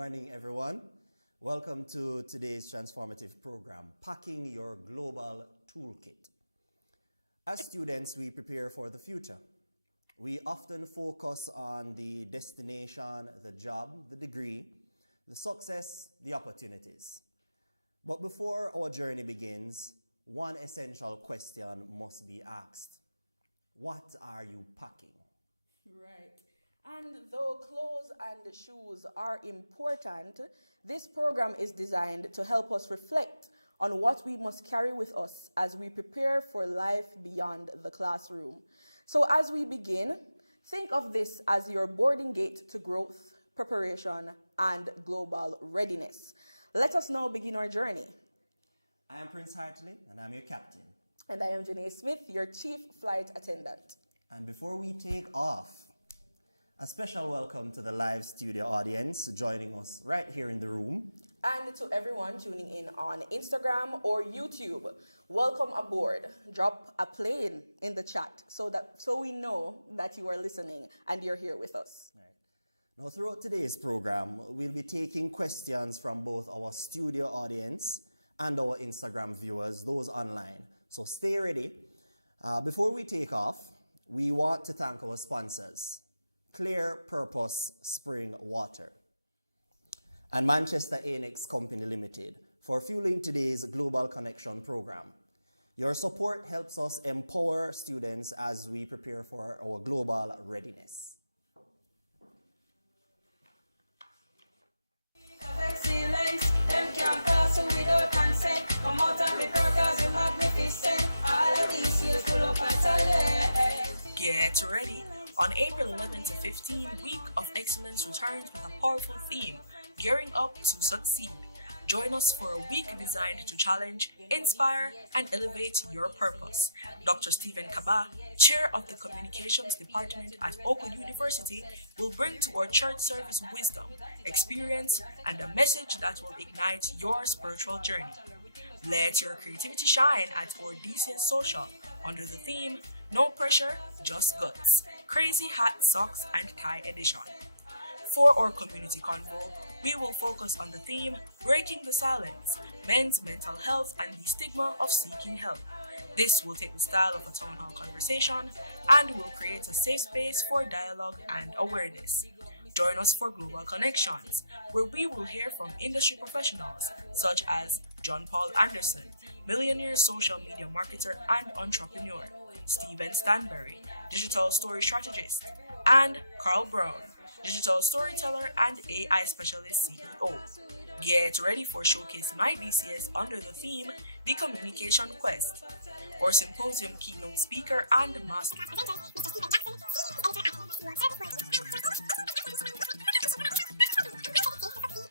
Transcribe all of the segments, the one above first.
morning, everyone. Welcome to today's transformative program, Packing Your Global Toolkit. As students, we prepare for the future. We often focus on the destination, the job, the degree, the success, the opportunities. But before our journey begins, one essential question must be asked. What are you packing? Right. And though clothes and shoes are important, this program is designed to help us reflect on what we must carry with us as we prepare for life beyond the classroom. So as we begin, think of this as your boarding gate to growth, preparation, and global readiness. Let us now begin our journey. I am Prince Hartley, and I'm your captain. And I am Janae Smith, your chief flight attendant. And before we take off, a special welcome to the live studio audience joining us right here in the room. And to everyone tuning in on Instagram or YouTube, welcome aboard. Drop a plane in the chat so we know that you are listening and you're here with us. Right. Now, throughout today's program, we'll be taking questions from both our studio audience and our Instagram viewers, those online. So stay ready. Before we take off, we want to thank our sponsors, Clear Purpose Spring Water and Manchester Annex Company Limited for fueling today's Global Connection program. Your support helps us empower students as we prepare for our global readiness. Excellence, them can't pass without consent. Come out and be proud 'cause you're magnificent. All of these years full of talent. Get ready. On April 11 to 15, Week of Excellence returns with a powerful theme, Gearing Up to Succeed. Join us for a week designed to challenge, inspire, and elevate your purpose. Dr. Stephen Kaba, Chair of the Communications Department at Oakwood University, will bring to our church service wisdom, experience, and a message that will ignite your spiritual journey. Let your creativity shine at our DCS Social under the theme, No Pressure, Just Guts, Crazy Hat, Socks, and Tie Edition. For our community convo, we will focus on the theme, Breaking the Silence, Men's Mental Health and the Stigma of Seeking Help. This will take the style of a town hall conversation and will create a safe space for dialogue and awareness. Join us for Global Connections, where we will hear from industry professionals such as John Paul Anderson, millionaire social media marketer and entrepreneur, Steven Stanberry, digital story strategist, and Carl Brown, digital storyteller and AI specialist CEO. Get ready for Showcase My DCS under the theme, The Communication Quest. Our symposium keynote speaker and master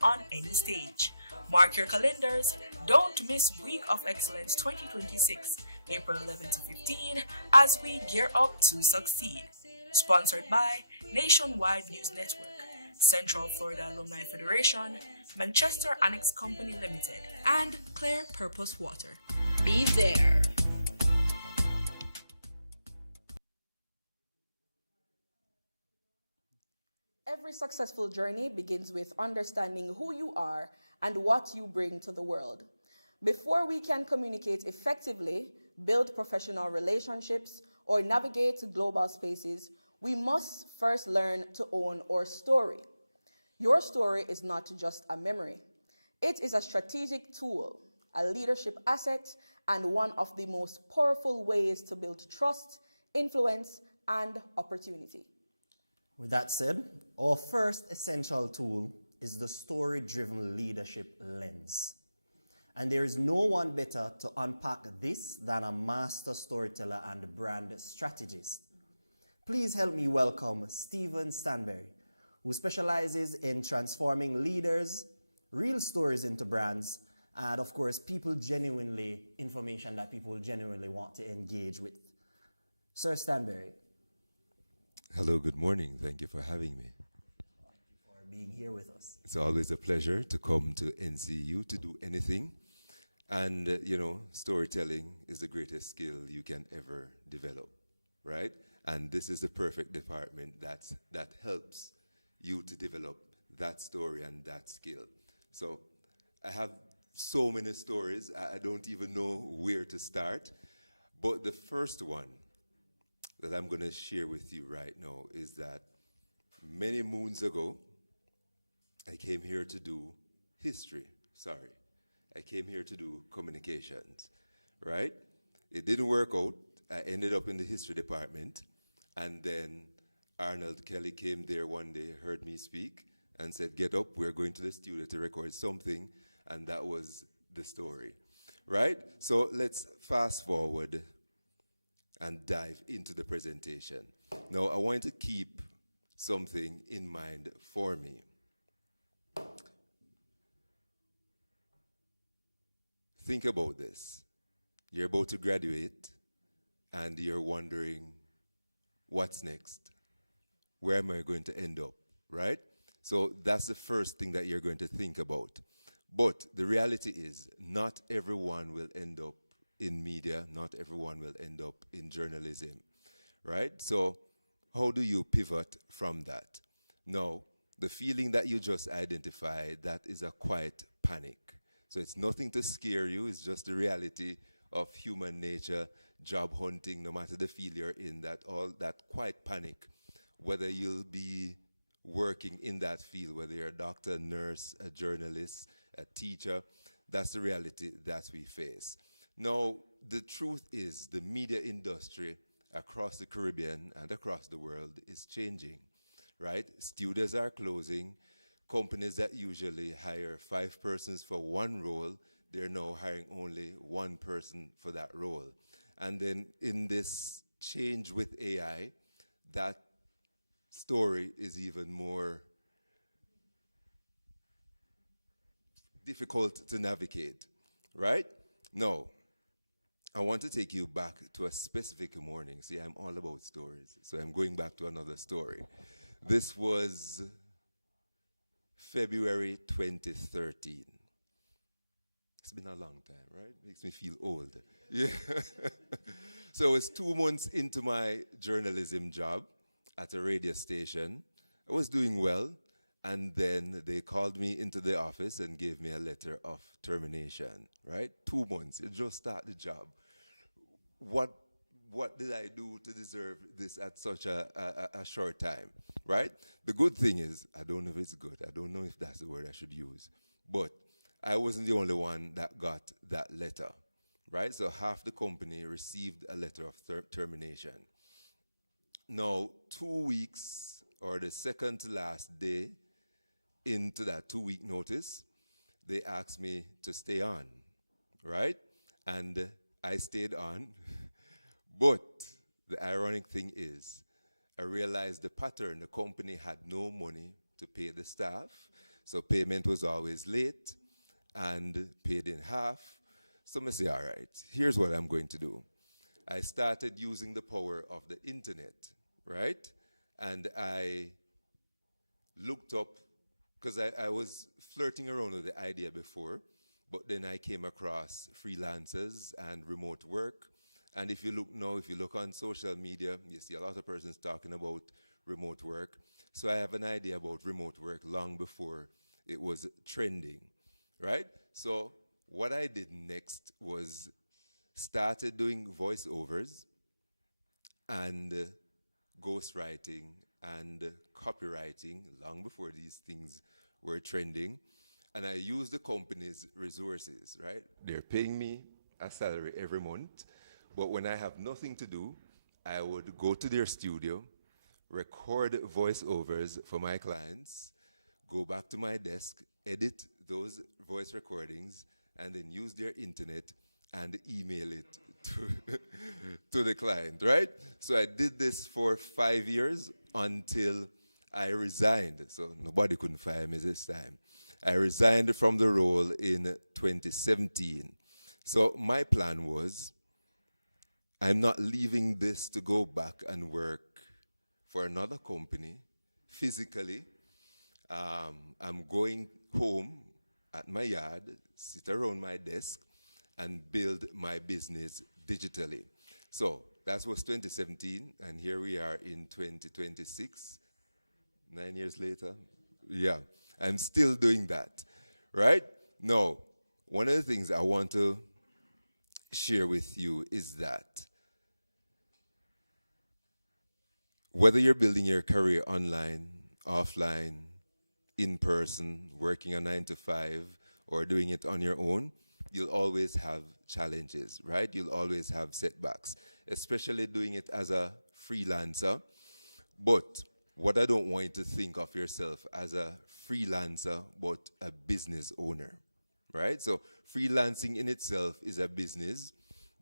on any stage. Mark your calendars. Don't miss Week of Excellence 2026, April 11 to 15, as we gear up to succeed. Sponsored by Nationwide News Network, Central Florida Alumni Federation, Manchester Annex Company Limited, and Clear Purpose Water. Be there. Every successful journey begins with understanding who you are and what you bring to the world. Before we can communicate effectively, build professional relationships, or navigate global spaces, we must first learn to own our story. Your story is not just a memory. It is a strategic tool, a leadership asset, and one of the most powerful ways to build trust, influence, and opportunity. With that said, our first essential tool is the story-driven leadership lens. And there is no one better to unpack this than a master storyteller and brand strategist. Please help me welcome Steven Stanberry, who specializes in transforming leaders, real stories into brands, and of course, information that people genuinely want to engage with. Sir Stanberry. Hello, good morning. Thank you for having me. Thank you for being here with us. It's always a pleasure to come to NCU to do anything. And, storytelling is the greatest skill you can ever develop, right? And this is the perfect department that helps you to develop that story and that skill. So I have so many stories, I don't even know where to start. But the first one that I'm going to share with you right now is that many moons ago, I came here to do history. Sorry. I came here to do communications, right? It didn't work out. I ended up in the history department. And then Arnold Kelly came there one day, heard me speak, and said, get up, we're going to the studio to record something. And that was the story, right? So let's fast forward and dive into the presentation. Now, I want to keep something in mind for me. Think about this. You're about to graduate, and you're wondering, what's next? Where am I going to end up, right? So that's the first thing that you're going to think about. But the reality is, not everyone will end up in media, not everyone will end up in journalism, right? So how do you pivot from that? Now, the feeling that you just identified, that is a quiet panic. So it's nothing to scare you, it's just the reality of human nature, job hunting, no matter the field you're in, that all that quiet panic, whether you'll be working in that field, whether you're a doctor, a nurse, a journalist, a teacher, that's the reality that we face. Now, the truth is the media industry across the Caribbean and across the world is changing, right? Studios are closing. Companies that usually hire 5 persons for one role, they're now hiring only 1 person for that role. And then in this change with AI, that story is even more difficult to navigate, right? Now, I want to take you back to a specific morning. See, I'm all about stories, so I'm going back to another story. This was February 2013. It's been a long time, right? Makes me feel old. Yeah. So it's 2 months into my journalism job at a radio station. I was doing well, and then they called me into the office and gave me a letter of termination, right? 2 months, you just start the job. What did I do to deserve this at such a short time, right? The good thing is, I don't know if it's good. I don't know if that's the word I should use. But I wasn't the only one that got that letter, right? So half the company received a letter of termination. Now, 2 weeks, or the second to last day into that 2-week notice, they asked me to stay on, right? And I stayed on. But the ironic thing is, I realized the pattern. The company had no money to pay the staff, so payment was always late and paid in half. So I say, all right, here's what I'm going to do. I started using the power of the internet, right? And I looked up, because I was flirting around with the idea before, but then I came across freelancers and remote work. And if you look now, if you look on social media, you see a lot of persons talking about remote work. So I have an idea about remote work long before it was trending, right? So what I did next was started doing voiceovers and ghostwriting and copywriting long before these things were trending. And I used the company's resources, right? They're paying me a salary every month. But when I have nothing to do, I would go to their studio, record voiceovers for my clients, go back to my desk, edit those voice recordings, and then use their internet and email it to the client, right? So I did this for 5 years until I resigned. So nobody couldn't fire me this time. I resigned from the role in 2017. So my plan was, I'm not leaving this to go back and work for another company physically. I'm going home at my yard, sit around my desk, and build my business digitally. So that was 2017, and here we are in 2026, 9 years later. Yeah, I'm still doing that, right? Now, one of the things I want to share with you is that whether you're building your career online, offline, in person, working a 9 to 5, or doing it on your own, you'll always have challenges, right? You'll always have setbacks, especially doing it as a freelancer. But what I don't want you to think of yourself as a freelancer, but a business owner, right? So freelancing in itself is a business,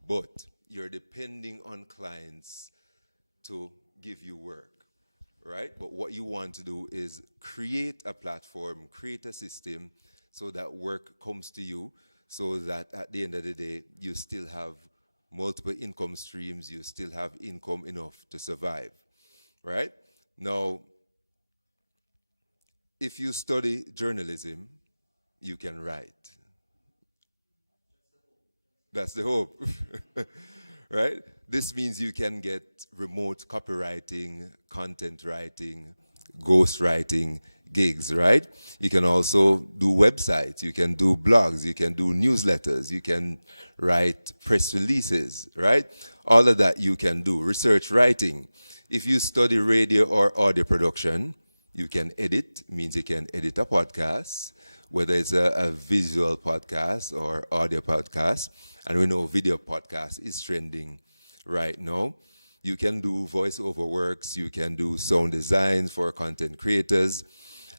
but you're depending on clients to give you work, right? But what you want to do is create a platform, create a system so that work comes to you, so that at the end of the day, you still have multiple income streams, you still have income enough to survive, right? Now, if you study journalism, you can write. That's the hope, right? This means you can get remote copywriting, content writing, ghost writing gigs, right? You can also do websites, you can do blogs, you can do newsletters, you can write press releases, right? All of that you can do. Research writing. If you study radio or audio production, you can edit, means you can edit a podcast, whether it's a visual podcast or audio podcast. And we know video podcast is trending right now. You can do voiceover works, you can do sound designs for content creators.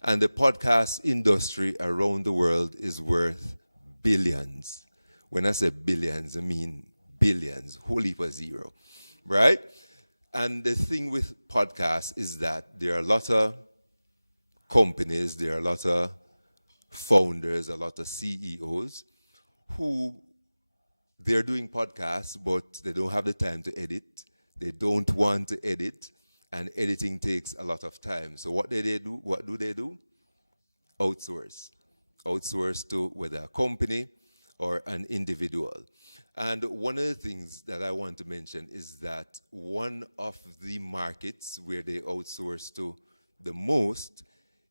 And the podcast industry around the world is worth billions. When I say billions, I mean billions, whole heap of zero, right? And the thing with podcasts is that there are a lot of companies, there are a lot of founders, a lot of CEOs who they're doing podcasts, but they don't have the time to edit. They don't want to edit, and editing takes a lot of time. So what do they do? What do they do? Outsource. Outsource to whether a company or an individual. And one of the things that I want to mention is that one of the markets where they outsource to the most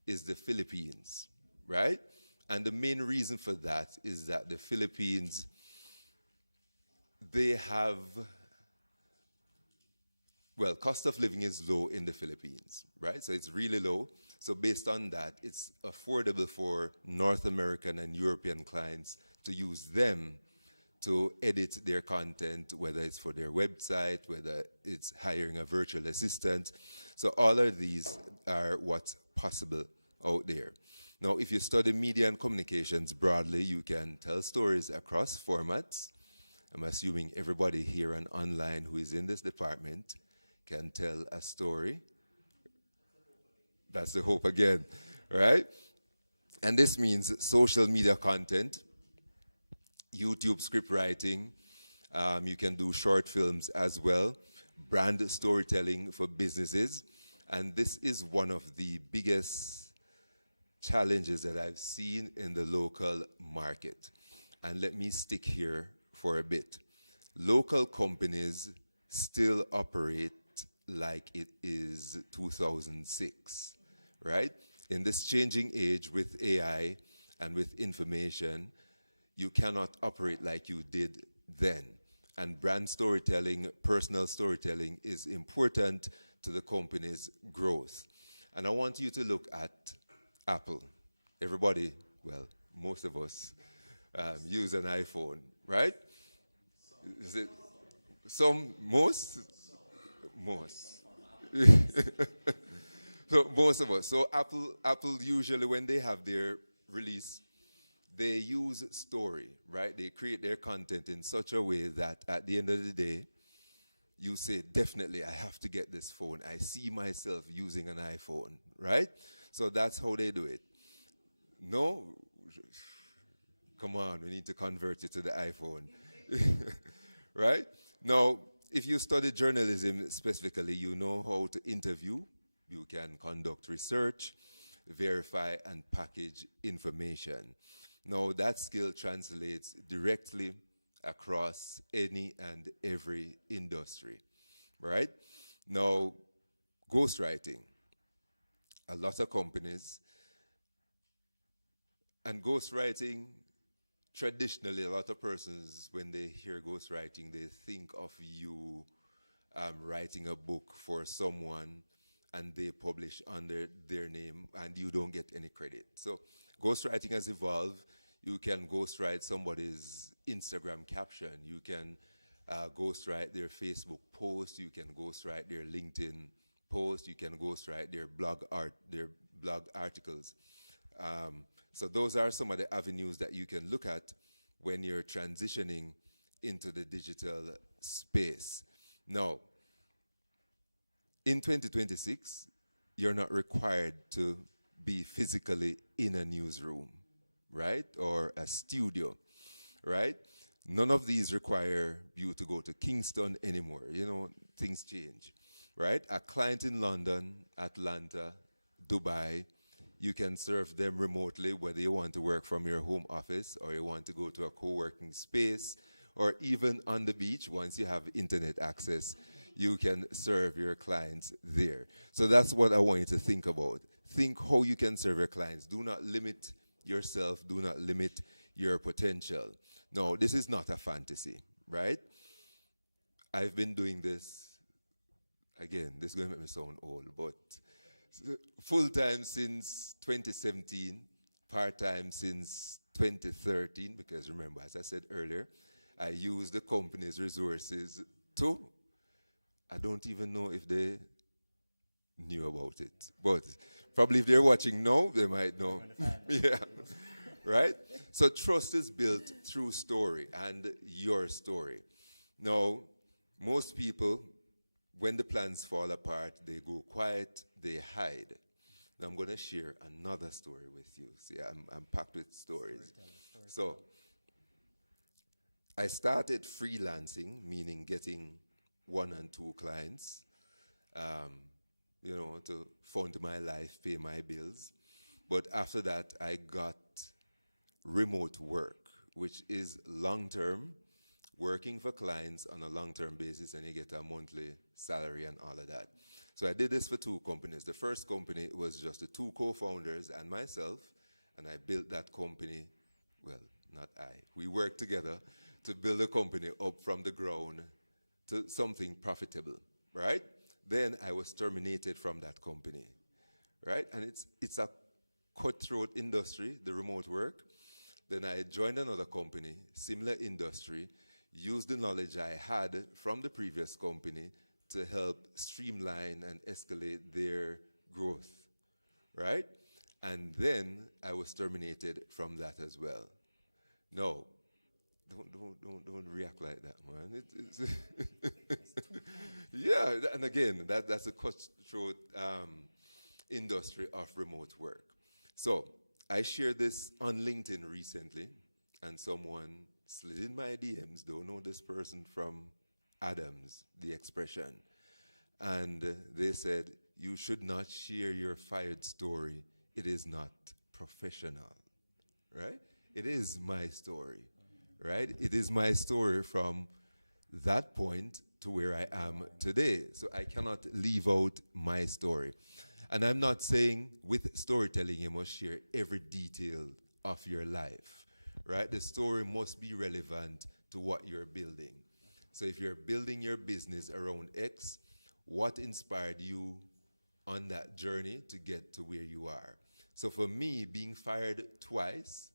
is the Philippines, right? And the main reason for that is that the Philippines, they have, well, cost of living is low in the Philippines, right? So it's really low. So based on that, it's affordable for North American and European clients to use them to edit their content, whether it's for their website, whether it's hiring a virtual assistant. So all of these are what's possible out there. Now, if you study media and communications broadly, you can tell stories across formats. I'm assuming everybody here and online who is in this department can tell a story. That's the hope again, right? And this means social media content, YouTube script writing, you can do short films as well, brand storytelling for businesses, and this is one of the biggest challenges that I've seen in the local market. And let me stick here for a bit. Local companies still operate like it is 2006, right? In this changing age with AI and with information, you cannot operate like you did then. And brand storytelling, personal storytelling is important to the company's growth. And I want you to look at Apple. Everybody, well, most of us use an iPhone, right? Is it some, most? Most. So most of us. So Apple usually, when they have their release, they use story, right? They create their content in such a way that at the end of the day, you say, definitely, I have to get this phone. I see myself using an iPhone, right? So that's how they do it. No, come on, we need to convert you to the iPhone, right? Now, if you study journalism specifically, you know how to interview, you can conduct research, verify and package information. Now, that skill translates directly across any and every industry, right? Now, ghostwriting. A lot of companies And ghostwriting, traditionally, a lot of persons, when they hear ghostwriting, they think of you writing a book for someone and they publish under their name and you don't get any credit. So ghostwriting has evolved. You can ghostwrite somebody's Instagram caption. You can ghostwrite their Facebook post. You can ghostwrite their LinkedIn post. You can ghostwrite their blog articles. So those are some of the avenues that you can look at when you're transitioning into the digital space. Now, in 2026, you're not required to be physically in a newsroom, right? Or a studio, right? None of these require you to go to Kingston anymore. You know, things change, right? A client in London, Atlanta, Dubai, you can serve them remotely, whether you want to work from your home office or you want to go to a co-working space, or even on the beach. Once you have internet access, you can serve your clients there. So that's what I want you to think about. Think how you can serve your clients. Do not limit yourself. Do not limit your potential. No, this is not a fantasy, right? I've been doing this, again, this is going to make me sound old, but full-time since 2017, part-time since 2013, because remember, as I said earlier, I use the company's resources to, I don't even know if they knew about it, but probably if they're watching now, they might know. Yeah, right? So trust is built through story and your story. Now, most people, when the plans fall apart, they go quiet, they hide. Now I'm going to share another story with you. See, I'm packed with stories. So I started freelancing, meaning getting 1 and 2 clients, you know, to fund my life, pay my bills. But after that, I got remote work, which is long-term, working for clients on a long-term basis, and you get a monthly salary and all of that. So I did this for 2 companies. The first company was just the 2 co-founders and myself, and I built that company, well, not I. We worked together to build a company up from the ground to something profitable, right? Then I was terminated from that company, right? And it's a cutthroat industry, the remote work. Then I joined another company, similar industry, used the knowledge I had from the previous company to help streamline and escalate their growth, right? And then I was terminated from that as well. No, don't react like that, man. Yeah, and again, that's a cutthroat industry of remote work. So I shared this on LinkedIn recently, and someone slid in my DMs, don't know this person from Adams, the expression. And they said, you should not share your fired story. It is not professional, right? It is my story, right? It is my story from that point to where I am today. So I cannot leave out my story. And I'm not saying with storytelling you must share every detail of your life, right? The story must be relevant to what you're building. So if you're building your business around X, what inspired you on that journey to get to where you are? So for me, being fired twice,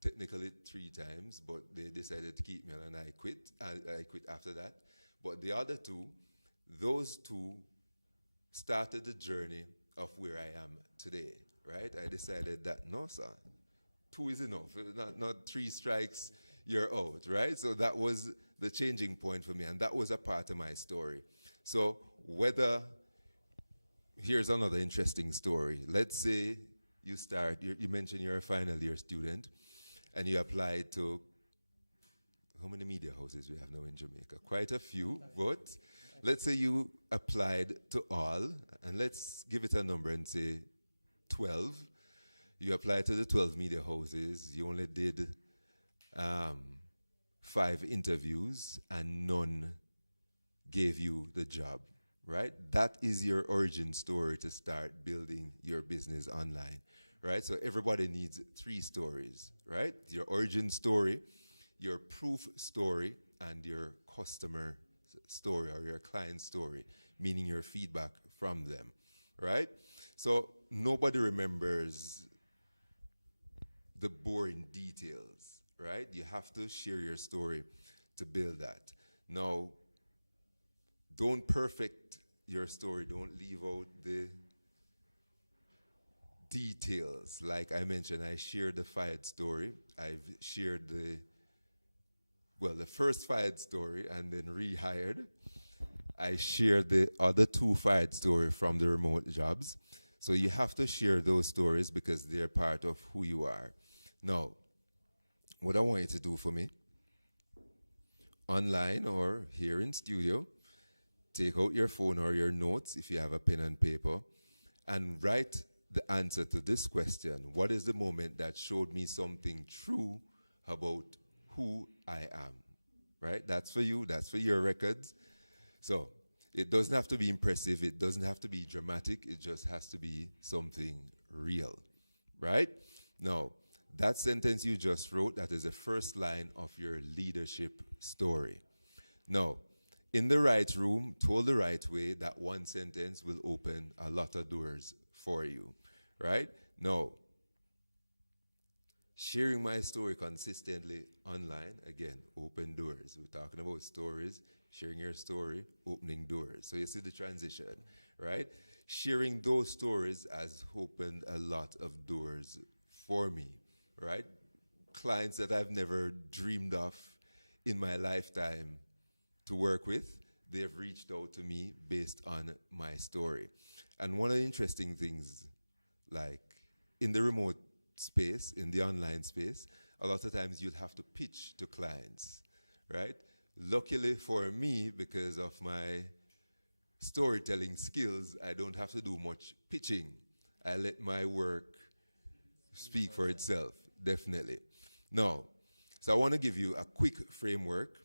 technically 3 times, but they decided to keep me and I quit. I quit after that. But the other 2, those 2 started the journey of where I am today, right? I decided that, no, sir, 2 is enough. Not 3 strikes, you're out, right? So that was the changing point for me, and that was a part of my story. So whether, here's another interesting story. Let's say you start, you mentioned you're a final year student, and you applied to, how many media houses we have now in Jamaica? Quite a few, but let's say you applied to all, and let's give it a number and say 12. You applied to the 12 media houses, you only did 5 interviews, and none gave you the job, right? That is your origin story to start building your business online, right? So everybody needs 3 stories, right? Your origin story, your proof story, and your customer story or your client story, meaning your feedback from them, right? So nobody remembers the boring details, right? You have to share your story to build that. Now, don't perfect your story. Don't leave out the details. Like I mentioned, I shared the fired story. I've shared the first fired story and then rehired. I shared the other 2 fired story from the remote jobs. So you have to share those stories because they're part of who you are. Now, what I want you to do for me, online or here in studio, take out your phone or your notes if you have a pen and paper and write the answer to this question. What is the moment that showed me something true about who I am? Right? That's for you. That's for your records. So it doesn't have to be impressive. It doesn't have to be dramatic. It just has to be something real. Right? Now, that sentence you just wrote, that is the first line of your leadership story. Now, in the right room, told the right way, that one sentence will open a lot of doors for you, right? Now, sharing my story consistently online, again, open doors. We're talking about stories, sharing your story, opening doors. So you see the transition, right? Sharing those stories has opened a lot of doors for me, right? Clients that I've never dreamed of in my lifetime to work with, they have reached out to me based on my story. And one of the interesting things, like in the remote space, in the online space, a lot of times you'll have to pitch to clients, right? Luckily for me, because of my storytelling skills, I don't have to do much pitching. I let my work speak for itself, definitely. Now, so I want to give you a quick framework,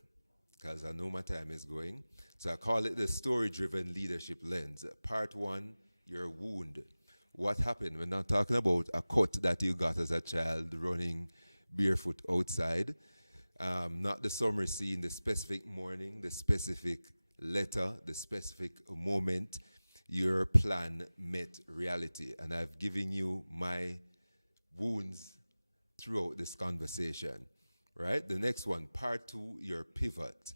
because I know my time is going. So I call it the story-driven leadership lens. Part 1, your wound. What happened? We're not talking about a cut that you got as a child running barefoot outside. Not the summer scene, the specific morning, the specific letter, the specific moment. Your plan met reality. And I've given you my wounds throughout this conversation, right? The next one, part 2, your pivot.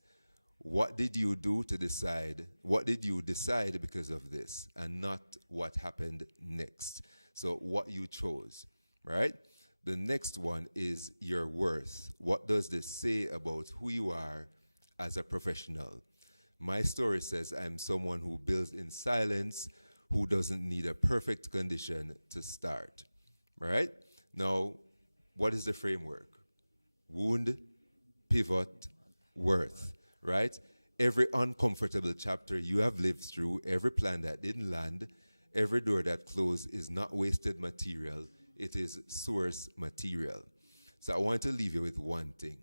What did you do to decide? What did you decide because of this, and not what happened next? So what you chose, right? The next one is your worth. What does this say about who you are as a professional? My story says I'm someone who builds in silence, who doesn't need a perfect condition to start, right? Now, what is the framework? Wound, pivot, worth, right? Every uncomfortable chapter you have lived through, every plan that didn't land, every door that closed is not wasted material, it is source material. So I want to leave you with one thing.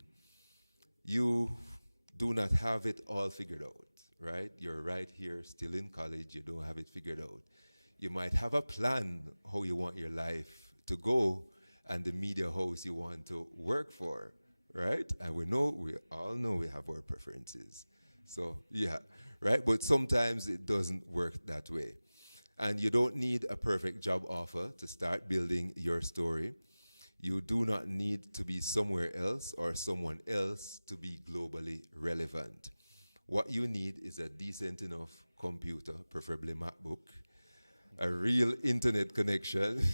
You do not have it all figured out, right? You're right here, still in college, you don't have it figured out. You might have a plan how you want your life to go and the media house you want to work for, right? And we all know we have our preferences. So, yeah, right? But sometimes it doesn't work that way. And you don't need a perfect job offer to start building your story. You do not need to be somewhere else or someone else to be globally relevant. What you need is a decent enough computer, preferably MacBook, a real internet connection.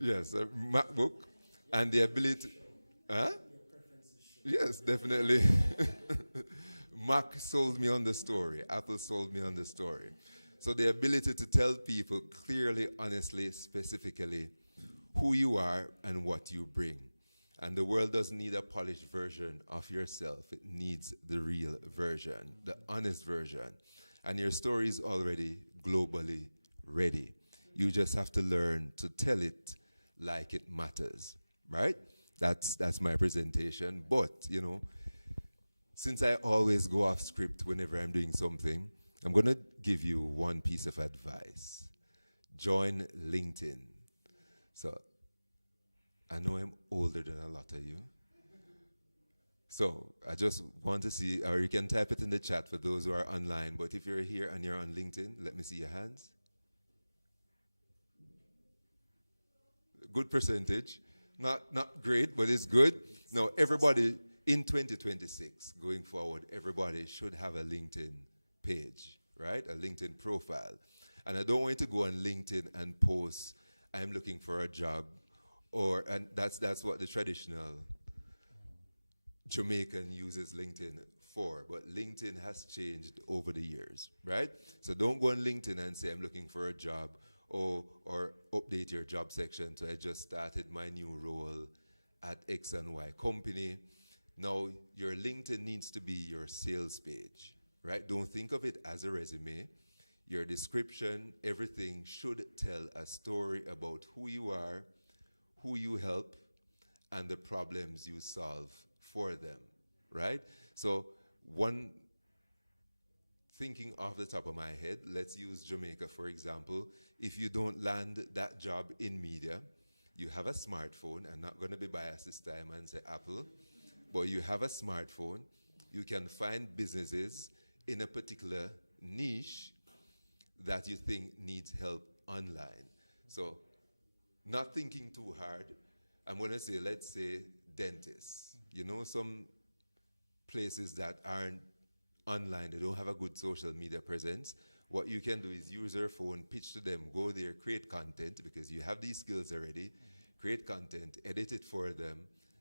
Yes, a MacBook, and the ability, Yes, definitely. Mac sold me on the story. Apple sold me on the story. So the ability to tell people clearly, honestly, specifically who you are and what you bring. And the world doesn't need a polished version of yourself. It needs the real version, the honest version. And your story is already globally ready. You just have to learn to tell it like it matters, right? That's my presentation. But, since I always go off script whenever I'm doing something, I'm going to give you one piece of advice. join LinkedIn. So I know I'm older than a lot of you. So I just want to see, or you can type it in the chat for those who are online, but if you're here and you're on LinkedIn, let me see your hands. Good percentage. Not great, but it's good. No, everybody in 2026, going forward, everybody should have a LinkedIn page, right? A LinkedIn profile. And I don't want you to go on LinkedIn and post, I'm looking for a job, and that's what the traditional Jamaican uses LinkedIn for, but LinkedIn has changed over the years, right? So don't go on LinkedIn and say, I'm looking for a job, or update your job section. So I just started my new role at X and Y company. Now, your LinkedIn needs to be your sales page, right? Don't think of it as a resume. Your description, everything should tell a story about who you are, who you help, and the problems you solve for them, right? So thinking off the top of my head, let's use Jamaica, for example. If you don't land that job in media, you have a smartphone. I'm not going to be biased this time and say Apple, but you have a smartphone. You can find businesses in a particular niche that you think needs help online. So not thinking too hard, I'm going to say, let's say dentists. You know, some places that aren't online, they don't have a good social media presence. What you can do is use your phone, pitch to them, go there, create content, because you have these skills already. Create content, edit it for them,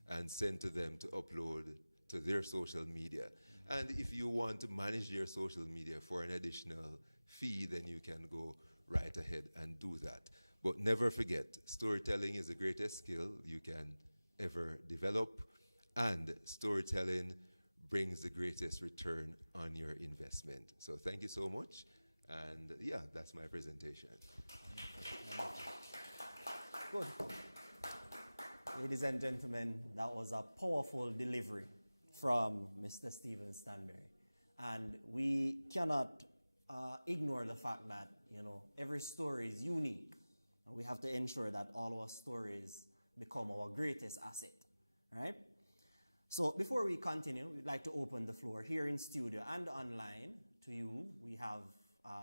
and send to them to upload to their social media. And if you want to manage your social media for an additional fee, then you can go right ahead and do that. But never forget, storytelling is the greatest skill you can ever develop, and storytelling brings the greatest return on your investment. So thank you so much, and yeah, that's my presentation. Good. Ladies and gentlemen, that was a powerful delivery from Mr. Stephen Stanberry. And we cannot ignore the fact that, you know, every story is unique. And we have to ensure that all our stories become our greatest asset, right? So before we continue, we'd like to open the floor here in studio and online to you. We have,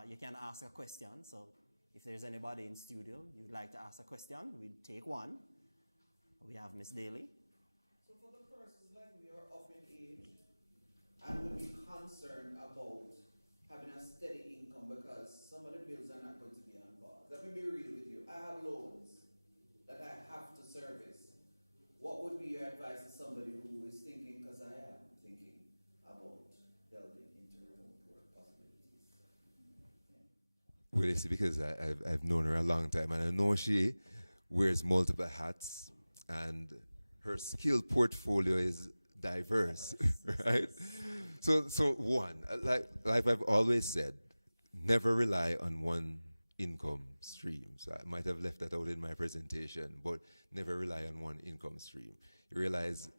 you can ask a question. So if there's anybody in studio you'd like to ask a question, we'd take one. We have Miss Daly. So for the persons like me are of an age and would be concerned about having a steady income because some of the bills are not going to be on pause. Let me be real with you. I have loans that I have to service. What would be your advice to somebody who is thinking, because I am thinking about delving into remote work possibilities? Yeah. Well, you see, because I've known her a long time, and I know she wears multiple hats, and her skill portfolio is diverse, right? So one, like I've always said, never rely on one income stream. So I might have left that out in my presentation, but never rely on one income stream. You realize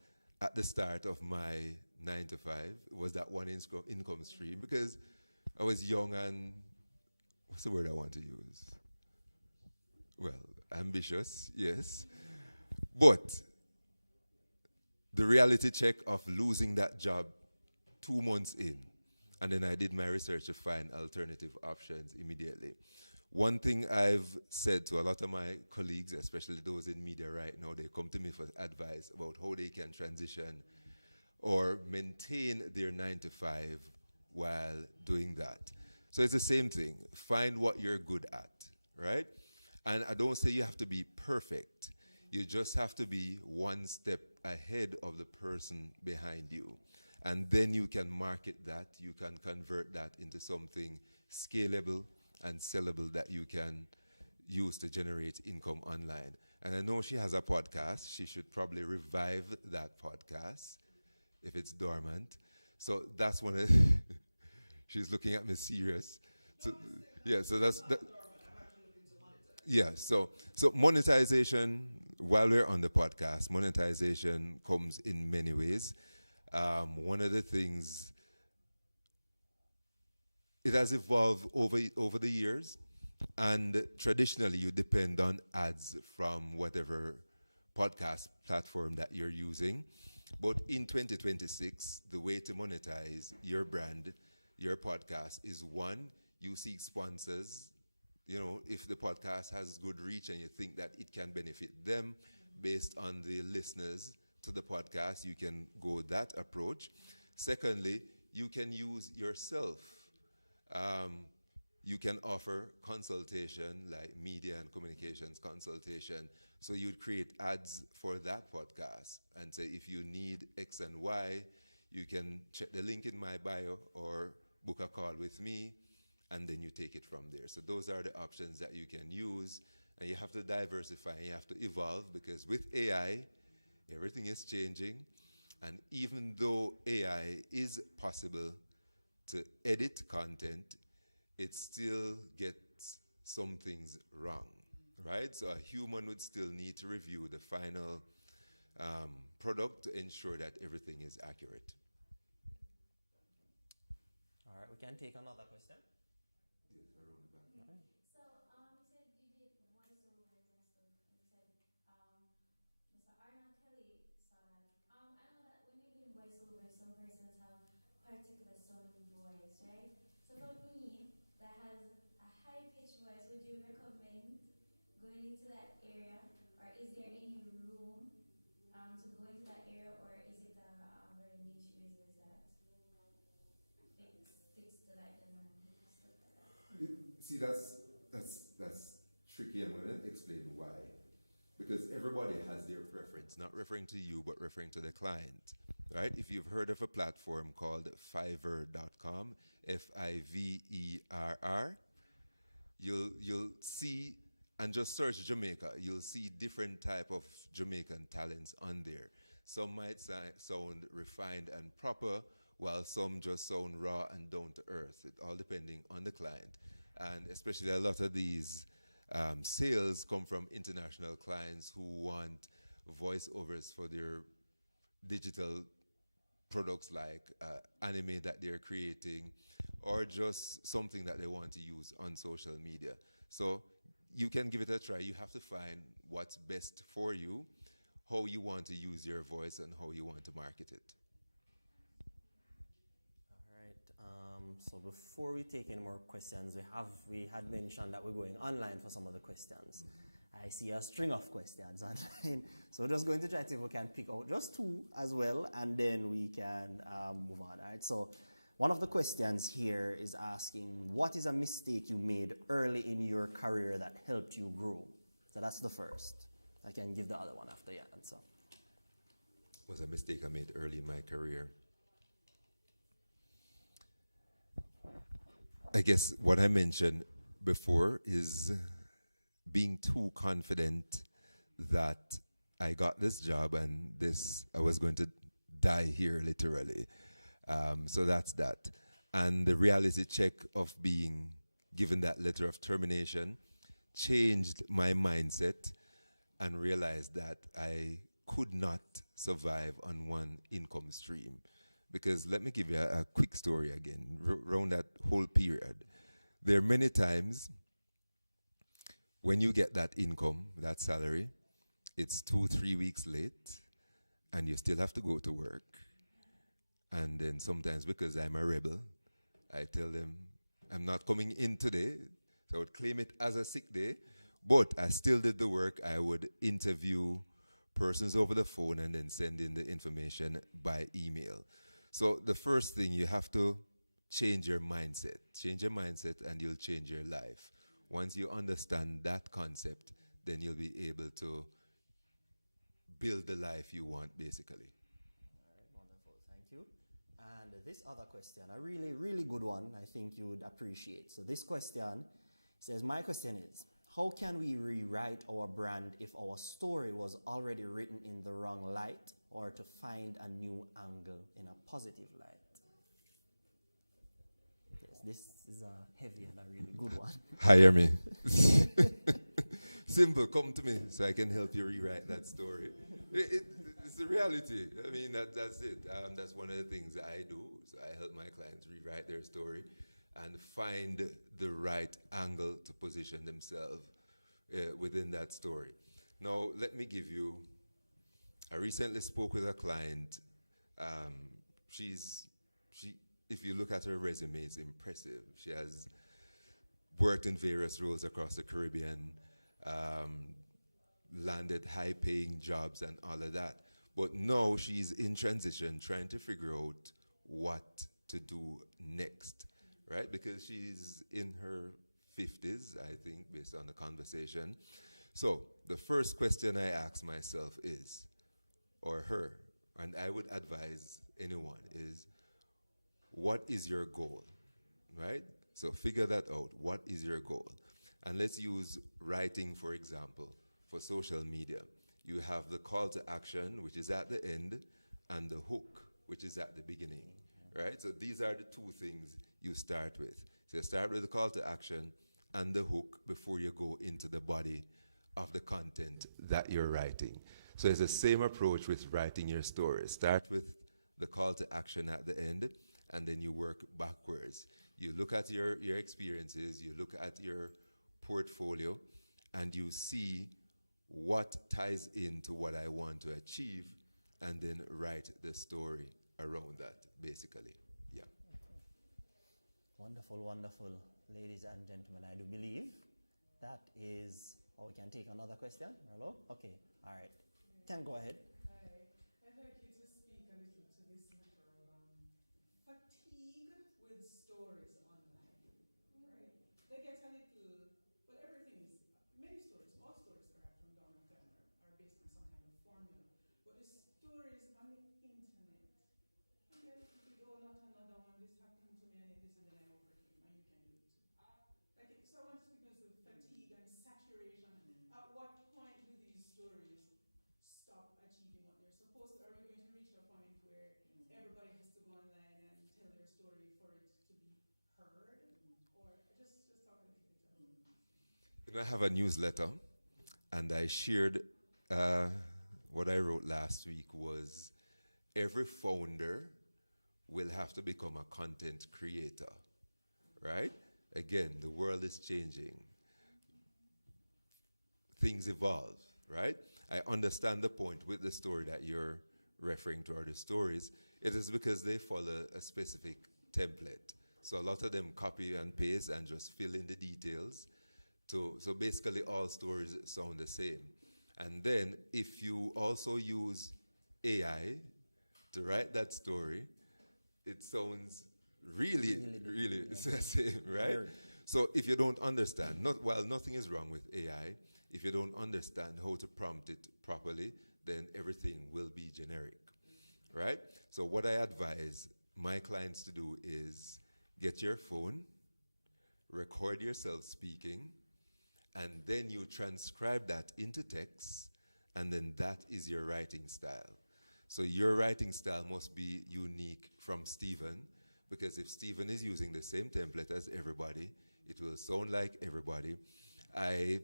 at the start of my 9 to 5 was that one income stream because I was young and, what's the word I want to use? Well, ambitious, yes. But the reality check of losing that job 2 months in, and then I did my research to find alternative options immediately. One thing I've said to a lot of my colleagues, especially those in media right now, they come to me for advice about how they can transition or maintain their 9 to 5 while doing that. So it's the same thing. Find what you're good at, right? And I don't say you have to be perfect. You just have to be one step ahead of the person behind you. And then you can market that, you can convert that into something scalable and sellable that you can use to generate income online. And I know she has a podcast. She should probably revive that podcast if it's dormant. So that's one of she's looking at me serious. So yeah, so that's that. Yeah, so monetization, while we're on the podcast, monetization comes in many ways. One of the things, it has evolved over the years, And traditionally, you depend on ads from whatever podcast platform that you're using. But in 2026, the way to monetize your brand, your podcast, is one, you seek sponsors. You know, if the podcast has good reach and you think that it can benefit them based on the listeners to the podcast, you can go that approach. Secondly, you can use yourself. You can offer consultation, like media and communications consultation. So you'd create ads for that podcast and say, if you need X and Y, you can check the link in my bio or book a call with me, and then you take it from there. So those are the options that you can use, and you have to diversify, you have to evolve, because with AI, everything is changing. And even though AI is possible to edit content, it still gets some things wrong, right? So a human would still need to review the final product to ensure that everything is accurate. All right, we can take another question. Yes, around the back. So, you said you did voiceovers and stuff, and you said Mr. Arnold Kelly saw that. I know that when you're doing voiceovers, some persons have particular sounding voice, right? So for me, that has a high-pitched voice, would you recommend going into that area, or is there any room to go into that area, or is it a very niche business that sticks to like the norm, stuff like that? See, that's tricky. I'm going to explain why. Because everybody has their preference, not referring to you, but referring to the client, right? If you've heard of a platform called Fiverr.com, Fiverr, you'll see, and just search Jamaica, you'll see different type of Jamaican talents on there. Some might sound refined and proper, while some just sound raw and down to earth. It all depending on the client. And especially a lot of these sales come from international clients who want voiceovers for their digital products, like anime that they're creating, or just something that they want to use on social media. So you can give it a try. You have to find what's best for you, how you want to use your voice, and how you want to market it. All right. So before we take any more questions, we had mentioned that we're going online for some of the questions. I see a string of questions online, so we're just going to try to see if we can pick out just two as well, and then we can move on. All right. So one of the questions here is asking, what is a mistake you made early in your career that helped you grow? So that's the first. I can give the other one after your answer. Was a mistake I made early in my career. I guess what I mentioned before is being too confident that I got this job and I was going to die here literally. So that's that. And the reality check of being given that letter of termination changed my mindset and realized that I could not survive on one income stream. Because let me give you a quick story again, around that whole period. There are many times when you get that income, that salary, it's 2-3 weeks late, and you still have to go to work. And then sometimes, because I'm a rebel, I tell them, I'm not coming in today, so I would claim it as a sick day, but I still did the work. I would interview persons over the phone and then send in the information by email. So the first thing, you have to change your mindset. Change your mindset and you'll change your life. Once you understand that concept, then you'll be able to build the life you want, basically. All right, wonderful, thank you. And this other question, a really, really good one, I think you would appreciate. So this question says, my question is, how can we rewrite our brand if our story was already written in the wrong light, or to find a new angle in a positive light? Yes, this is a heavy and a really good one. Hire me. Simple, come to me so I can help you rewrite that story. It's the reality. I mean, that's it. That's one of the things that I do. So I help my clients rewrite their story. and find the right angle to position themselves within that story. Now, let me give you, I recently spoke with a client. If you look at her resume, it's impressive. She has worked in various roles across the Caribbean, landed high-paying jobs and all of that. But now she's in transition, trying to figure out what to do next, right? Because she's in her 50s, I think, based on the conversation. So the first question I ask myself is, or her, and I would advise anyone, is what is your goal, right? So figure that out. What is your goal? And let's use writing, for example, for social media. You have the call to action, which is at the end, and the hook, which is at the beginning, right? So these are the two things you start with. So you start with the call to action and the hook before you go into the body of the content that you're writing. So it's the same approach with writing your story. Start with the call to action at the end, and then you work backwards. You look at your experiences, you look at your portfolio, and you see what ties into what I want to achieve, and then write the story around that, basically. Yeah. Wonderful, wonderful. Ladies and gentlemen, I do believe that is, oh, we can take another question. Hello? Okay, all right. Can go ahead. Hi. I'd like you to speak a little to this matter of fatigue with stories online, right? They get a little, well, everything is, many stories, all stories perhaps from down of time are based on some kind of formula. But the stories on the internet, and they're a little bit, oh, not another one, this happened to me and this, and then I overcame, and you can do it too. So I want to speak to fatigue and saturation. At what point do these stories stop achieving what they're supposed to? Are we going to reach a point where everybody has to go online and tell their story for it to be heard? Or just talk a little bit about this. You know, I have a newsletter, and I shared what I wrote last week was every founder will have to become a content creator, right? Again, the world is changing. Things evolve, right? I understand the point with the story that you're referring to, or the stories. It is because they follow a specific template. So a lot of them copy and paste and just fill in the details. So basically all stories sound the same. And then if you also use AI to write that story, it sounds really the same, right? Very. So if you don't understand, nothing is wrong with AI. If you don't understand how to prompt it properly, then everything will be generic, right? So what I advise my clients to do is get your phone, record yourself speaking, and then you transcribe that into text, and then that is your writing style. So your writing style must be unique from Stephen, because if Stephen is using the same template as everybody, it will sound like everybody. I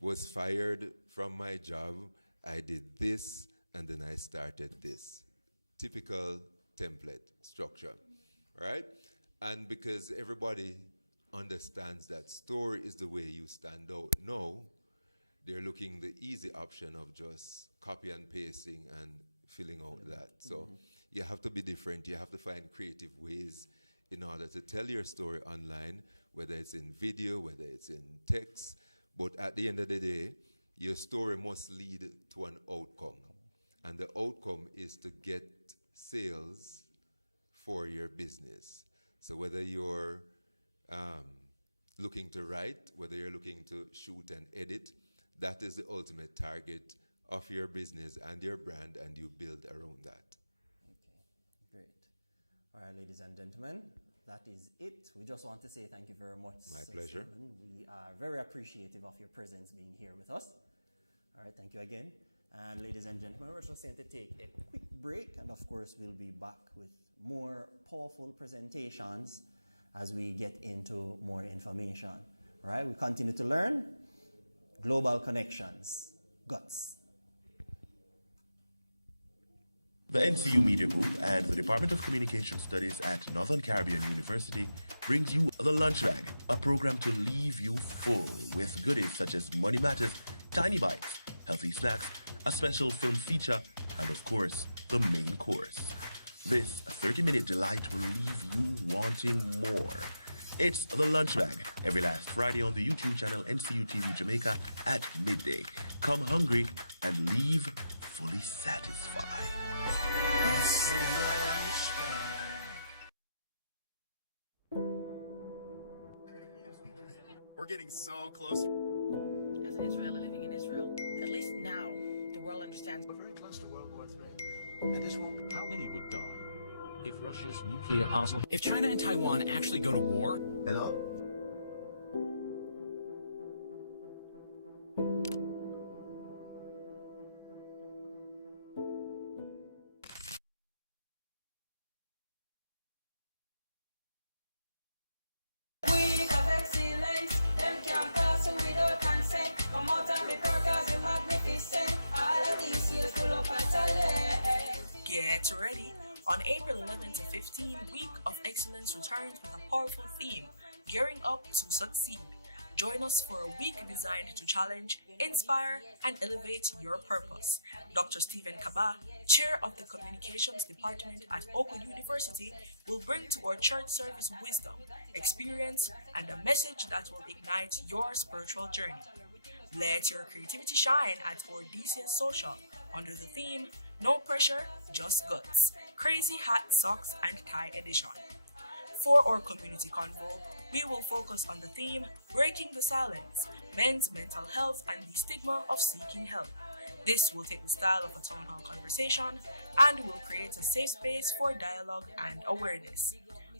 was fired from my job, I did this, and then I started this. Typical template structure, right? And because everybody understands that story is the way you stand out now, they're looking the easy option of just copy and pasting and filling out that. So you have to be different. You have to find creative ways in order to tell your story online, whether it's in video, whether it's in text. But at the end of the day, your story must lead to an outcome. And the outcome is to get sales for your business. So whether you're looking to write, whether you're looking to shoot and edit, that is the ultimate target of your business and your brand, and you build around that. Okay, great. All right, ladies and gentlemen, that is it. We just want to say thank you very much. My Sir pleasure. Stephen. We are very appreciative of your presence being here with us. All right, thank you again. And ladies and gentlemen, we're just going to take a quick break, and of course, we'll be back with more powerful presentations as we get into more information. All right, we continue to learn global connections, guts. The NCU Media Group and the Department of Communication Studies at Northern Caribbean University brings you The Lunch Bag, a program to leave you full with goodies such as Money Matters, Tiny Bites, healthy snacks, a special film feature, and of course, the main course. This 30-minute delight will leave you wanting more. It's The Lunch Bag, every last Friday on the YouTube channel NCU TV Jamaica at midday. Come hungry and leave fully satisfied. We're getting so close. As an Israeli living in Israel, at least now the world understands. We're very close to World War III. And this won't. How many would die if Russia's nuclear arsenal... If China and Taiwan actually go to war... Hello? Week of excellence, them can't pass without consent. Come out and be cause you're magnificent. All of these years full of talent. Get ready. On April 11 to 15, Week of Excellence returns with a powerful theme, Gearing Up to Succeed. Join us for a week designed to challenge, inspire, and elevate your purpose. Dr. Stephen Kaba, Chair of the Communications Department at W.O.E University, will bring to our church service wisdom, experience, and a message that will ignite your spiritual journey. Let your creativity shine at our DCS Social under the theme, No Pressure, Just Guts, Crazy Hat, Socks, and Tie Edition. For our community convo, we will focus on the theme, Breaking the Silence, Men's Mental Health and the Stigma of Seeking Help. This will take the style of a town hall conversation and will create a safe space for dialogue and awareness.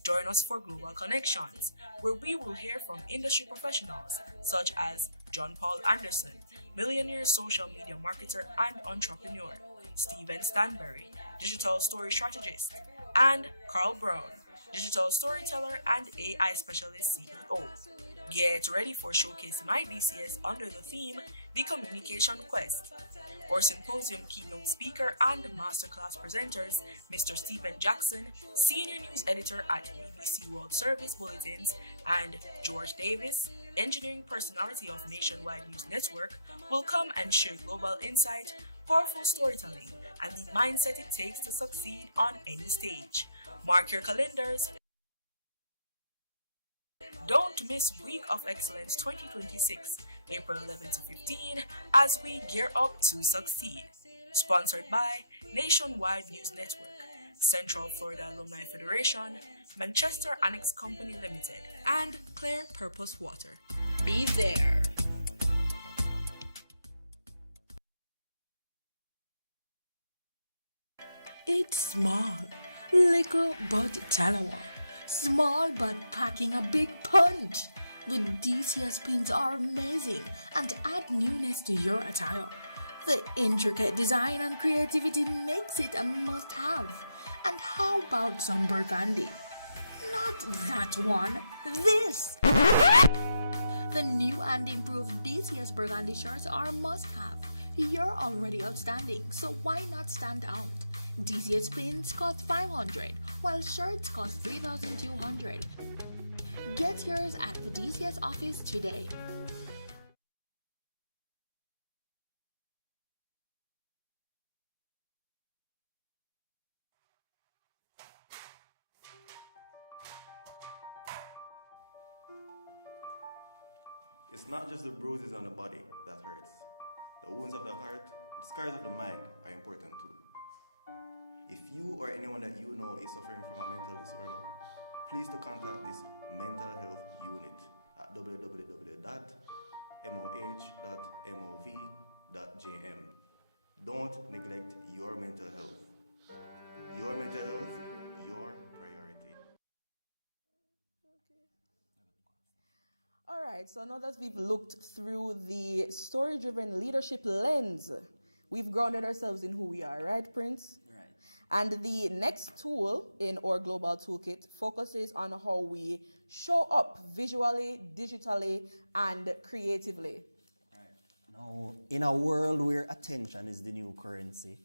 Join us for Global Connections, where we will hear from industry professionals such as John Paul Anderson, millionaire social media marketer and entrepreneur, Stephen Stanberry, digital story strategist, and Carl Brown, digital storyteller and AI specialist CEO. Get ready for Showcase My DCS under the theme, The Communication Quest. Our symposium keynote speaker and masterclass presenters, Mr. Stephen Jackson, senior news editor at BBC World Service Bulletins, and George Davis, engineering personality of Nationwide News Network, will come and share global insight, powerful storytelling, and the mindset it takes to succeed on any stage. Mark your calendars. Don't miss Week of Excellence 2026, April 11 to 15, as we gear up to succeed. Sponsored by Nationwide News Network, Central Florida Alumni Federation, Manchester Annex Company Limited, and Clear Purpose Water. Be there. It's small, little but Talawa. Small but packing a big punch. The DCS pins are amazing and add newness to your attire. The intricate design and creativity makes it a must-have. And how about some burgundy? Not that one, this! The new and improved DCS burgundy shirts are a must-have. You're already outstanding, so why not stand out? DCS pins cost $500, while shirts cost $3,200. Get yours at the DCS office today. It's not just the bruises on the body that hurts. The wounds of the heart, the scars of the mind are important too. If you or anyone that you know is suffering from a mental disorder, please to contact this mental health unit at www.moh.mov.jm. Don't neglect your mental health. Your mental health, your priority. All right, so now that we've looked through the story-driven leadership lens, we've grounded ourselves in who we are, right, Prince? Right. And the next tool in our global toolkit focuses on how we show up visually, digitally, and creatively. Right. Now, in a world where attention is the new currency,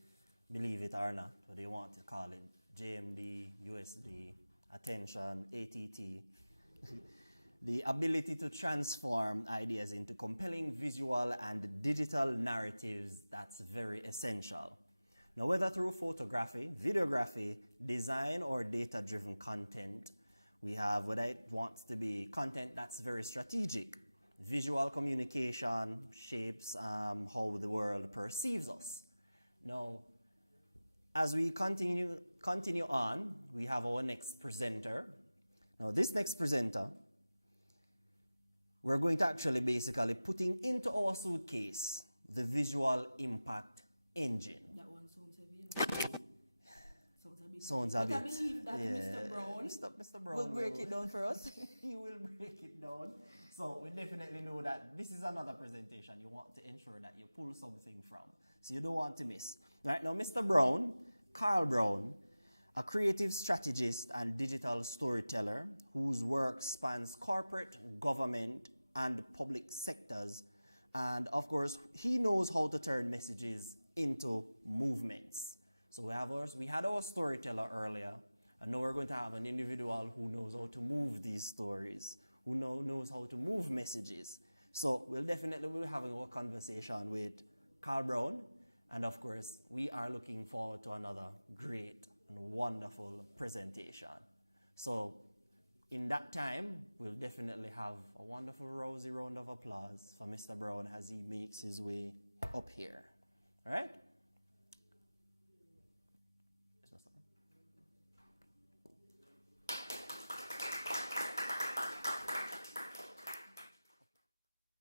believe it or not, whether you want to call it JMD, USD, attention, ATT, the ability to transform ideas into compelling visual and digital narratives, that's very essential. Now, whether through photography, videography, design, or data-driven content, we have whether it wants to be content that's very strategic. Visual communication shapes how the world perceives us. Now, as we continue on, we have our next presenter. Now, this next presenter, we're going to actually basically putting into our suitcase the visual impact engine. That one sounds heavy, you know. Sounds a bit. But I believe that Mr. Brown will break it down for us. He will break it down. So we definitely know that this is another presentation you want to ensure that you pull something from. So you don't want to miss. Right now, Mr. Brown, Carl Brown, a creative strategist and digital storyteller whose work spans corporate, government, and public sectors. And of course, he knows how to turn messages into movements. So we had our storyteller earlier, and now we're going to have an individual who knows how to move these stories, who knows how to move messages. So we'll definitely be having our conversation with Carl Brown, and of course, we are looking forward to another great and wonderful presentation. So in that time, we'll definitely have a wonderful rousy round of applause for Mr. Brown as he makes his way up here. All right?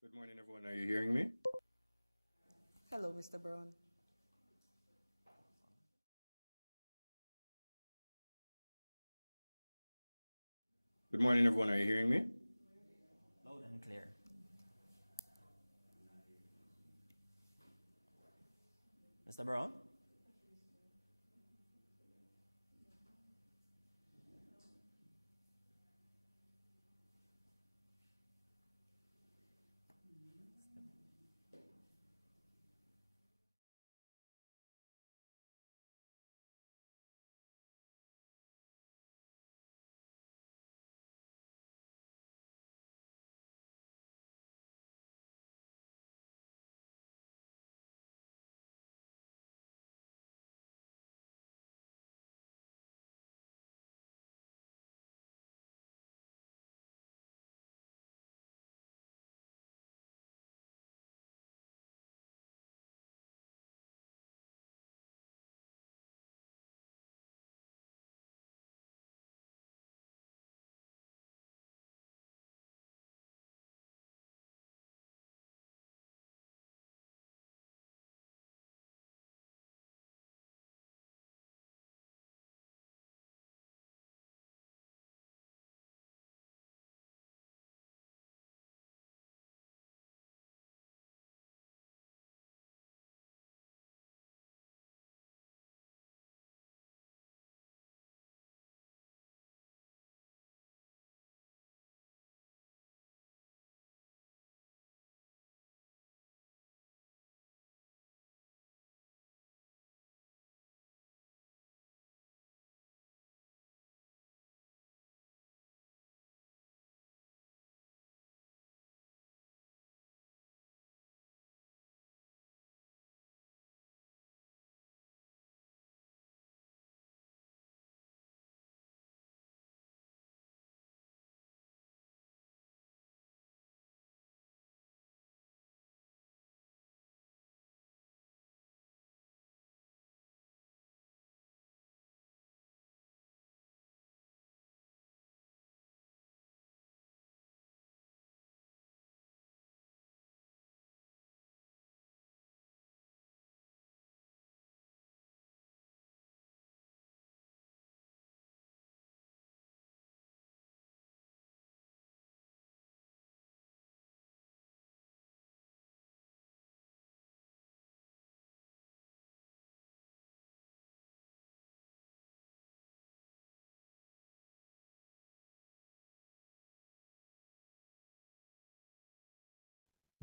Good morning, everyone. Are you hearing me? Hello, Mr. Brown. Good morning, everyone. Are you hearing me? Loud and clear. Mr. Brown?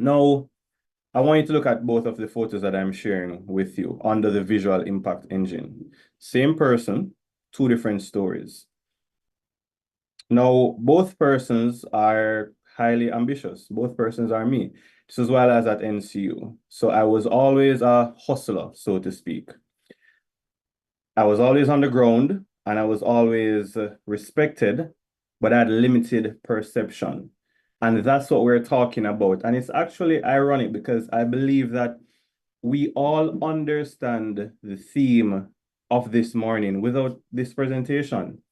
Now, I want you to look at both of the photos that I'm sharing with you under the visual impact engine. Same person, two different stories. Now, both persons are highly ambitious. Both persons are me. This is while I was at NCU. So I was always a hustler, so to speak. I was always on the ground and I was always respected, but I had limited perception. And that's what we're talking about. And it's actually ironic because I believe that we all understand the theme of this morning without this presentation.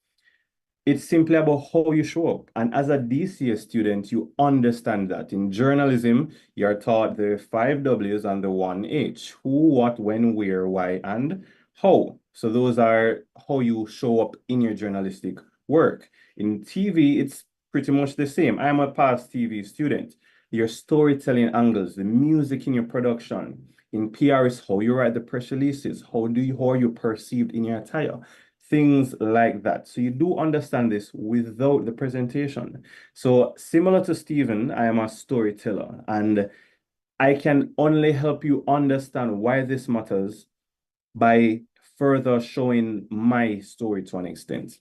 It's simply about how you show up. And as a DCS student, you understand that. In journalism, you're taught the 5 W's and the 1 H: who, what, when, where, why, and how. So those are how you show up in your journalistic work. In TV, it's pretty much the same. I'm a past TV student. Your storytelling angles, the music in your production. In PR is how you write the press releases. How are you perceived in your attire? Things like that. So you do understand this without the presentation. So similar to Stephen, I am a storyteller and I can only help you understand why this matters by further showing my story to an extent.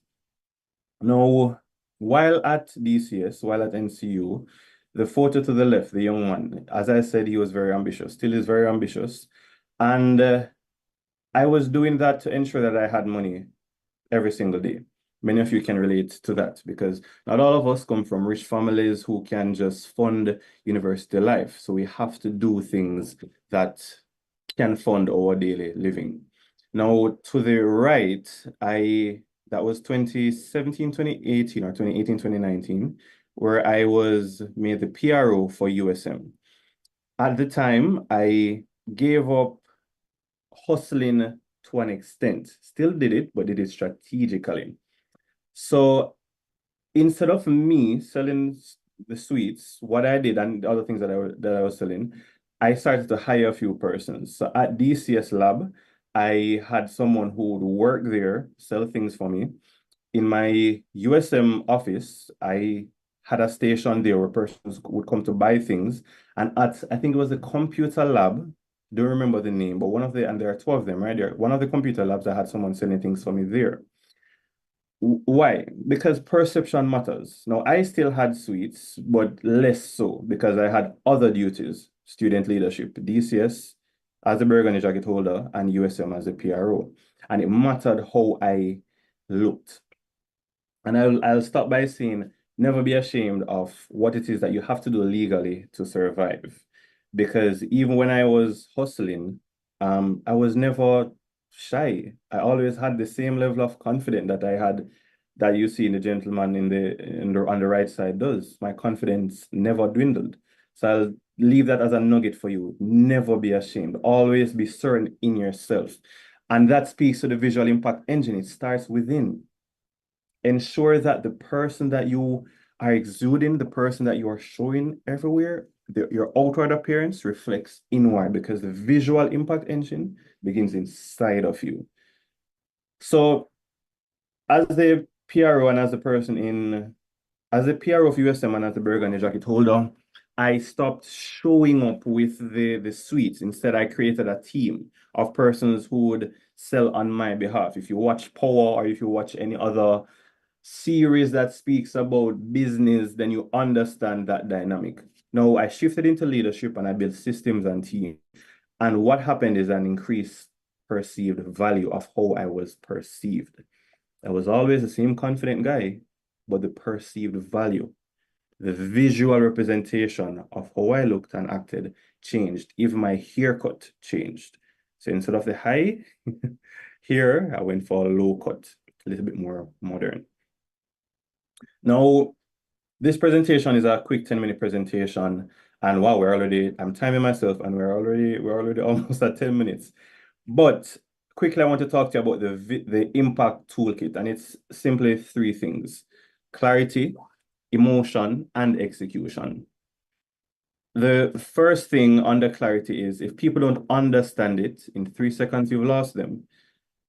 Now, while at DCS, while at NCU, the photo to the left, the young man, as I said, he was very ambitious, still is very ambitious. And I was doing that to ensure that I had money every single day. Many of you can relate to that because not all of us come from rich families who can just fund university life. So we have to do things that can fund our daily living. Now, to the right, that was 2017, 2018, or 2018, 2019, where I was made the PRO for USM. At the time, I gave up hustling to an extent. Still did it, but did it strategically. So instead of me selling the sweets, what I did and the other things that I was selling, I started to hire a few persons. So at DCS Lab, I had someone who would work there, sell things for me. In my USM office, I had a station there where persons would come to buy things. And at, I think it was the computer lab, don't remember the name, but and there are two of them, right there. One of the computer labs, I had someone selling things for me there. Why? Because perception matters. Now, I still had sweets, but less so because I had other duties, student leadership, DCS as a burgundy jacket holder and USM as a PRO. And it mattered how I looked. And I'll start by saying, never be ashamed of what it is that you have to do legally to survive. Because even when I was hustling, I was never shy. I always had the same level of confidence that I had, that you see in the gentleman on the right side does. My confidence never dwindled. So I'll leave that as a nugget for you. Never be ashamed. Always be certain in yourself. And that speaks to the visual impact engine. It starts within. Ensure that the person that you are exuding, the person that you are showing everywhere, your outward appearance reflects inward because the visual impact engine begins inside of you. So as the PRO and as the as the PRO of USM and as the burgundy jacket holder, I stopped showing up with the suites. Instead, I created a team of persons who would sell on my behalf. If you watch Power or if you watch any other series that speaks about business, then you understand that dynamic. Now, I shifted into leadership and I built systems and teams. And what happened is an increased perceived value of how I was perceived. I was always the same confident guy, but the perceived value, the visual representation of how I looked and acted changed. Even my haircut changed. So instead of the high here, I went for a low cut, a little bit more modern. Now, this presentation is a quick 10-minute presentation. And wow, I'm timing myself and we're already almost at 10 minutes. But quickly, I want to talk to you about the impact toolkit. And it's simply three things: clarity, emotion, and execution. The first thing under clarity is if people don't understand it, in 3 seconds, you've lost them.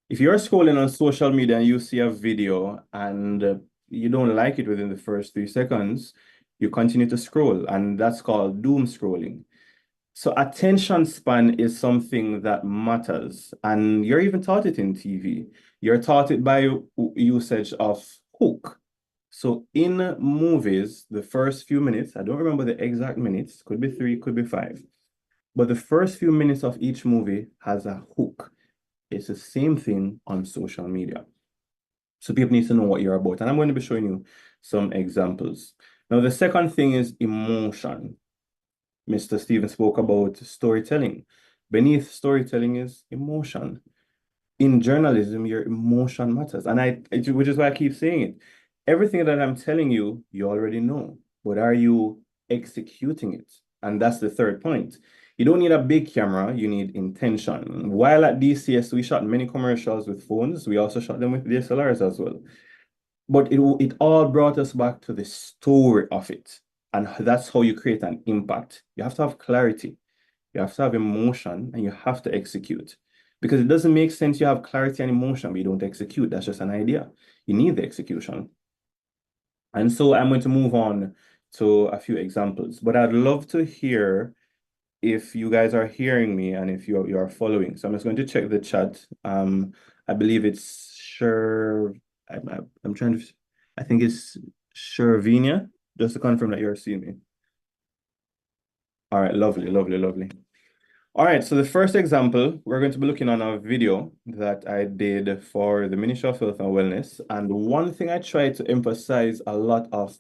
If you're scrolling on social media and you see a video and you don't like it within the first 3 seconds, you continue to scroll, and that's called doom scrolling. So attention span is something that matters, and you're even taught it in TV. You're taught it by usage of hook. So in movies, the first few minutes, I don't remember the exact minutes, could be 3, could be 5, but the first few minutes of each movie has a hook. It's the same thing on social media. So people need to know what you're about, and I'm going to be showing you some examples. Now, the second thing is emotion. Mr. Stephen spoke about storytelling. Beneath storytelling is emotion. In journalism, your emotion matters. And which is why I keep saying it. Everything that I'm telling you, you already know. But are you executing it? And that's the third point. You don't need a big camera, you need intention. While at DCS, we shot many commercials with phones. We also shot them with DSLRs as well. But it all brought us back to the story of it. And that's how you create an impact. You have to have clarity. You have to have emotion, and you have to execute. Because it doesn't make sense you have clarity and emotion, but you don't execute. That's just an idea. You need the execution. And so I'm going to move on to a few examples. But I'd love to hear if you guys are hearing me and if you are following. So I'm just going to check the chat. I believe it's sure. I'm trying to. I think it's Shervinia. Just to confirm that you're seeing me. All right, lovely, lovely, lovely. All right, so the first example, we're going to be looking on a video that I did for the Ministry of Health and Wellness. And one thing I try to emphasize a lot of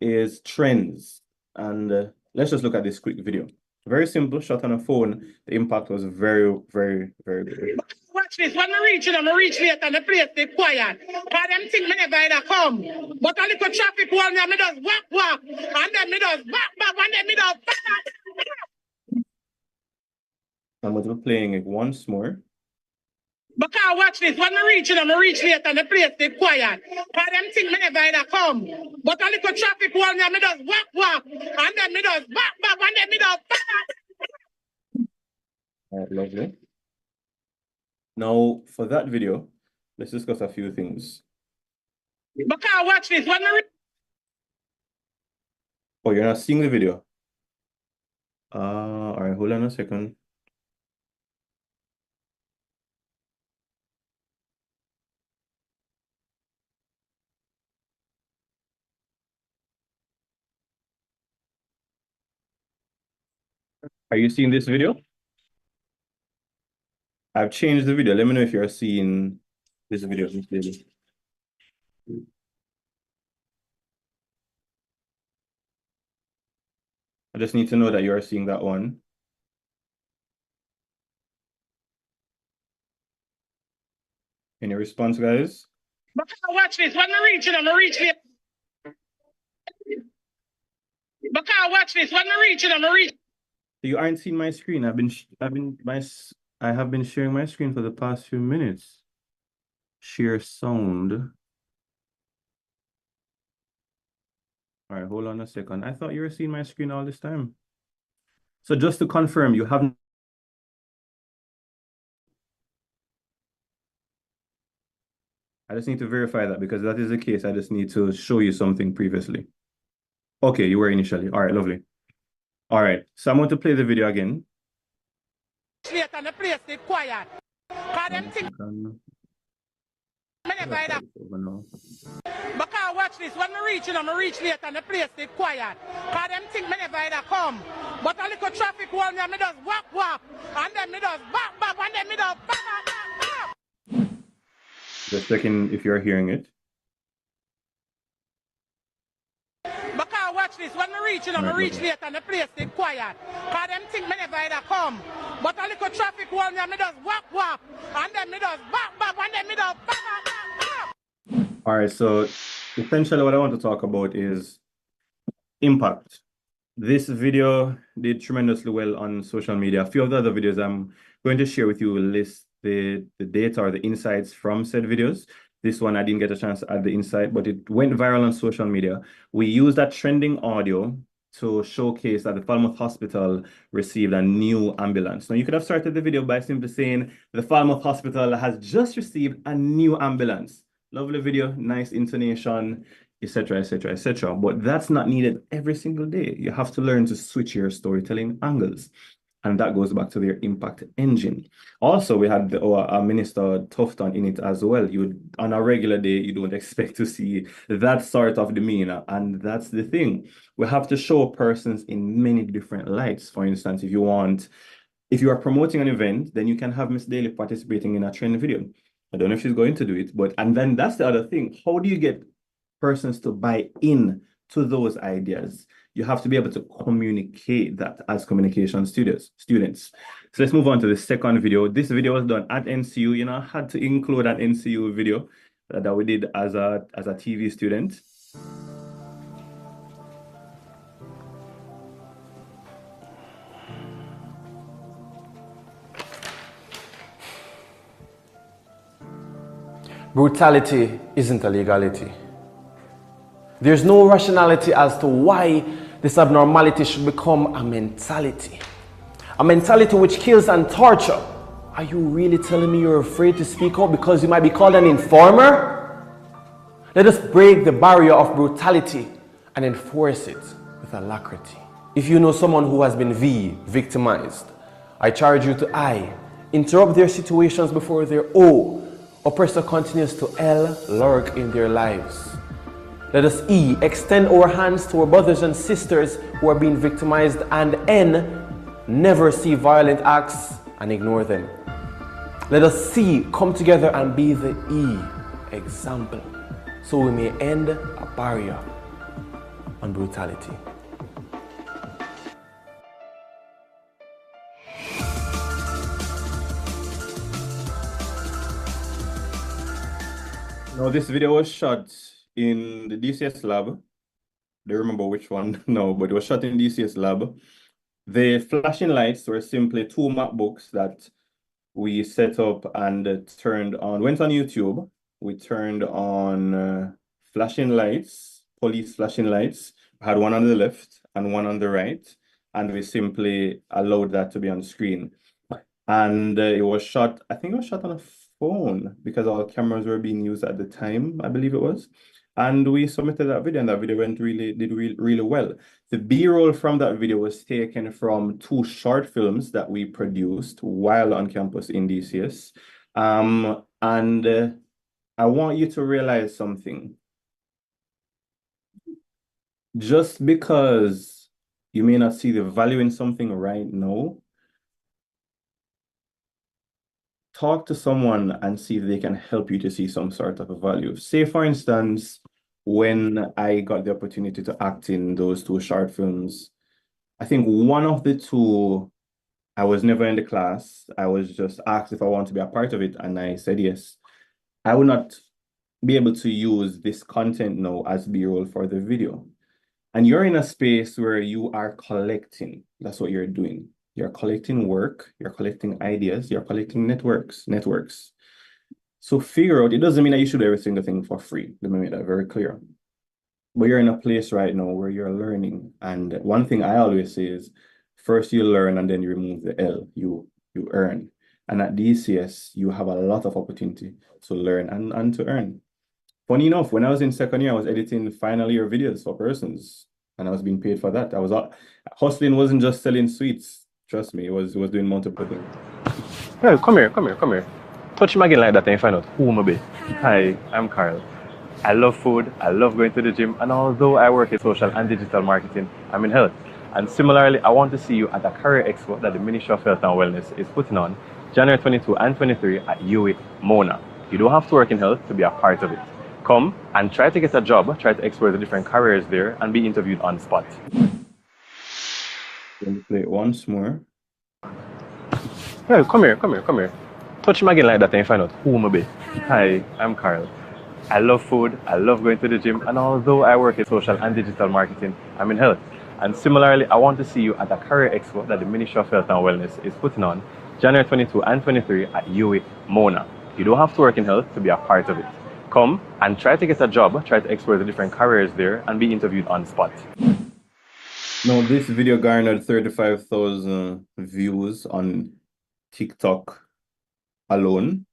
is trends. And let's just look at this quick video. Very simple, shot on a phone. The impact was very, very, very good. Watch this. When I reach late and the place is quiet. Because them think me never come. But a little traffic wall me does walk. And then me does back. And then me does back. I'm going to be playing it once more. Because watch this. When I reach late and the place is quiet. Because them think me never come. But a little traffic wall me does walk. And then me does back. And then me does back. All right, lovely. Now, for that video, let's discuss a few things. Because watch this. When I Oh, you're not seeing the video? All right, hold on a second. Are you seeing this video? I've changed the video. Let me know if you're seeing this video clearly. I just need to know that you're seeing that one. Any response, guys? watch this. When I reach late. Because watch this. When I reach. You aren't seeing my screen. I have been sharing my screen for the past few minutes. Share sound. All right, hold on a second. I thought you were seeing my screen all this time. So just to confirm, you haven't. I just need to verify that, because that is the case. I just need to show you something previously. Okay, you were initially. All right, lovely. All right, so I'm going to play the video again. And the place is quiet. Because them think Because watch this. When I reach late and the place is quiet. Because them think me never come. But a little traffic wall me does walk. And then me does back. And then me does back. Just checking if you're hearing it. Because watch this. When I reach late and the place is quiet. Because them think me never come. But a little traffic wall me does walk. And then me does back. And then me does back. All right, so essentially what I want to talk about is impact. This video did tremendously well on social media. A few of the other videos I'm going to share with you will list the data or the insights from said videos. This one, I didn't get a chance to add the insight, but it went viral on social media. We used that trending audio to showcase that the Falmouth Hospital received a new ambulance. Now, you could have started the video by simply saying the Falmouth Hospital has just received a new ambulance. Lovely video, nice intonation, etc., etc., etc. But that's not needed every single day. You have to learn to switch your storytelling angles. And that goes back to their impact engine. Also, we had our Minister Tufton in it as well. On a regular day, you don't expect to see that sort of demeanor. And that's the thing. We have to show persons in many different lights. For instance, if you are promoting an event, then you can have Miss Daly participating in a trend video. I don't know if she's going to do it, and then that's the other thing. How do you get persons to buy in to those ideas? You have to be able to communicate that as communication students. So let's move on to the second video. This video was done at NCU. I had to include an NCU video that we did as a TV student. Brutality isn't a legality. There's no rationality as to why this abnormality should become a mentality. A mentality which kills and torture. Are you really telling me you're afraid to speak out because you might be called an informer? Let us break the barrier of brutality and enforce it with alacrity. If you know someone who has been victimized, I charge you to I, interrupt their situations before their O. Oppressor continues to L, lurk in their lives. Let us E, extend our hands to our brothers and sisters who are being victimized, and N, never see violent acts and ignore them. Let us C, come together and be the E, example, so we may end a barrier on brutality. Now, this video was shot in the DCS lab. I don't remember which one now, but it was shot in DCS lab. The flashing lights were simply 2 MacBooks that we set up and turned on. Went on YouTube. We turned on flashing lights, police flashing lights. We had one on the left and one on the right, and we simply allowed that to be on screen. And it was shot, I think it was shot on a phone because all cameras were being used at the time, I believe it was. And we submitted that video, and that video did really well. The B-roll from that video was taken from 2 short films that we produced while on campus in DCS. And I want you to realize something. Just because you may not see the value in something right now, talk to someone and see if they can help you to see some sort of a value. Say, for instance, when I got the opportunity to act in those 2 short films, I think one of the 2, I was never in the class. I was just asked if I want to be a part of it, and I said yes. I would not be able to use this content now as B-roll for the video. And you're in a space where you are collecting. That's what you're doing. You're collecting work, you're collecting ideas, you're collecting networks. So figure out, it doesn't mean that you should do every single thing for free. Let me make that very clear. But you're in a place right now where you're learning. And one thing I always say is, first you learn and then you remove the L, you earn. And at DCS, you have a lot of opportunity to learn and to earn. Funny enough, when I was in second year, I was editing final year videos for persons, and I was being paid for that. Hustling wasn't just selling sweets. Trust me, it was doing multiple things. Hey, come here. Touch him again like that and you find out who I be. Hi, I'm Carl. I love food, I love going to the gym, and although I work in social and digital marketing, I'm in health. And similarly, I want to see you at a career expo that the Ministry of Health and Wellness is putting on January 22 and 23 at W.O.E, Mona. You don't have to work in health to be a part of it. Come and try to get a job, try to explore the different careers there, and be interviewed on spot. Let me play it once more. Hey, come here. Touch him again like that and you find out who I be. Hi, I'm Carl. I love food, I love going to the gym, and although I work in social and digital marketing, I'm in health. And similarly, I want to see you at a career expo that the Ministry of Health and Wellness is putting on January 22 and 23 at W.O.E, Mona. You don't have to work in health to be a part of it. Come and try to get a job, try to explore the different careers there, and be interviewed on spot. Now, this video garnered 35,000 views on TikTok alone,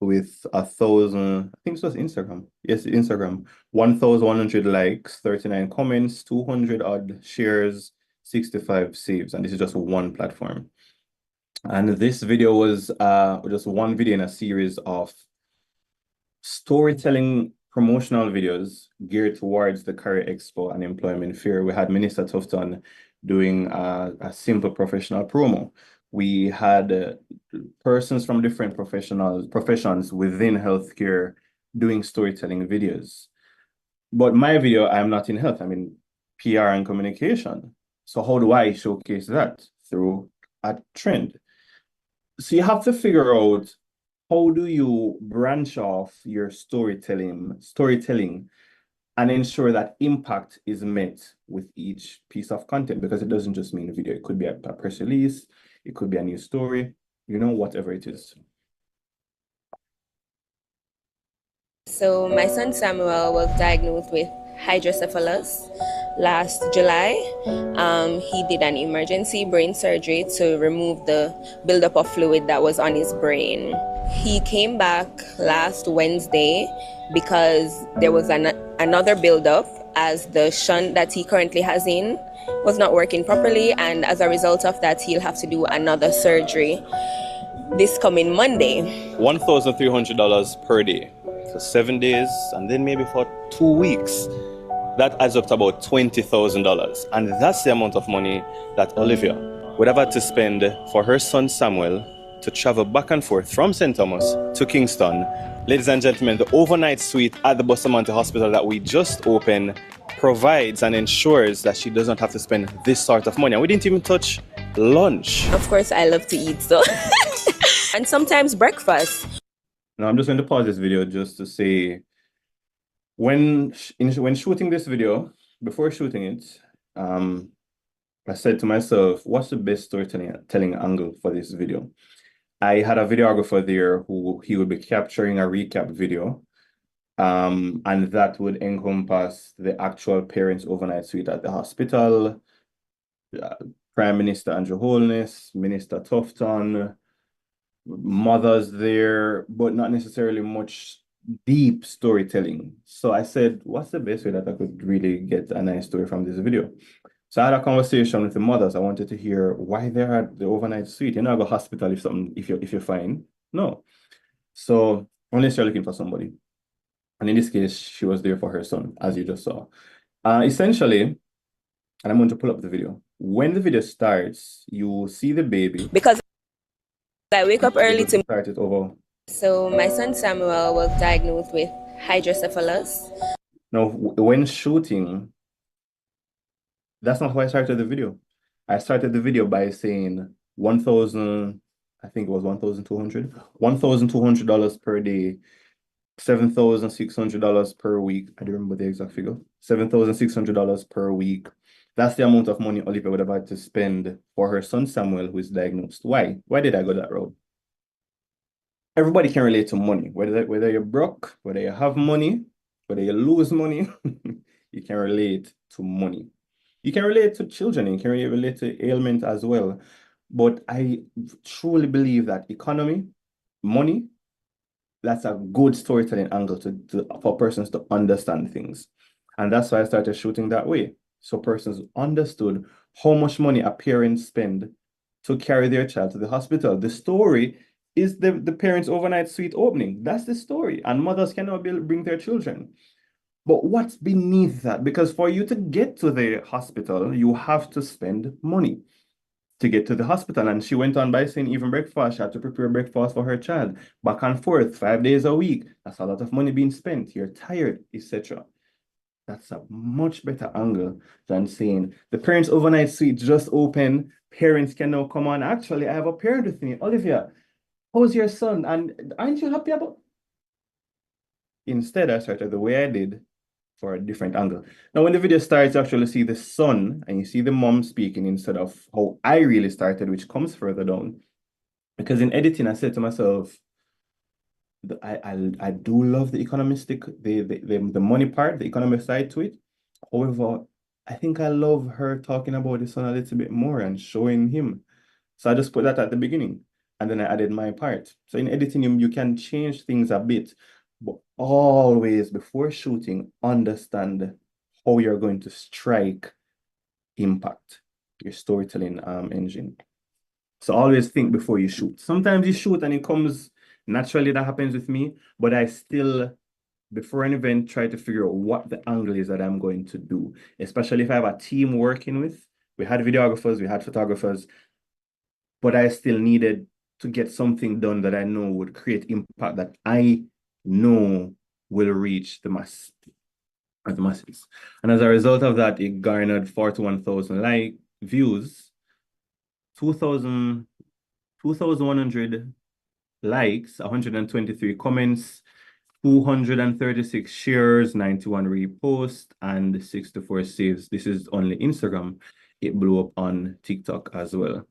with 1,000, I think it was Instagram. Yes, Instagram. 1,100 likes, 39 comments, 200 odd shares, 65 saves, and this is just one platform. And this video was just one video in a series of storytelling promotional videos geared towards the Career Expo and Employment Fair. We had Minister Tufton doing a simple professional promo. We had persons from different professions within healthcare doing storytelling videos. But my video, I'm not in health, I'm in PR and communication. So how do I showcase that? Through a trend. So you have to figure out, how do you branch off your storytelling and ensure that impact is met with each piece of content? Because it doesn't just mean a video. It could be a press release, it could be a new story, whatever it is. So my son Samuel was diagnosed with hydrocephalus last July. He did an emergency brain surgery to remove the buildup of fluid that was on his brain. He came back last Wednesday because there was another buildup, as the shunt that he currently has in was not working properly, and as a result of that, he'll have to do another surgery this coming Monday. $1,300 per day for 7 days, and then maybe for 2 weeks. That adds up to about $20,000. And that's the amount of money that Olivia would have had to spend for her son Samuel to travel back and forth from St. Thomas to Kingston. Ladies and gentlemen, the overnight suite at the Bustamante Hospital that we just opened provides and ensures that she does not have to spend this sort of money. And we didn't even touch lunch. Of course, I love to eat, so. And sometimes breakfast. Now I'm just going to pause this video just to say, when shooting this video, before shooting it, I said to myself, what's the best storytelling angle for this video? I had a videographer there who he would be capturing a recap video, and that would encompass the actual parents' overnight suite at the hospital, Prime Minister Andrew Holness, Minister Tufton, mothers there, but not necessarily much deep storytelling. So I said, what's the best way that I could really get a nice story from this video? So I had a conversation with the mothers. I wanted to hear why they're at the overnight suite. You're not going to hospital if you're fine. No. So unless you're looking for somebody. And in this case, she was there for her son, as you just saw. Essentially, and I'm going to pull up the video. When the video starts, you see the baby. Because I wake up early to start it over. So my son Samuel was diagnosed with hydrocephalus. Now, when shooting, that's not how I started the video. I started the video by saying $1,200 per day, $7,600 per week. I don't remember the exact figure. $7,600 per week. That's the amount of money Olivia would have had to spend for her son Samuel, who is diagnosed. Why? Why did I go that route? Everybody can relate to money, whether you're broke, whether you have money, whether you lose money, you can relate to money. You can relate to children, you can relate to ailment as well. But I truly believe that economy, money, that's a good storytelling angle for persons to understand things. And that's why I started shooting that way. So persons understood how much money a parent spend to carry their child to the hospital. The story is the parents' overnight suite opening. That's the story. And mothers cannot bring their children. But what's beneath that? Because for you to get to the hospital, you have to spend money to get to the hospital. And she went on by saying even breakfast, she had to prepare breakfast for her child. Back and forth, 5 days a week. That's a lot of money being spent. You're tired, etc. That's a much better angle than saying the parents' overnight suite just open. Parents can now come on. Actually, I have a parent with me, Olivia. How's your son? And aren't you happy about? Instead, I started the way I did for a different angle. Now, when the video starts, you actually see the son and you see the mom speaking instead of how I really started, which comes further down. Because in editing, I said to myself, I do love the the money part, the economic side to it. However, I think I love her talking about the son a little bit more and showing him. So I just put that at the beginning. And then I added my part. So in editing, you can change things a bit, but always before shooting, understand how you're going to strike impact. your storytelling engine. So always think before you shoot. Sometimes you shoot and it comes naturally, that happens with me, but I still, before an event, try to figure out what the angle is that I'm going to do, especially if I have a team working with. We had videographers, we had photographers, but I still needed to get something done that I know would create impact that I know will reach the masses. And as a result of that, it garnered 41,000 views, 2,100 likes, 123 comments, 236 shares, 91 reposts, and 64 saves. This is only Instagram. It blew up on TikTok as well.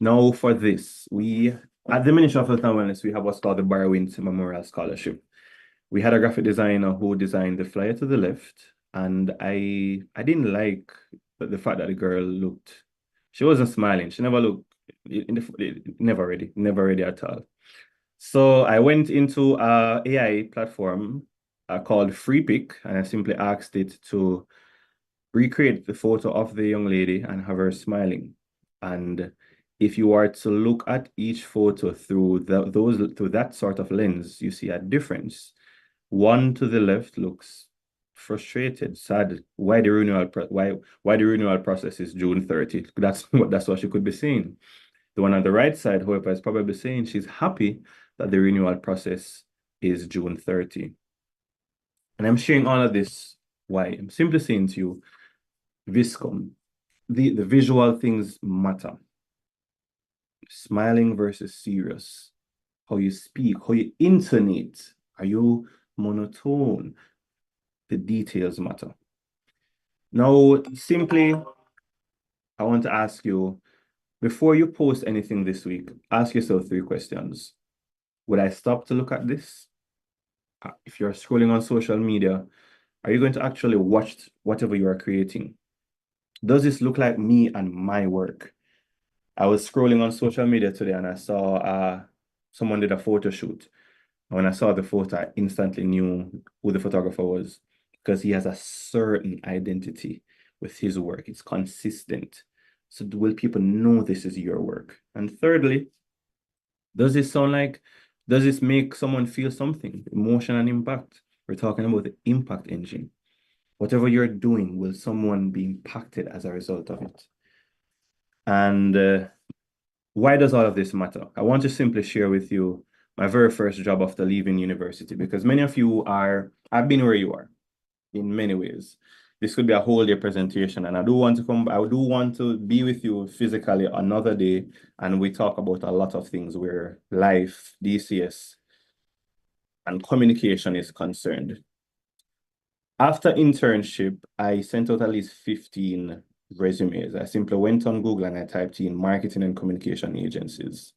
Now for this, at the Ministry of Health and Wellness, we have what's called the Barwint Memorial Scholarship. We had a graphic designer who designed the flyer to the left, and I didn't like the fact that the girl she wasn't smiling. She never looked, never ready at all. So I went into a AI platform called FreePic, and I simply asked it to recreate the photo of the young lady and have her smiling. And if you are to look at each photo through that sort of lens, you see a difference. One to the left looks frustrated, sad. Why the renewal process is June 30? That's what she could be saying. The one on the right side, however, is probably saying she's happy that the renewal process is June 30. And I'm sharing all of this. Why? I'm simply saying to you, Viscom, the visual things matter. Smiling versus serious. How you speak, how you intonate. Are you monotone? The details matter. Now, simply, I want to ask you, before you post anything this week, ask yourself 3 questions. Would I stop to look at this? If you're scrolling on social media, are you going to actually watch whatever you are creating? Does this look like me and my work? I was scrolling on social media today and I saw someone did a photo shoot. And when I saw the photo, I instantly knew who the photographer was because he has a certain identity with his work. It's consistent. So will people know this is your work? And thirdly, does this make someone feel something? Emotion and impact. We're talking about the impact engine. Whatever you're doing, will someone be impacted as a result of it? And why does all of this matter? I want to simply share with you my very first job after leaving university, because many of you I've been where you are in many ways. This could be a whole day presentation, and I do want to be with you physically another day, and we talk about a lot of things where life, DCS, and communication is concerned. After internship, I sent out at least 15 resumes. I simply went on Google and I typed in marketing and communication agencies.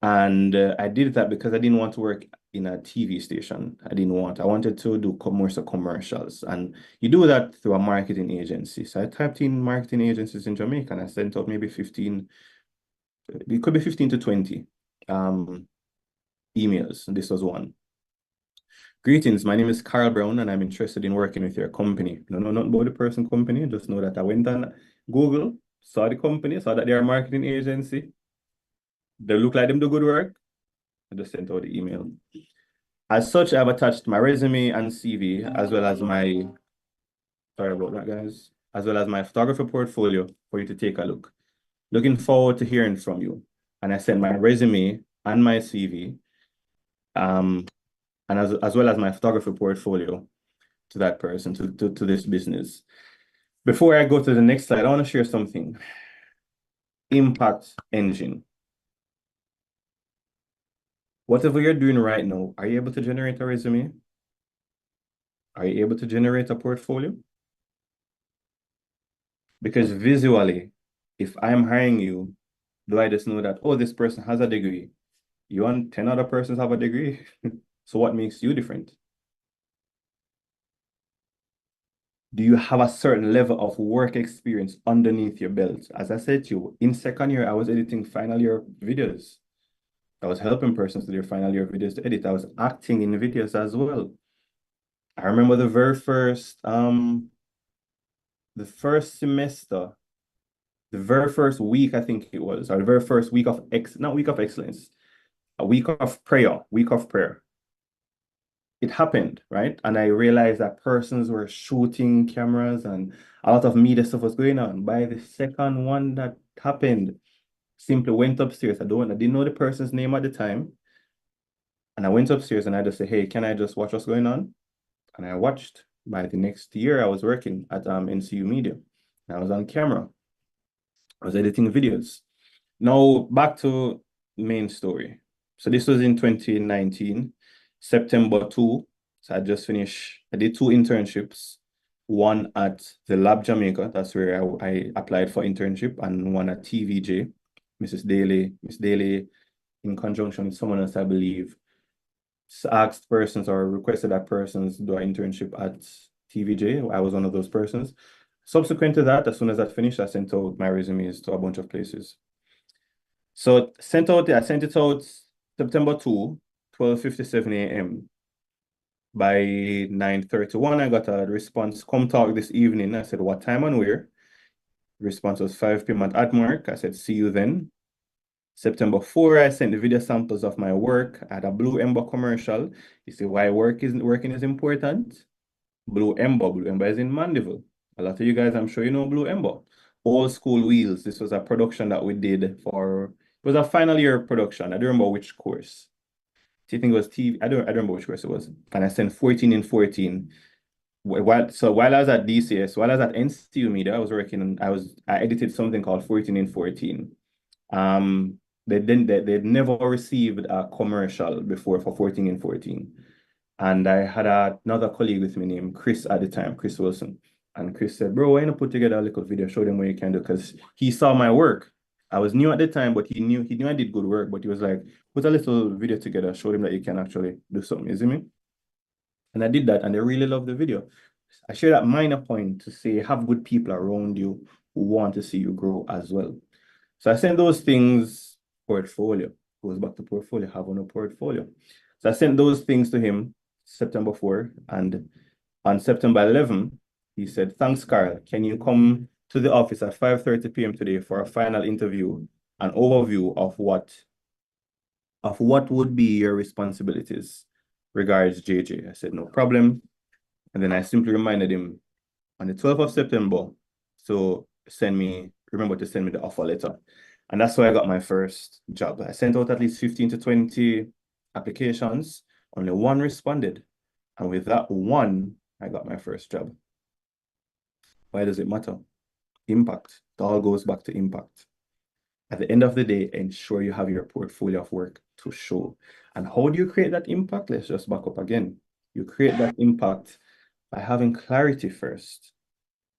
And I did that because I didn't want to work in a TV station. I wanted to do commercials. And you do that through a marketing agency. So I typed in marketing agencies in Jamaica and I sent out maybe 15, it could be 15 to 20 emails. And this was one. Greetings, my name is Carl Brown and I'm interested in working with your company. No, not about the person company, just know that I went on Google, saw the company, saw that they're a marketing agency. They look like them do good work. I just sent out the email. As such, I've attached my resume and CV, as well as my, sorry about that, guys, as well as my photography portfolio for you to take a look. Looking forward to hearing from you. And I sent my resume and my CV, and as well as my photography portfolio to that person, to this business. Before I go to the next slide, I want to share something. Impact engine. Whatever you're doing right now, are you able to generate a resume? Are you able to generate a portfolio? Because visually, if I'm hiring you, do I just know that, oh, this person has a degree? You and 10 other persons have a degree. So what makes you different? Do you have a certain level of work experience underneath your belt? As I said to you, in second year, I was editing final year videos. I was helping persons to their final year videos to edit. I was acting in videos as well. I remember the first semester, the very first week, I think it was, or the very first week of not week of excellence, a week of prayer. It happened, right? And I realized that persons were shooting cameras and a lot of media stuff was going on. By the second one that happened, simply went upstairs. I didn't know the person's name at the time. And I went upstairs and I just said, hey, can I just watch what's going on? And I watched. By the next year, I was working at NCU Media. And I was on camera. I was editing videos. Now, back to main story. So this was in 2019, September 2. So I just finished, I did 2 internships. One at the Lab Jamaica, that's where I applied for internship, and one at TVJ. Miss Daly, in conjunction with someone else, I believe, asked persons or requested that persons do an internship at TVJ. I was one of those persons. Subsequent to that, as soon as I finished, I sent out my resumes to a bunch of places. So I sent it out September 2, 12:57 a.m. By 9:31, I got a response, come talk this evening. I said, what time and where? The response was 5 p.m. at Admark. I said, see you then. September 4, I sent the video samples of my work. I had a Blue Ember commercial. You see why working is important? Blue Ember is in Mandeville. A lot of you guys, I'm sure you know Blue Ember. Old School Wheels. This was a production that we did for, it was a final year production. I don't remember which course. I think it was TV. I don't remember which course it was. And I sent 14 in 14. While I was at DCS, while I was at NCU Media, I was working on, I edited something called 14 in 14. They'd never received a commercial before for 14 in 14. And I had another colleague with me named Chris at the time, Chris Wilson. And Chris said, bro, why not put together a little video, show them what you can do? Because he saw my work. I was new at the time, but he knew I did good work, but he was like, put a little video together, show them that you can actually do something, you see me? And I did that, and they really loved the video. I share that minor point to say, have good people around you who want to see you grow as well. So I sent those things, portfolio, goes back to portfolio, have on a portfolio. So I sent those things to him September 4, and on September 11, he said, thanks, Carl. Can you come to the office at 5:30 p.m. today for a final interview, an overview of what would be your responsibilities regards JJ? I said, no problem. And then I simply reminded him on the 12th of September, so remember to send me the offer letter. And that's why I got my first job. I sent out at least 15 to 20 applications. Only one responded. And with that one, I got my first job. Why does it matter? Impact. It all goes back to impact. At the end of the day, ensure you have your portfolio of work to show. And how do you create that impact? Let's just back up again. You create that impact by having clarity first.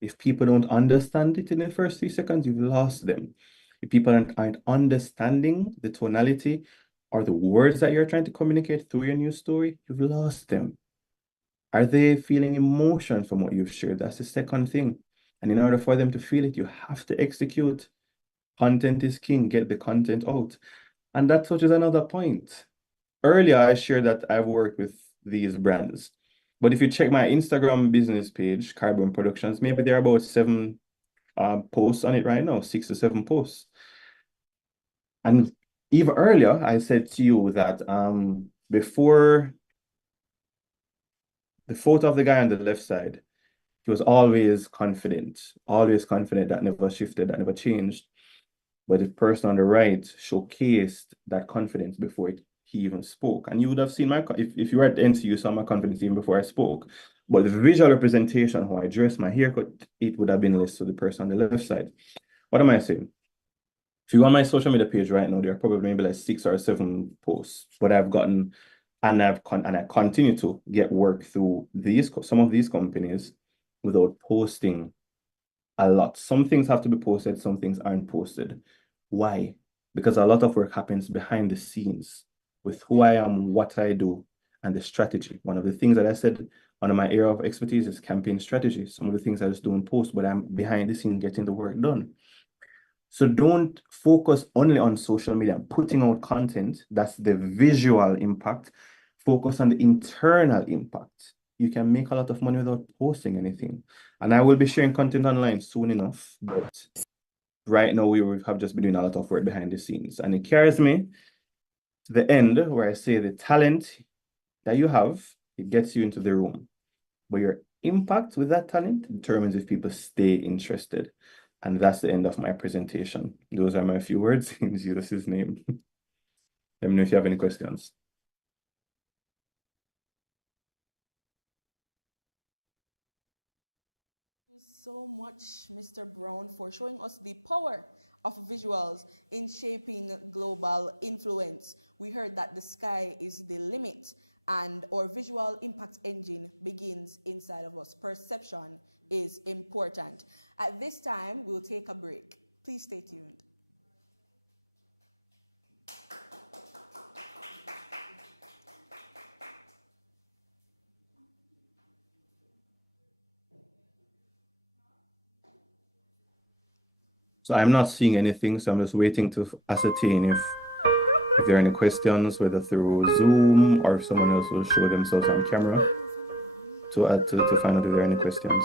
If people don't understand it in the first 3 seconds, you've lost them. If people aren't understanding the tonality or the words that you're trying to communicate through your news story, you've lost them. Are they feeling emotion from what you've shared? That's the second thing. And in order for them to feel it, you have to execute. Content is king. Get the content out. And that touches another point. Earlier, I shared that I've worked with these brands. But if you check my Instagram business page, Carbon Productions, maybe there are about 7 posts on it right now, 6 to 7 posts. And even earlier, I said to you that before the photo of the guy on the left side, he was always confident that never shifted, that never changed. But the person on the right showcased that confidence before he even spoke. And you would have seen if you were at the NCU, you saw my confidence even before I spoke. But the visual representation, how I dress, my haircut, it would have been less to the person on the left side. What am I saying? If you go on my social media page right now, there are probably maybe like 6 or 7 posts. But I've gotten, and I continue to get work through some of these companies without posting a lot. Some things have to be posted, some things aren't posted. Why? Because a lot of work happens behind the scenes with who I am, what I do, and the strategy. One of the things that I said under my area of expertise is campaign strategy. Some of the things I just don't post, but I'm behind the scene getting the work done. So don't focus only on social media, putting out content. That's the visual impact. Focus on the internal impact. You can make a lot of money without posting anything. And I will be sharing content online soon enough, but right now we have just been doing a lot of work behind the scenes. And it carries me to the end where I say the talent that you have, it gets you into the room. But your impact with that talent determines if people stay interested. And that's the end of my presentation. Those are my few words in Jesus' name. Let me know if you have any questions. Thank you so much, Mr. Brown, for showing us the power of visuals in shaping global influence. We heard that the sky is the limit, and our visual impact engine begins inside of us. Perception is important. At this time, we'll take a break. Please stay tuned. So I'm not seeing anything, so I'm just waiting to ascertain if there are any questions, whether through Zoom or if someone else will show themselves on camera. So to find out if there are any questions.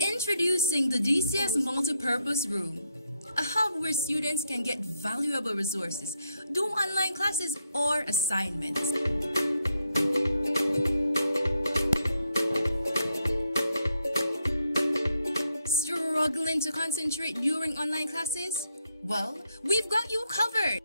Introducing the DCS Multipurpose Room, a hub where students can get valuable resources, do online classes or assignments. Struggling to concentrate during online classes? Well, we've got you covered.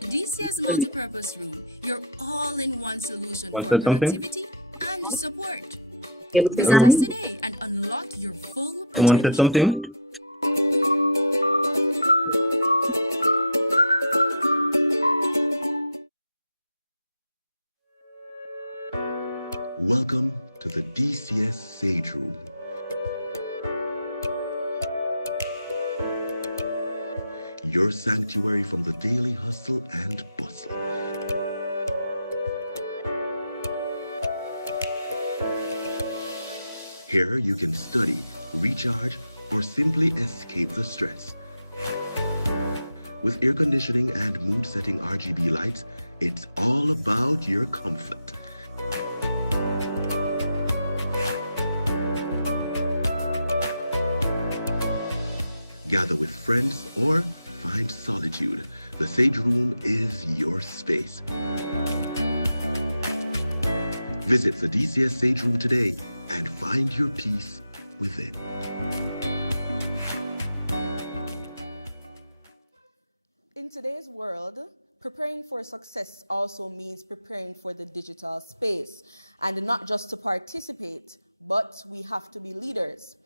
DCS Multipurpose Room, your all-in-one solution for productivity and support. Visit us today and unlock your full potential. Someone said something? Welcome to the DCS Sage Room. Your sanctuary from the daily hustle and bustle. Here you can study, recharge, or simply escape the stress. With air conditioning and mood-setting RGB lights, it's all about your comfort. Gather with friends or find solitude. The Sage Room is your space. Visit the DCS Sage Room today and find your peace within. In today's world, preparing for success also means preparing for the digital space, and not just to participate, but we have to be leaders.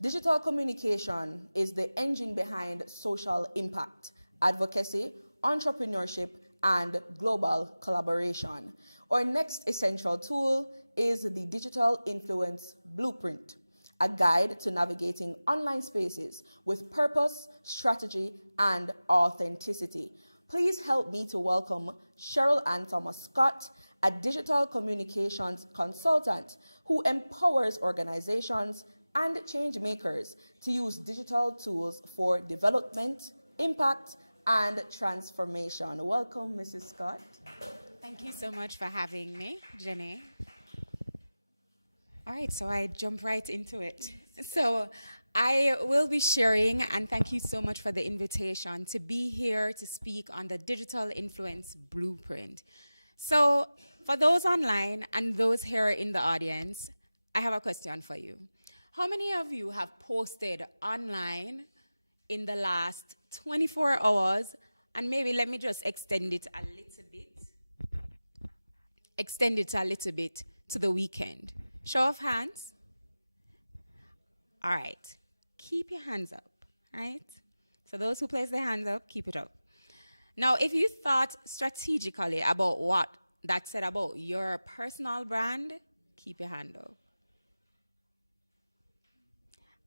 Digital communication is the engine behind social impact, advocacy, entrepreneurship, and global collaboration. Our next essential tool is the Digital Influence Blueprint, a guide to navigating online spaces with purpose, strategy, and authenticity. Please help me to welcome Cheryl Ann Thomas Scott, a digital communications consultant who empowers organizations and change makers to use digital tools for development, impact, and transformation. Welcome, Mrs. Scott. Thank you so much for having me, Jenny. All right, so I jump right into it. So I will be sharing, and thank you so much for the invitation to be here to speak on the Digital Influence Blueprint. So for those online and those here in the audience, I have a question for you. How many of you have posted online in the last 24 hours? And maybe let me just extend it a little bit. Extend it a little bit to the weekend. Show of hands. All right. Keep your hands up, right? So those who place their hands up, keep it up. Now, if you thought strategically about what that said about your personal brand, keep your hand up.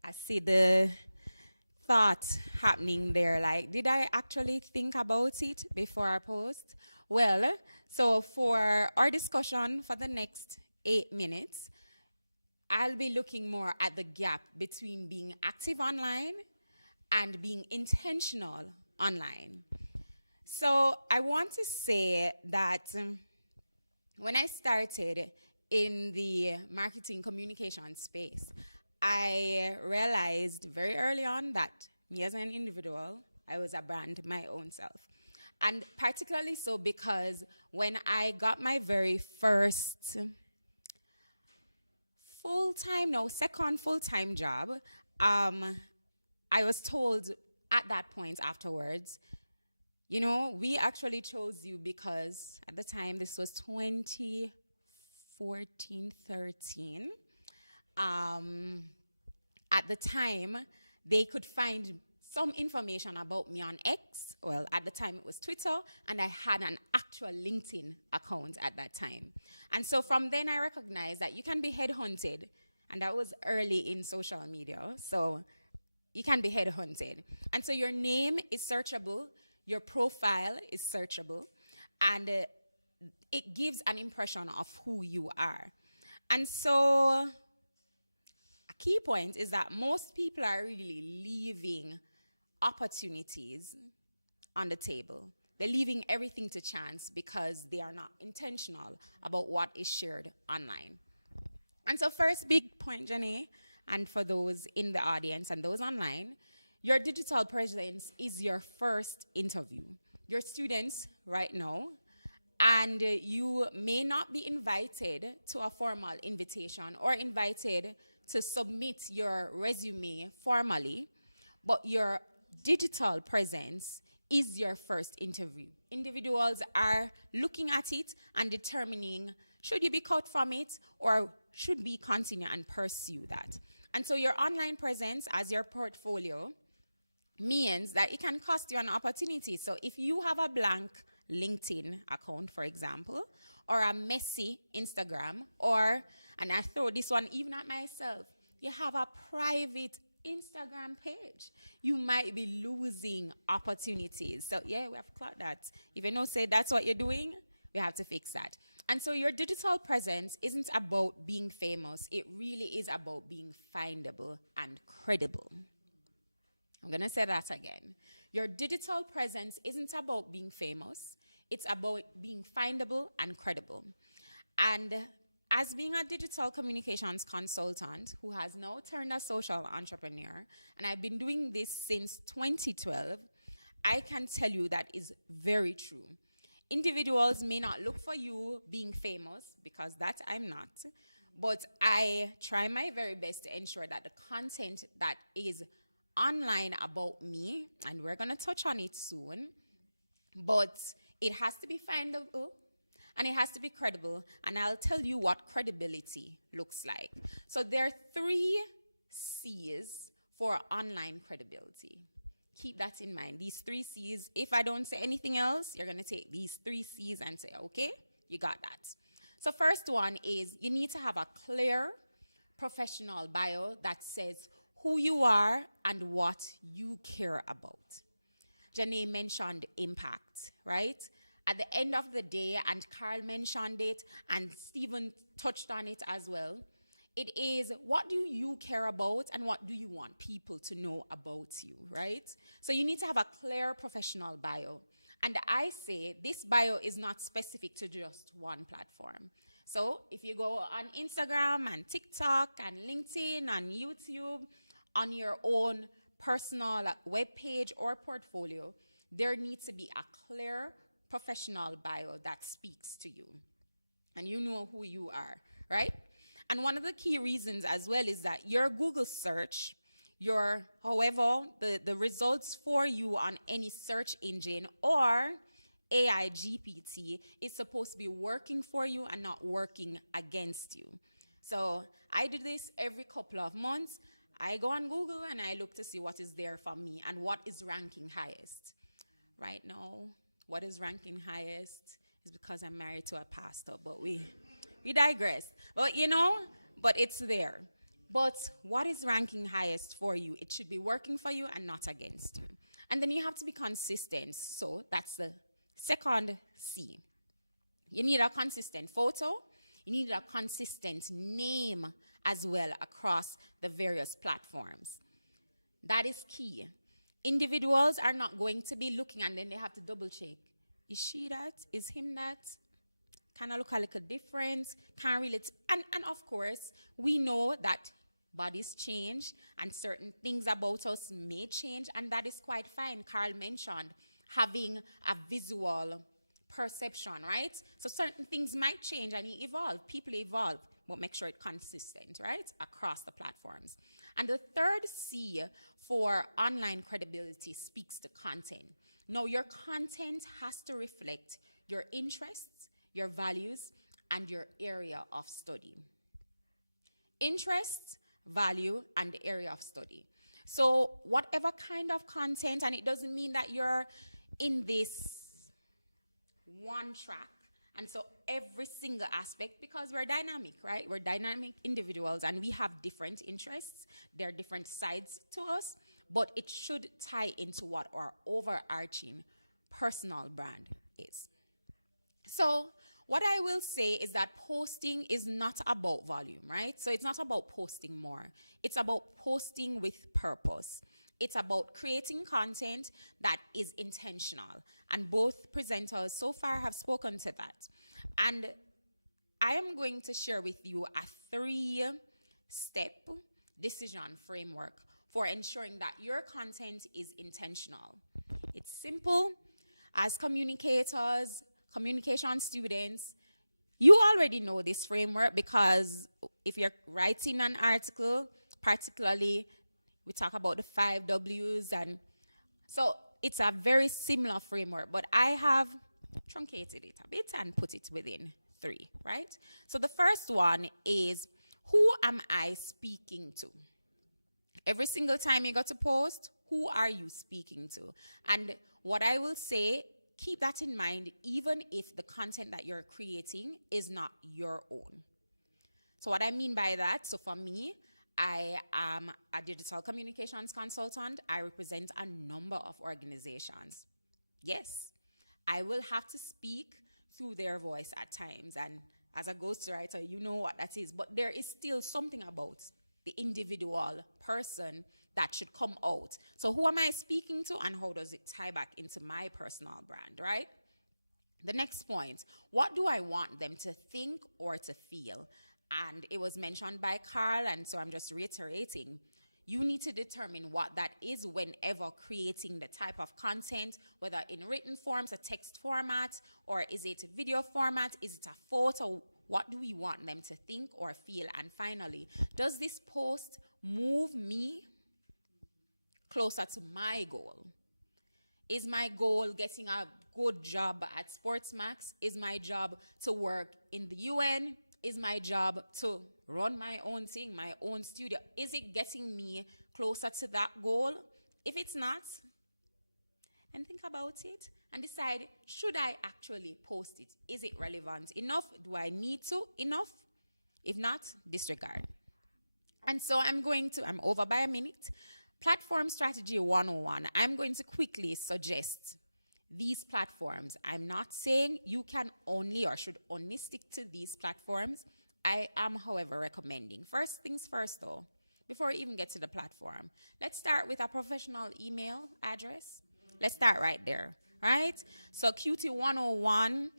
I see the thought happening there, like, did I actually think about it before I post? Well, so for our discussion for the next 8 minutes, I'll be looking more at the gap between being active online and being intentional online. So I want to say that when I started in the marketing communication space, I realized very early on that me as an individual, I was a brand my own self. And particularly so because when I got my very first second full-time job, I was told at that point afterwards, you know, we actually chose you because at the time, this was 2014, 13. At the time, they could find some information about me on X. Well, at the time it was Twitter, and I had an actual LinkedIn account at that time. And so from then I recognized that you can be headhunted, and that was early in social media. So you can be headhunted. And so your name is searchable, your profile is searchable, and it gives an impression of who you are. And so a key point is that most people are really leaving opportunities on the table. They're leaving everything to chance because they are not intentional about what is shared online. And so first big point, Jenny, and for those in the audience and those online, your digital presence is your first interview. Your students right now, and you may not be invited to a formal invitation or invited to submit your resume formally, but your digital presence is your first interview. Individuals are looking at it and determining, should you be cut from it or should we continue and pursue that? And so your online presence as your portfolio means that it can cost you an opportunity. So if you have a blank LinkedIn account, for example, or a messy Instagram, or, and I throw this one even at myself, you have a private Instagram page, you might be losing opportunities. So yeah, we have to clock that. If you know, say that's what you're doing, we have to fix that. And so your digital presence isn't about being famous. It really is about being findable and credible. I'm going to say that again. Your digital presence isn't about being famous. It's about being findable and credible. And as being a digital communications consultant who has now turned a social entrepreneur, and I've been doing this since 2012, I can tell you that is very true. Individuals may not look for you being famous, because that I'm not, but I try my very best to ensure that the content that is online about me, and we're going to touch on it soon, but it has to be findable and it has to be credible, and I'll tell you what credibility looks like. So there are 3 C's for online credibility. Keep that in mind. These 3 C's, if I don't say anything else, you're going to take these 3 C's and say, okay, you got that. So first one is you need to have a clear professional bio that says who you are and what you care about. Janae mentioned impact, right? At the end of the day, and Carl mentioned it, and Stephen touched on it as well, it is what do you care about and what do you want people to know about you, right? So you need to have a clear professional bio. And I say this bio is not specific to just one platform. So if you go on Instagram and TikTok and LinkedIn and YouTube on your own personal web page or portfolio, there needs to be a clear professional bio that speaks to you. And you know who you are, right? And one of the key reasons as well is that your Google search, the results for you on any search engine or AI GPT is supposed to be working for you and not working against you. So I do this every couple of months. I go on Google and I look to see what is there for me and what is ranking highest. Right now, what is ranking highest It's because I'm married to a pastor, but we digress. But but it's there. But what is ranking highest for you? It should be working for you and not against you. And then you have to be consistent. So that's the second C. You need a consistent photo. You need a consistent name as well across the various platforms. That is key. Individuals are not going to be looking and then they have to double check. Is she that? Is him that? Kind of look a little different. Can't relate. And of course, we know that bodies change and certain things about us may change, and that is quite fine. Carl mentioned having a visual perception, right? So certain things might change and evolve. People evolve, but make sure it's consistent, right? Across the platforms. And the third C for online credibility speaks to content. Now, your content has to reflect your interests, your values, and your area of study. Interests, value, and area of study. So whatever kind of content, and it doesn't mean that you're in this one track, and so every single aspect, because we're dynamic, right? We're dynamic individuals and we have different interests. There are different sides to us, but it should tie into what our overarching personal brand is. So what I will say is that posting is not about volume, right? So it's not about posting more. It's about posting with purpose. It's about creating content that is intentional. And both presenters so far have spoken to that. And I am going to share with you a 3-step decision framework for ensuring that your content is intentional. It's simple. As communicators, communication students, you already know this framework because if you're writing an article, particularly, we talk about the 5 W's, and so it's a very similar framework, but I have truncated it a bit and put it within 3, right? So the first one is, who am I speaking to? Every single time you go to post, who are you speaking to? And what I will say, keep that in mind, even if the content that you're creating is not your own. So what I mean by that, so for me, I am a digital communications consultant. I represent a number of organizations. Yes, I will have to speak through their voice at times. And as a ghostwriter, you know what that is. But there is still something about the individual person that should come out. So who am I speaking to and how does it tie back into my personal brand, right? The next point, what do I want them to think or to feel? And it was mentioned by Carl, and so I'm just reiterating. You need to determine what that is whenever creating the type of content, whether in written forms, a text format, or is it a video format, is it a photo? What do we want them to think or feel? And finally, does this post move me closer to my goal? Is my goal getting a good job at Sportsmax? Is my job to work in the UN? Is my job to run my own thing, my own studio? Is it getting me closer to that goal? If it's not, then think about it and decide, should I actually post it? Is it relevant enough? Do I need to enough? If not, disregard. And so I'm over by a minute. Platform Strategy 101. I'm going to quickly suggest these platforms. I'm not saying you can only or should only stick to these platforms. I am, however, recommending. First things first, though, before we even get to the platform, let's start with a professional email address. Let's start right there, right? So QT 101.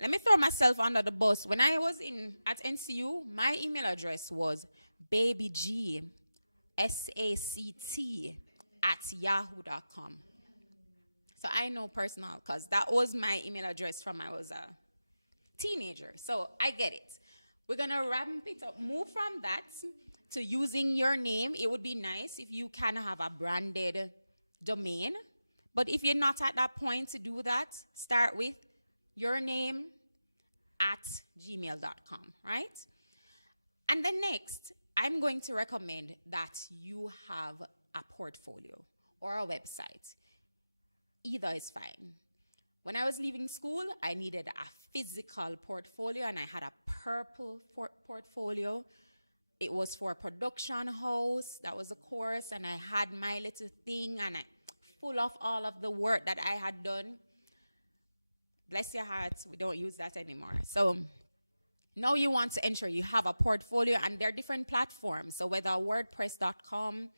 Let me throw myself under the bus. When I was at NCU, my email address was babygsACT@yahoo.com. So I know personal because that was my email address from I was a teenager. So I get it. We're going to ramp it up. Move from that to using your name. It would be nice if you can have a branded domain. But if you're not at that point to do that, start with your name @gmail.com, right? And then next, I'm going to recommend that you have a portfolio or a website. Either is fine. When I was leaving school, I needed a physical portfolio, and I had a purple portfolio. It was for a production house. That was a course, and I had my little thing, and I full of all of the work that I had done. Bless your hearts, we don't use that anymore. So now you want to ensure you have a portfolio, and there are different platforms. So whether WordPress.com,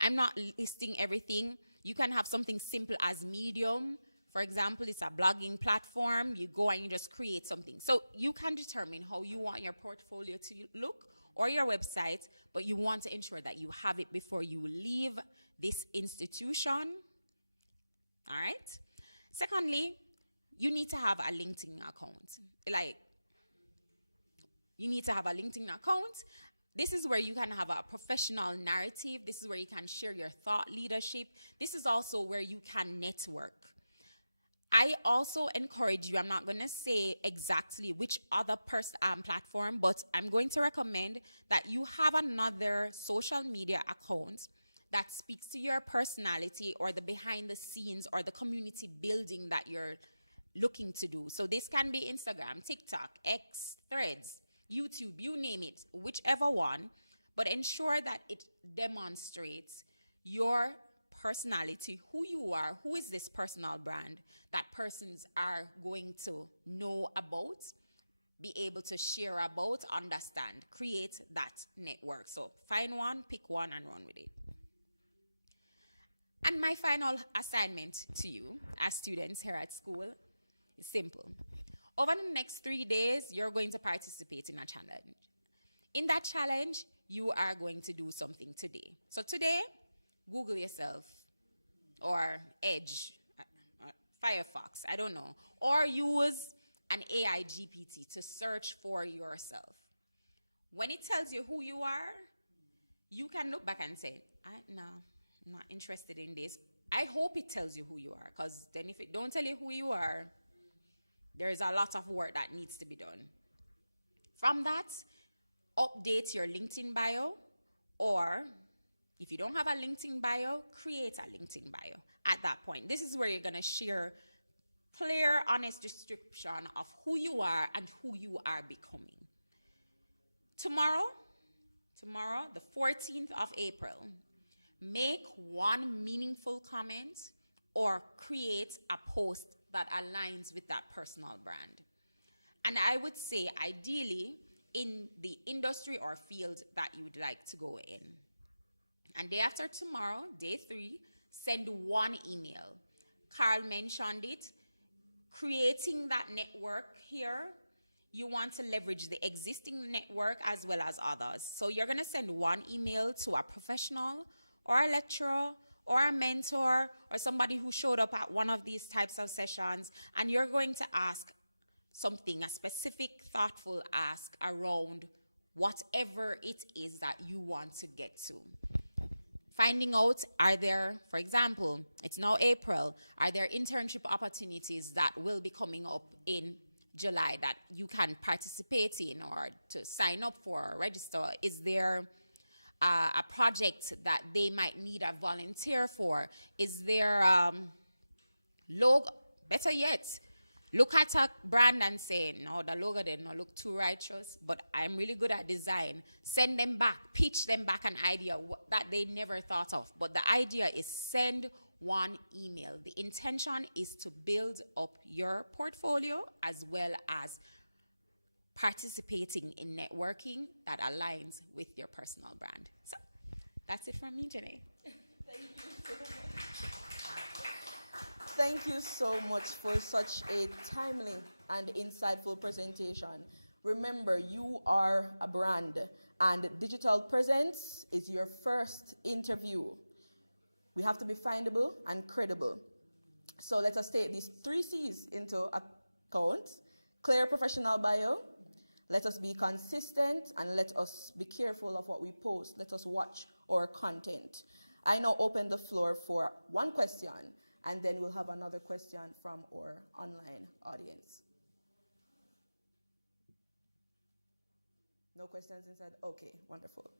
I'm not listing everything. You can have something simple as Medium. For example, it's a blogging platform. You go and you just create something. So you can determine how you want your portfolio to look or your website, but you want to ensure that you have it before you leave this institution. All right? Secondly, you need to have a LinkedIn account. You need to have a LinkedIn account. This is where you can have a professional narrative. This is where you can share your thought leadership. This is also where you can network. I also encourage you, I'm not going to say exactly which other platform, but I'm going to recommend that you have another social media account that speaks to your personality or the behind the scenes or the community building that you're looking to do. So this can be Instagram, TikTok, X, Threads, YouTube, you name it, whichever one, but ensure that it demonstrates your personality, who you are, who is this personal brand that persons are going to know about, be able to share about, understand, create that network. So find one, pick one, and run with it. And my final assignment to you as students here at school is simple. Over the next 3 days, you're going to participate in a challenge. In that challenge, you are going to do something today. So today, Google yourself, or Edge, Firefox, I don't know, or use an AI GPT to search for yourself. When it tells you who you are, you can look back and say, no, I'm not interested in this. I hope it tells you who you are, because then if it don't tell you who you are, there is a lot of work that needs to be done. From that, update your LinkedIn bio, or if you don't have a LinkedIn bio, create a LinkedIn bio at that point. This is where you're going to share clear, honest description of who you are and who you are becoming. Tomorrow, the 14th of April, make one meaningful comment or create a post that aligns with that personal brand. And I would say, ideally, in the industry or field that you would like to go in. And day after tomorrow, day 3, send one email. Carl mentioned it. Creating that network here, you want to leverage the existing network as well as others. So you're going to send one email to a professional or a lecturer or a mentor or somebody who showed up at one of these types of sessions, and you're going to ask something, a specific, thoughtful ask around whatever it is that you want to get to. Finding out, are there, for example, it's now April, are there internship opportunities that will be coming up in July that you can participate in or to sign up for or register? Is there a project that they might need a volunteer for? Is there logo? Better yet, look at a brand and say, no, the logo did not look too righteous, but I'm really good at design. Send them back, pitch them back an idea that they never thought of. But the idea is send one email. The intention is to build up your portfolio as well as participating in networking that aligns with your personal brand. So that's it from me, Janae. Thank you so much for such a timely and insightful presentation. Remember, you are a brand, and digital presence is your first interview. We have to be findable and credible. So let us take these 3 C's into account. Clear professional bio. Let us be consistent, and let us be careful of what we post. Let us watch our content. I now open the floor for one question, and then we'll have another question from our online audience. No questions inside? Okay, wonderful.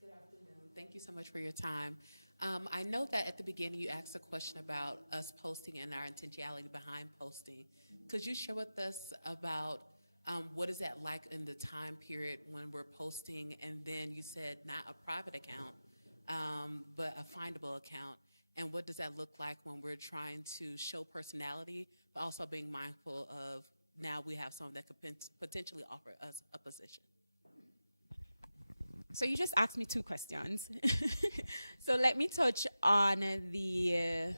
Good afternoon. Thank you so much for your time. I know that at the beginning you asked a question about us posting and our intentionality behind posting. Could you share with us about what is that like in the time period when we're posting, and then you said not a private account, but a findable account, and what does that look like when we're trying to show personality, but also being mindful of now we have someone that could potentially offer us a position? So you just asked me two questions. So let me touch on the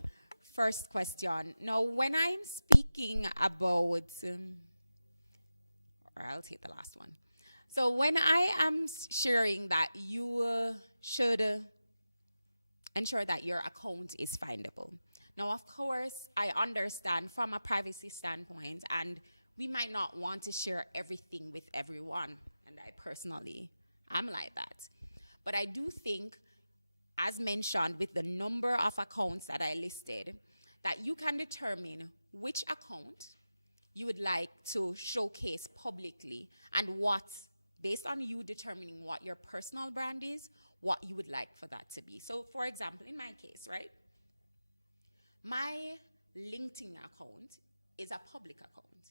first question. Now, when I'm speaking about, or I'll take the last one. So when I am sharing that you should ensure that your account is findable. Now, of course, I understand from a privacy standpoint, and we might not want to share everything with everyone, and I personally am like that. But I do think, as mentioned with the number of accounts that I listed, that you can determine which account you would like to showcase publicly and what, based on you determining what your personal brand is, what you would like for that to be. So, for example, in my case, right, my LinkedIn account is a public account.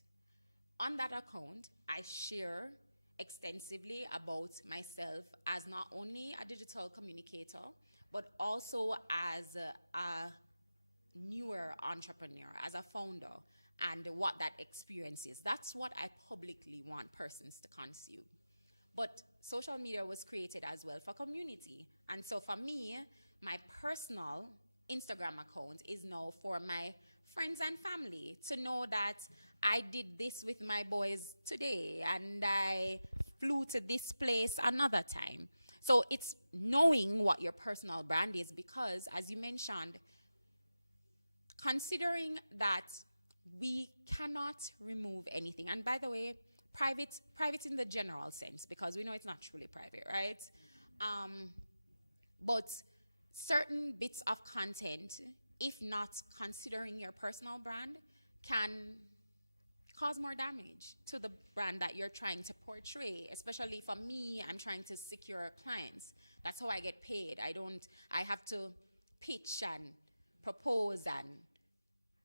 On that account, I share extensively about myself as not only a digital communicator, but also as a newer entrepreneur, as a founder, and what that experience is. That's what I publicly want persons to consume. But social media was created as well for community. And so for me, my personal Instagram account is now for my friends and family to know that I did this with my boys today and I flew to this place another time. So it's knowing what your personal brand is, because as you mentioned, considering that we cannot remove anything. And by the way, private in the general sense, because we know it's not truly private, right? But certain bits of content, if not considering your personal brand, can cause more damage to the brand that you're trying to portray. Especially for me, I'm trying to secure clients. That's how I get paid. I have to pitch and propose and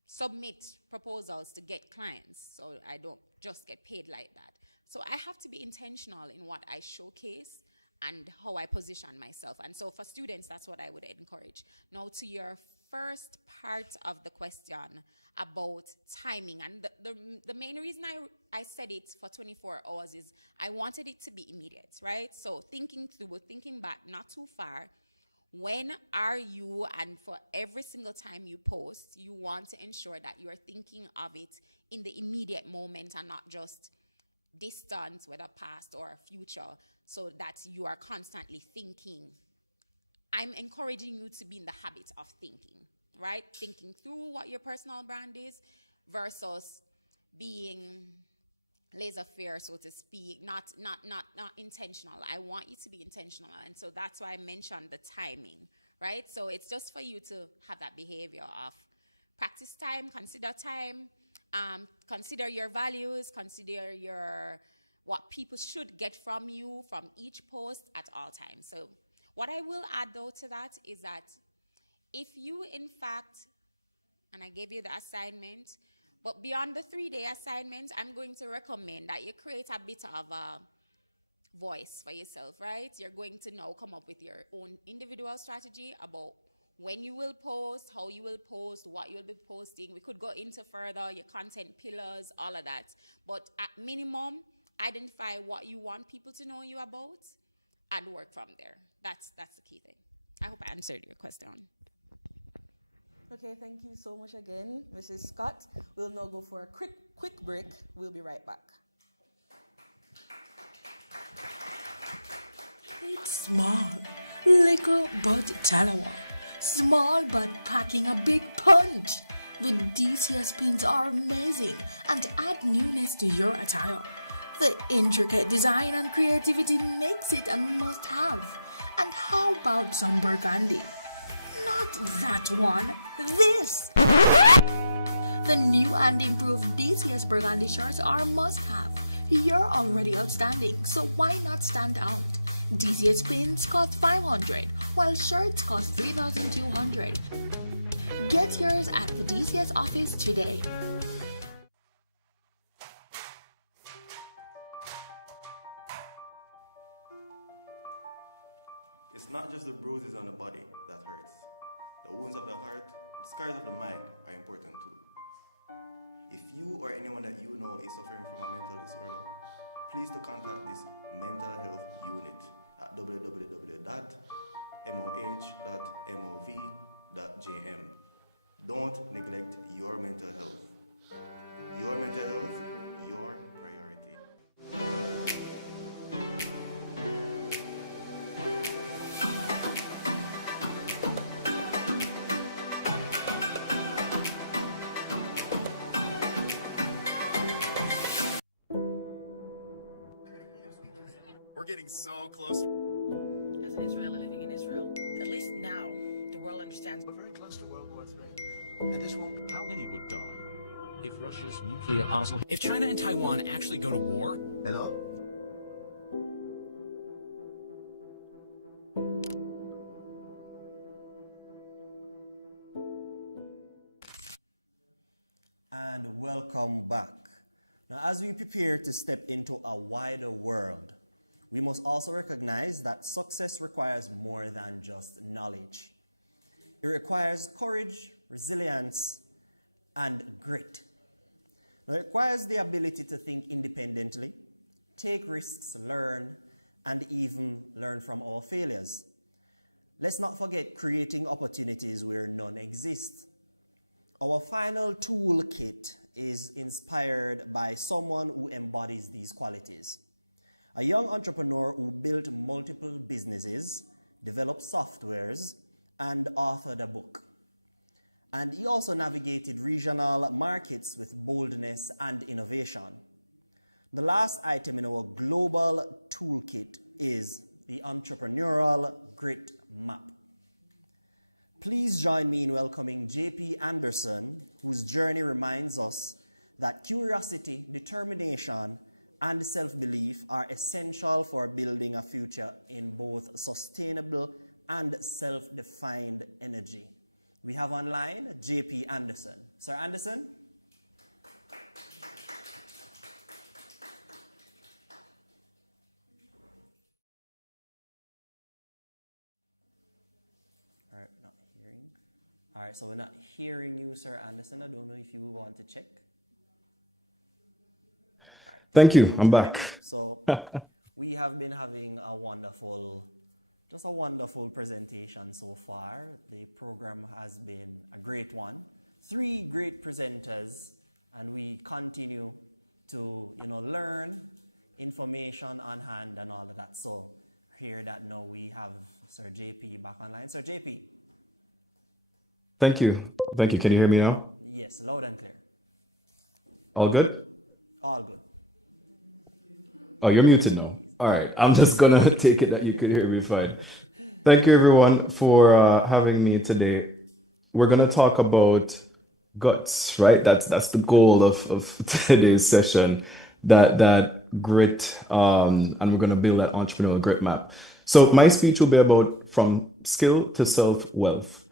submit proposals to get clients. So I don't just get paid like that. So I have to be intentional in what I showcase and how I position myself. And so for students, that's what I would encourage. Now to your first part of the question about timing, and the main reason I said it for 24 hours is I wanted it to be immediate, right? So thinking back not too far, when are you, and for every single time you post, you want to ensure that you're thinking of it in the immediate moment and not just distant, whether past or future, so that you are constantly thinking. I'm encouraging you to be in the habit of thinking, right? Thinking through what your personal brand is versus being laissez-faire, so to speak, not intentional. I want you to be intentional. And so that's why I mentioned the timing, right? So it's just for you to have that behavior of practice time, consider your values, consider what people should get from you from each post at all times. So what I will add though to that is that if you in fact, and I gave you the assignment, but beyond the 3-day assignment, I'm going to recommend that you create a bit of a voice for yourself, right? You're going to now come up with your own individual strategy about when you will post, how you will post, what you'll be posting. We could go into further, your content pillars, all of that. But at minimum, identify what you want people to know you about and work from there. That's the key thing. I hope I answered your question. Okay, thank you so much again, Mrs. Scott. We'll now go for a quick break. We'll be right back. It's small, little but Talawa. Small but packing a big punch. The DCS pins are amazing and add newness to your attire. The intricate design and creativity makes it a must-have. And how about some burgundy? Not that one, this! The new and improved DCS burgundy shirts are a must-have. You're already outstanding, so why not stand out? DCS pins cost $500, while shirts cost $3,200. Get yours at the DCS office today. It's not just the bruises on the body that hurts. The wounds of the heart, the scars of the mind are important too. If you or anyone that you know is suffering from a mental disorder, please to contact this mental health unit at www.moh.mov.jm. Don't neglect your mental health. Your mental health, your priority. We're getting so close. As an Israeli living in Israel, at least now the world understands. We're very close to World War III, and this won't. How many would die if Russia's nuclear arsenal... If China and Taiwan actually go to war... Hello? And welcome back. Now, as we prepare to step into a wider world, we must also recognize that success requires more than just knowledge. It requires courage, resilience, and grit. Now, it requires the ability to think independently, take risks, learn, and even learn from our failures. Let's not forget creating opportunities where none exist. Our final toolkit is inspired by someone who embodies these qualities. A young entrepreneur who built multiple businesses, developed softwares, and authored a book. And he also navigated regional markets with boldness and innovation. The last item in our global toolkit is the Entrepreneurial Grit Map. Please join me in welcoming J.P. Anderson, whose journey reminds us that curiosity, determination, and self-belief are essential for building a future in both sustainable and self-defined energy. We have online J.P. Anderson. Sir Anderson? All right, not hearing. All right, so we're not hearing you, Sir Anderson. I don't know if you want to check. Thank you. I'm back. So we have been having a wonderful presentation so far. The program has been a great one. 3 great presenters, and we continue to learn information on hand and all of that. So here that now we have Sir JP back online. Sir JP. Thank you. Thank you. Can you hear me now? Yes, loud and clear. All good? All good. Oh, you're muted now. All right. I'm just going to take it that you could hear me fine. Thank you, everyone, for having me today. We're going to talk about guts, right? That's the goal of today's session, that grit, and we're going to build that entrepreneurial grit map. So my speech will be about from skill to self-wealth,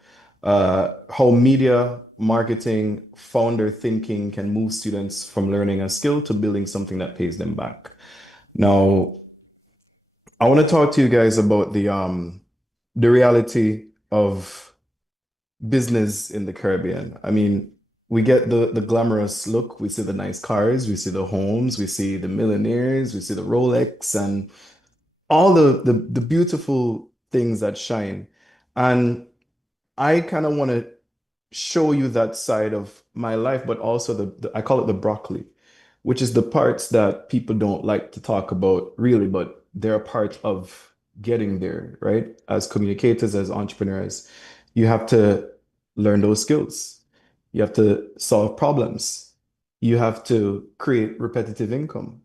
how media, marketing, founder thinking can move students from learning a skill to building something that pays them back. Now, I want to talk to you guys about the reality of business in the Caribbean. I mean, we get the glamorous look, we see the nice cars, we see the homes, we see the millionaires, we see the Rolex, and all the beautiful things that shine. And I kind of want to show you that side of my life, but also I call it the broccoli, which is the parts that people don't like to talk about really, but they're a part of getting there, right? As communicators, as entrepreneurs, you have to learn those skills. You have to solve problems. You have to create repetitive income.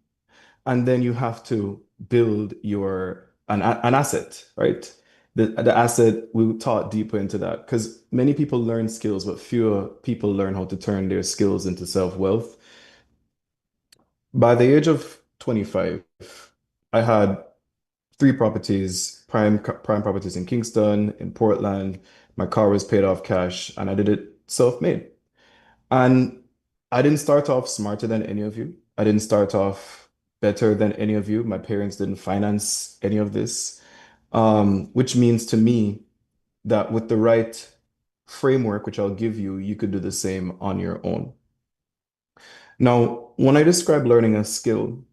And then you have to build an asset, right? The asset, we'll talk deeper into that because many people learn skills, but fewer people learn how to turn their skills into self-wealth. By the age of 25, I had three properties, prime properties in Kingston, in Portland. My car was paid off cash, and I did it self-made. And I didn't start off smarter than any of you. I didn't start off better than any of you. My parents didn't finance any of this, which means to me that with the right framework, which I'll give you, you could do the same on your own. Now, when I describe learning a skill,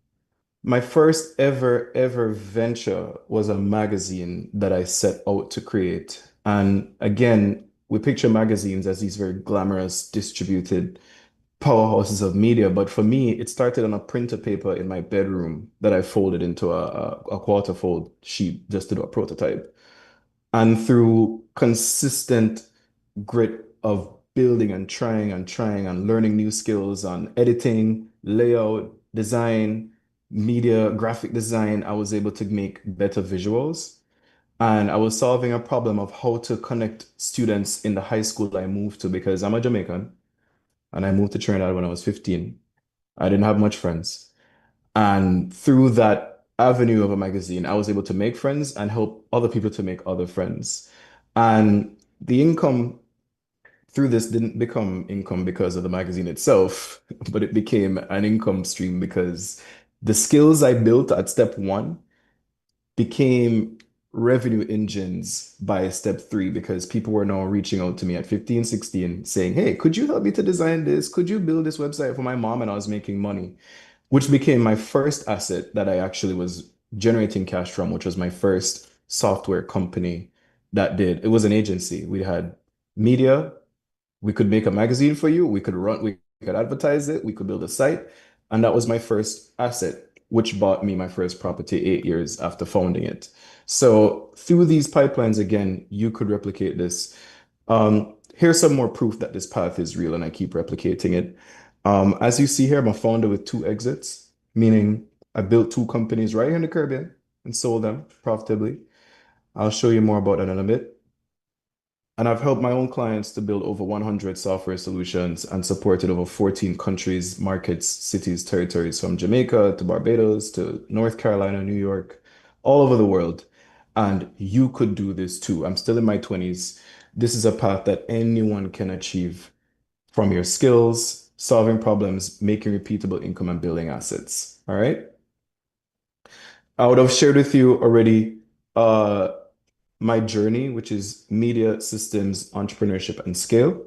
my first ever venture was a magazine that I set out to create. And again, we picture magazines as these very glamorous, distributed powerhouses of media. But for me, it started on a printer paper in my bedroom that I folded into a quarter fold sheet just to do a prototype. And through consistent grit of building and trying and learning new skills on editing, layout, design, media, graphic design, I was able to make better visuals. And I was solving a problem of how to connect students in the high school I moved to because I'm a Jamaican and I moved to Trinidad when I was 15. I didn't have much friends. And through that avenue of a magazine, I was able to make friends and help other people to make other friends. And the income through this didn't become income because of the magazine itself, but it became an income stream because the skills I built at step one became revenue engines by step three because people were now reaching out to me at 15, 16 saying, hey, could you help me to design this? Could you build this website for my mom? And I was making money, which became my first asset that I actually was generating cash from, which was my first software company that did, it was an agency. We had media, we could make a magazine for you, we could advertise it, we could build a site. And that was my first asset, which bought me my first property 8 years after founding it. So through these pipelines, again, you could replicate this. Here's some more proof that this path is real and I keep replicating it. As you see here, I'm a founder with 2 exits, meaning I built 2 companies right here in the Caribbean and sold them profitably. I'll show you more about that in a bit. And I've helped my own clients to build over 100 software solutions and supported over 14 countries, markets, cities, territories from Jamaica to Barbados to North Carolina, New York, all over the world. And you could do this too. I'm still in my 20s. This is a path that anyone can achieve from your skills, solving problems, making repeatable income, and building assets. All right. I would have shared with you already my journey, which is media systems, entrepreneurship, and scale.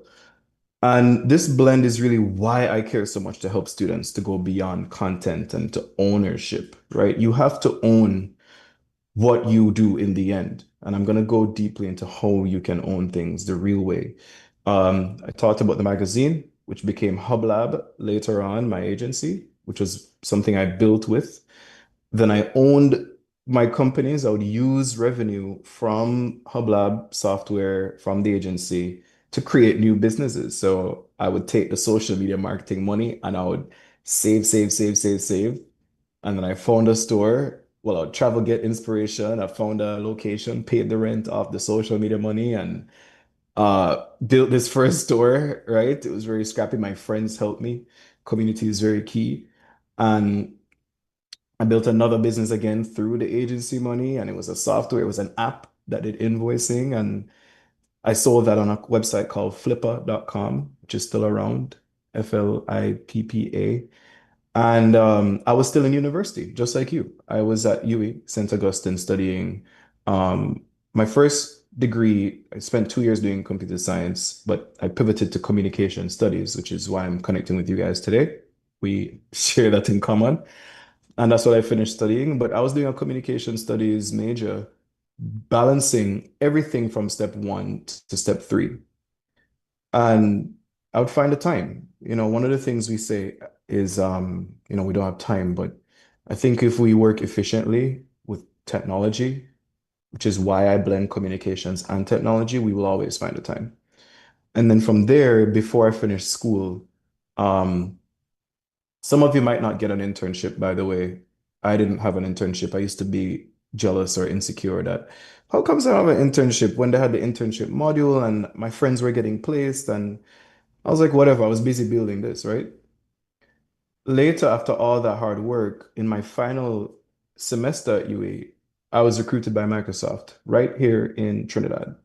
And this blend is really why I care so much to help students to go beyond content and to ownership, right? You have to own what you do in the end. And I'm going to go deeply into how you can own things the real way. I talked about the magazine, which became Hub Lab later on, my agency, which was something I built with. Then I owned my companies. I would use revenue from Hub Lab software from the agency to create new businesses. So I would take the social media marketing money and I would save. And then I found a store. Well, I would travel, get inspiration. I found a location, paid the rent off the social media money, and built this first store, right? It was very scrappy. My friends helped me. Community is very key. And I built another business again through the agency money, and it was a software, it was an app that did invoicing. And I sold that on a website called flippa.com, which is still around, FLIPPA. And I was still in university, just like you. I was at UWE, St. Augustine, studying my first degree. I spent 2 years doing computer science, but I pivoted to communication studies, which is why I'm connecting with you guys today. We share that in common. And that's what I finished studying. But I was doing a communication studies major, balancing everything from step 1 to step 3. And I would find the time. One of the things we say is, we don't have time, but I think if we work efficiently with technology, which is why I blend communications and technology, we will always find the time. And then from there, before I finished school, some of you might not get an internship, by the way. I didn't have an internship. I used to be jealous or insecure that how comes I have an internship when they had the internship module and my friends were getting placed, and I was like, whatever, I was busy building this, right? Later, after all that hard work, in my final semester at UWE, I was recruited by Microsoft right here in Trinidad.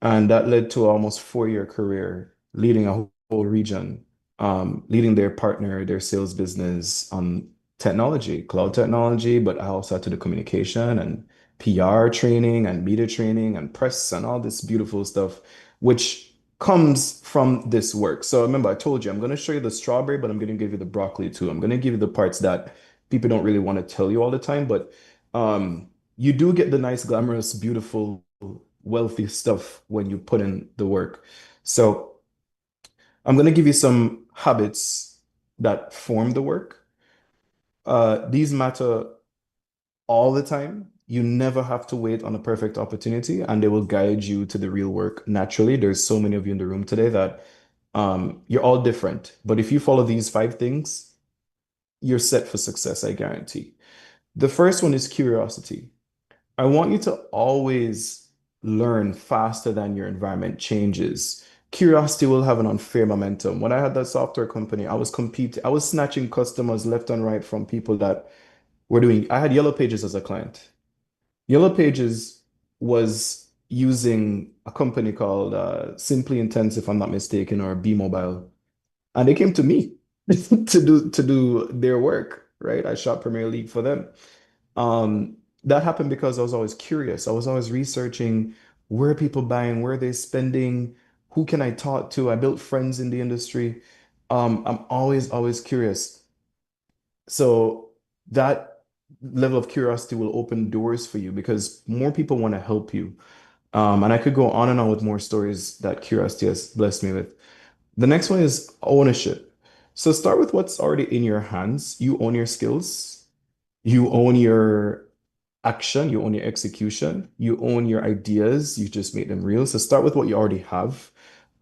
And that led to an almost 4-year career leading a whole region, leading their partner, their sales business on technology, cloud technology, but I also had to do communication and PR training and media training and press and all this beautiful stuff, which comes from this work. So remember, I told you, I'm going to show you the strawberry, but I'm going to give you the broccoli too. I'm going to give you the parts that people don't really want to tell you all the time, but you do get the nice, glamorous, beautiful, wealthy stuff when you put in the work. So I'm going to give you some habits that form the work. These matter all the time. You never have to wait on a perfect opportunity, and they will guide you to the real work naturally. There's so many of you in the room today that you're all different. But if you follow these 5 things, you're set for success, I guarantee. The first one is curiosity. I want you to always learn faster than your environment changes. Curiosity will have an unfair momentum. When I had that software company, I was snatching customers left and right from people that were doing, I had Yellow Pages as a client. Yellow Pages was using a company called Simply Intense, if I'm not mistaken, or B Mobile. And they came to me to do their work, right? I shot Premier League for them. That happened because I was always curious. I was always researching where are people buying, where are they spending, who can I talk to? I built friends in the industry. I'm always curious. So that level of curiosity will open doors for you because more people want to help you. And I could go on and on with more stories that curiosity has blessed me with. The next one is ownership. So start with what's already in your hands. You own your skills. You own your action, you own your execution, you own your ideas, you just make them real. So start with what you already have.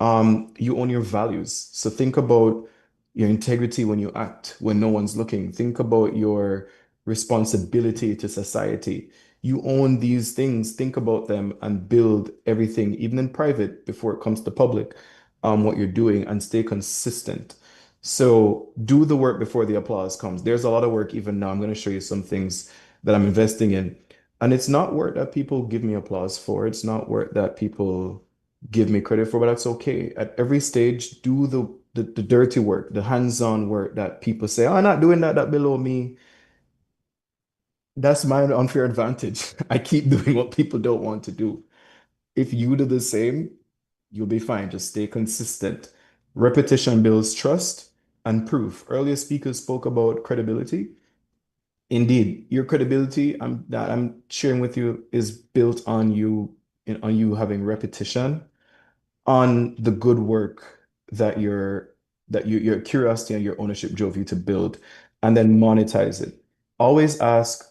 You own your values. So think about your integrity when you act, when no one's looking. Think about your responsibility to society. You own these things, think about them and build everything, even in private, before it comes to public, what you're doing and stay consistent. So do the work before the applause comes. There's a lot of work even now. I'm going to show you some things that I'm investing in. And it's not work that people give me applause for. It's not work that people give me credit for, but that's okay. At every stage, do the dirty work, the hands-on work that people say, oh, I'm not doing that, that below me. That's my unfair advantage. I keep doing what people don't want to do. If you do the same, you'll be fine. Just stay consistent. Repetition builds trust and proof. Earlier speakers spoke about credibility. Indeed, your credibility that I'm sharing with you is built on you having repetition, on the good work that your curiosity and your ownership drove you to build, and then monetize it. Always ask,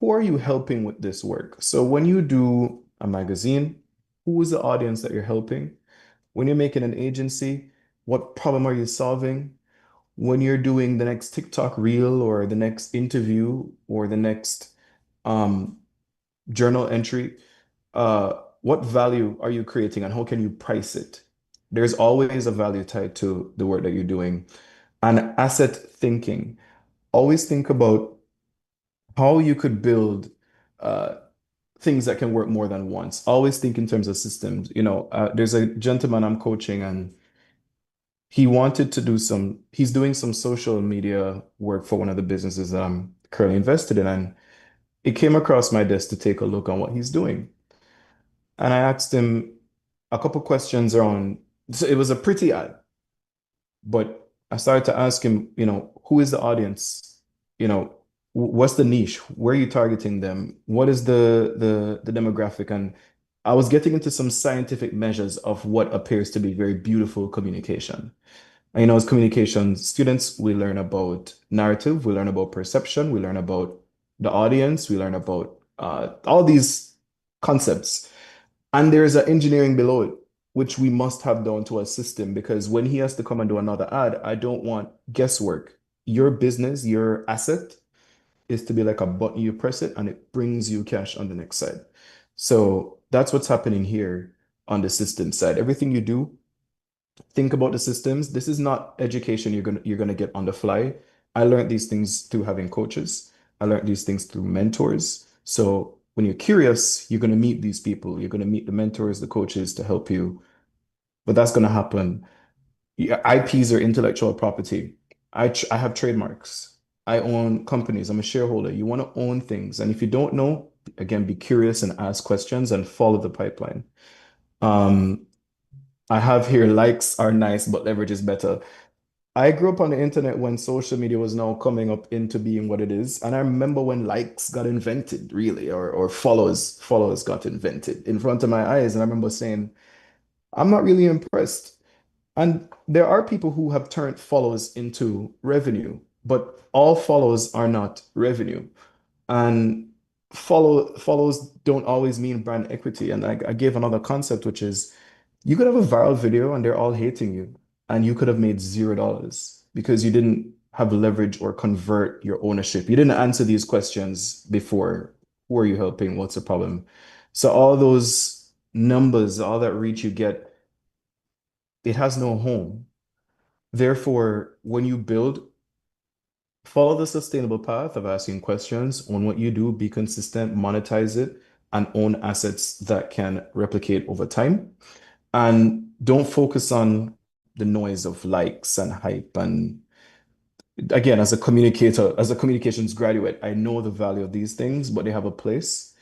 who are you helping with this work? So when you do a magazine, who is the audience that you're helping? When you're making an agency, what problem are you solving? When you're doing the next TikTok reel or the next interview or the next journal entry, what value are you creating and how can you price it? There's always a value tied to the work that you're doing. And asset thinking. Always think about how you could build things that can work more than once. Always think in terms of systems. There's a gentleman I'm coaching and he's doing some social media work for one of the businesses that I'm currently invested in. And it came across my desk to take a look on what he's doing. And I asked him a couple questions around, so it was a pretty ad, but I started to ask him, who is the audience? What's the niche? Where are you targeting them? What is the demographic? And I was getting into some scientific measures of what appears to be very beautiful communication. And, as communication students, we learn about narrative, we learn about perception, we learn about the audience, we learn about all these concepts. And there's an engineering below it, which we must have down to a system because when he has to come and do another ad, I don't want guesswork. Your business, your asset is to be like a button, you press it and it brings you cash on the next side. So that's what's happening here on the system side. Everything you do, think about the systems. This is not education you're gonna get on the fly. I learned these things through having coaches. I learned these things through mentors. So when you're curious, you're going to meet these people. You're going to meet the mentors, the coaches to help you. But that's going to happen. IPs are intellectual property. I have trademarks. I own companies. I'm a shareholder. You want to own things. And if you don't know, again, be curious and ask questions and follow the pipeline. I have here likes are nice, but leverage is better. I grew up on the internet when social media was now coming up into being what it is. And I remember when likes got invented, really, or follows got invented in front of my eyes. And I remember saying, I'm not really impressed. And there are people who have turned follows into revenue, but all follows are not revenue. And follows don't always mean brand equity. And I gave another concept, which is you could have a viral video and they're all hating you, and you could have made $0 because you didn't have leverage or convert your ownership. You didn't answer these questions before. Who are you helping? What's the problem? So all those numbers, all that reach you get, it has no home. Therefore, when you build, follow the sustainable path of asking questions on what you do, be consistent, monetize it, and own assets that can replicate over time. And don't focus on the noise of likes and hype. And again, as a communicator, as a communications graduate, I know the value of these things, but they have a place,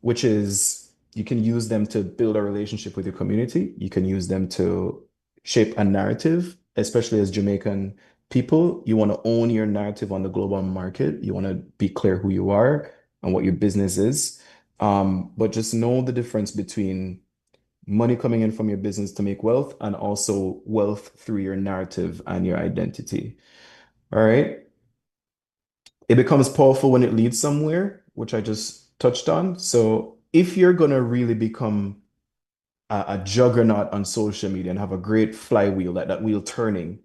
which is you can use them to build a relationship with your community. You can use them to shape a narrative, especially as Jamaican people. You want to own your narrative on the global market. You want to be clear who you are and what your business is. But just know the difference between money coming in from your business to make wealth and also wealth through your narrative and your identity. All right. It becomes powerful when it leads somewhere, which I just touched on. So if you're going to really become a juggernaut on social media and have a great flywheel, that wheel turning,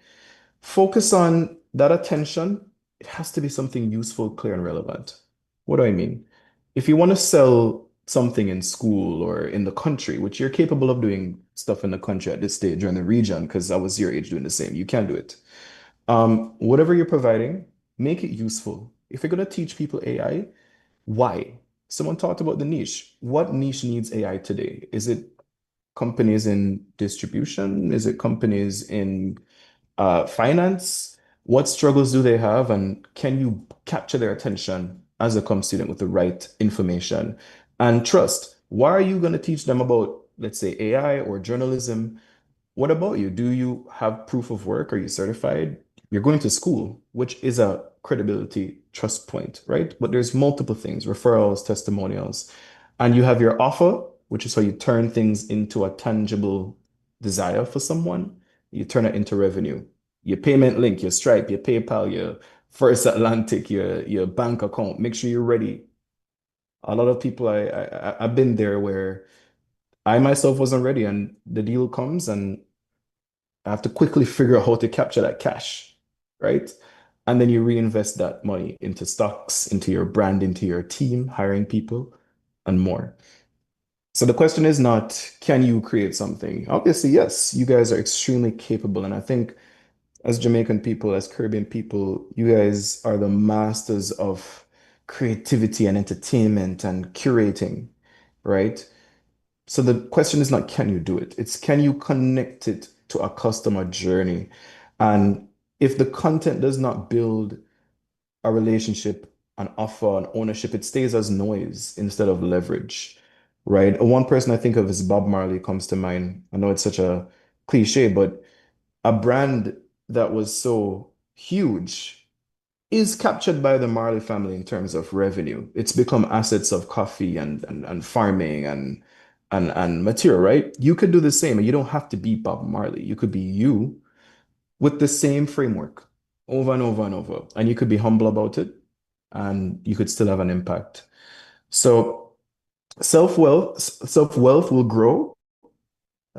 focus on that attention. It has to be something useful, clear, and relevant. What do I mean? If you want to sell something in school or in the country, which you're capable of doing stuff in the country at this stage or in the region, because I was your age doing the same, you can do it. Whatever you're providing, make it useful. If you're going to teach people AI, why? Someone talked about the niche. What niche needs AI today? Is it companies in distribution? Is it companies in finance? What struggles do they have? And can you capture their attention as a com student with the right information? And trust, why are you going to teach them about, let's say, AI or journalism? What about you? Do you have proof of work? Are you certified? You're going to school, which is a credibility trust point, right? But there's multiple things, referrals, testimonials. And you have your offer, which is how you turn things into a tangible desire for someone. You turn it into revenue. Your payment link, your Stripe, your PayPal, your First Atlantic, your bank account. Make sure you're ready. A lot of people, I've been there where I myself wasn't ready, and the deal comes, and I have to quickly figure out how to capture that cash, right? And then you reinvest that money into stocks, into your brand, into your team, hiring people, and more. So the question is not, can you create something? Obviously, yes, you guys are extremely capable. And I think as Jamaican people, as Caribbean people, you guys are the masters of creativity and entertainment and curating, right? So the question is not can you do it? It's can you connect it to a customer journey? And if the content does not build a relationship, an offer, an ownership, it stays as noise instead of leverage, right? One person I think of is Bob Marley comes to mind. I know it's such a cliche, but a brand that was so huge is captured by the Marley family in terms of revenue. It's become assets of coffee and farming and material, right? You could do the same, and you don't have to be Bob Marley. You could be you with the same framework over and over and over. And you could be humble about it, and you could still have an impact. So self-wealth will grow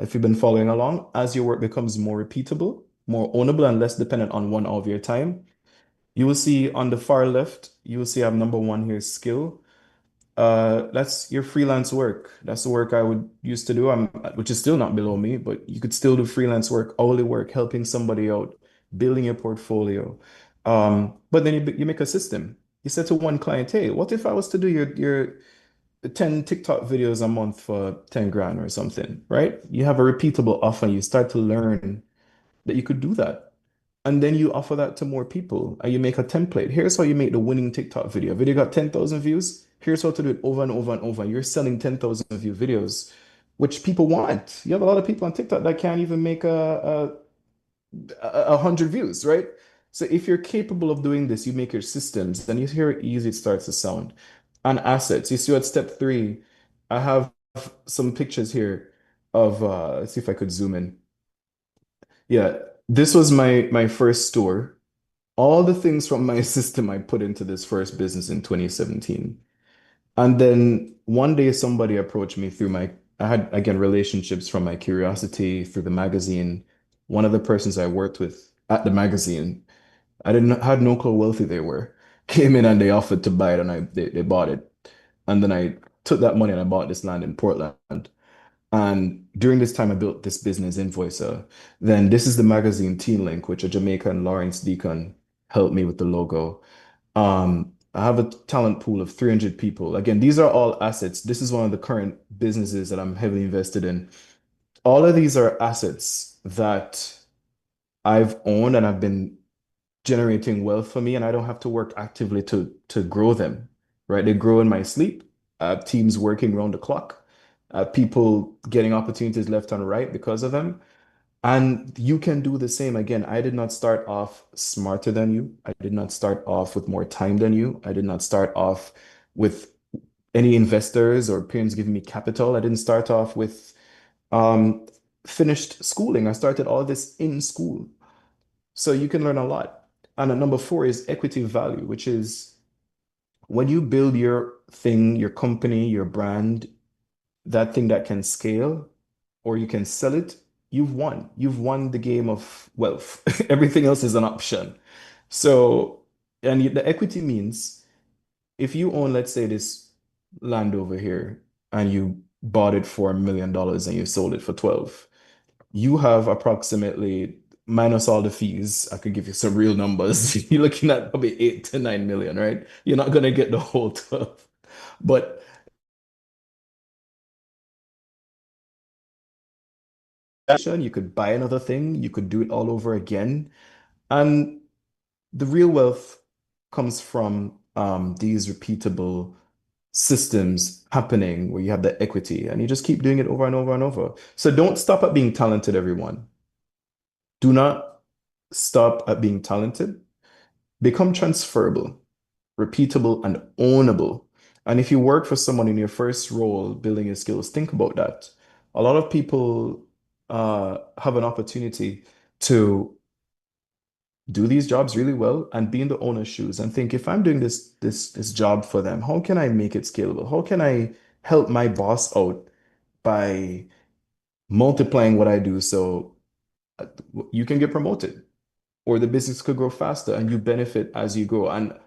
if you've been following along as your work becomes more repeatable, more ownable, and less dependent on one of your time. You will see on the far left, you will see I have number one here, skill. That's your freelance work. That's the work I would used to do, which is still not below me, but you could still do freelance work, hourly work, helping somebody out, building your portfolio. But then you make a system. You said to one client, hey, what if I was to do 10 TikTok videos a month for 10 grand or something, right? You have a repeatable offer, you start to learn that you could do that. And then you offer that to more people and you make a template. Here's how you make the winning TikTok video. Video got 10,000 views. Here's how to do it over and over and over. You're selling 10,000 view videos, which people want. You have a lot of people on TikTok that can't even make a hundred views, right? So if you're capable of doing this, you make your systems, then you hear how easy it starts to sound. And assets. You see at step 3, I have some pictures here of let's see if I could zoom in. Yeah, this was my first store. All the things from my system I put into this first business in 2017. And then one day somebody approached me through I had again relationships from my curiosity through the magazine. One of the persons I worked with at the magazine, I didn't had no clue how wealthy they were. Came in and they offered to buy it and they bought it. And then I took that money and I bought this land in Portland. And during this time, I built this business, Invoicer. Then this is the magazine Teen Link, which a Jamaican Lawrence Deacon helped me with the logo. I have a talent pool of 300 people. Again, these are all assets. This is one of the current businesses that I'm heavily invested in. All of these are assets that I've owned and have been generating wealth for me, and I don't have to work actively to grow them, right? They grow in my sleep. I have teams working around the clock. People getting opportunities left and right because of them. And you can do the same. Again, I did not start off smarter than you. I did not start off with more time than you. I did not start off with any investors or parents giving me capital. I didn't start off with finished schooling. I started all this in school. So you can learn a lot. And number 4 is equity value, which is when you build your thing, your company, your brand, that thing that can scale, or you can sell it, you've won. You've won the game of wealth. Everything else is an option. So, and the equity means if you own, let's say, this land over here and you bought it for $1 million and you sold it for 12, you have approximately, minus all the fees, I could give you some real numbers. You're looking at probably 8 to 9 million, right? You're not going to get the whole 12. But you could buy another thing, you could do it all over again. And the real wealth comes from these repeatable systems happening where you have the equity and you just keep doing it over and over and over. So don't stop at being talented, everyone. Do not stop at being talented. Become transferable, repeatable, and ownable. And if you work for someone in your first role building your skills, think about that. A lot of people have an opportunity to do these jobs really well and be in the owner's shoes and think, if I'm doing this job for them, how can I make it scalable? How can I help my boss out by multiplying what I do so you can get promoted or the business could grow faster and you benefit as you grow. And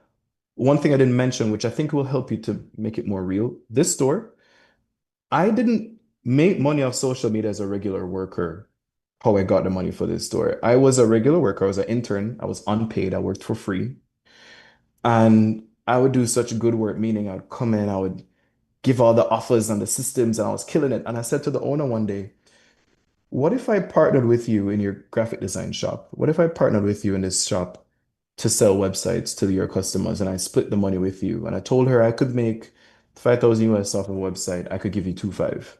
one thing I didn't mention, which I think will help you to make it more real, this store, I didn't make money off social media as a regular worker, how I got the money for this store. I was a regular worker, I was an intern, I was unpaid, I worked for free. And I would do such good work, meaning I'd come in, I would give all the offers and the systems, and I was killing it. And I said to the owner one day, what if I partnered with you in your graphic design shop? What if I partnered with you in this shop to sell websites to your customers and I split the money with you? And I told her I could make 5,000 US off a website. I could give you 2.5.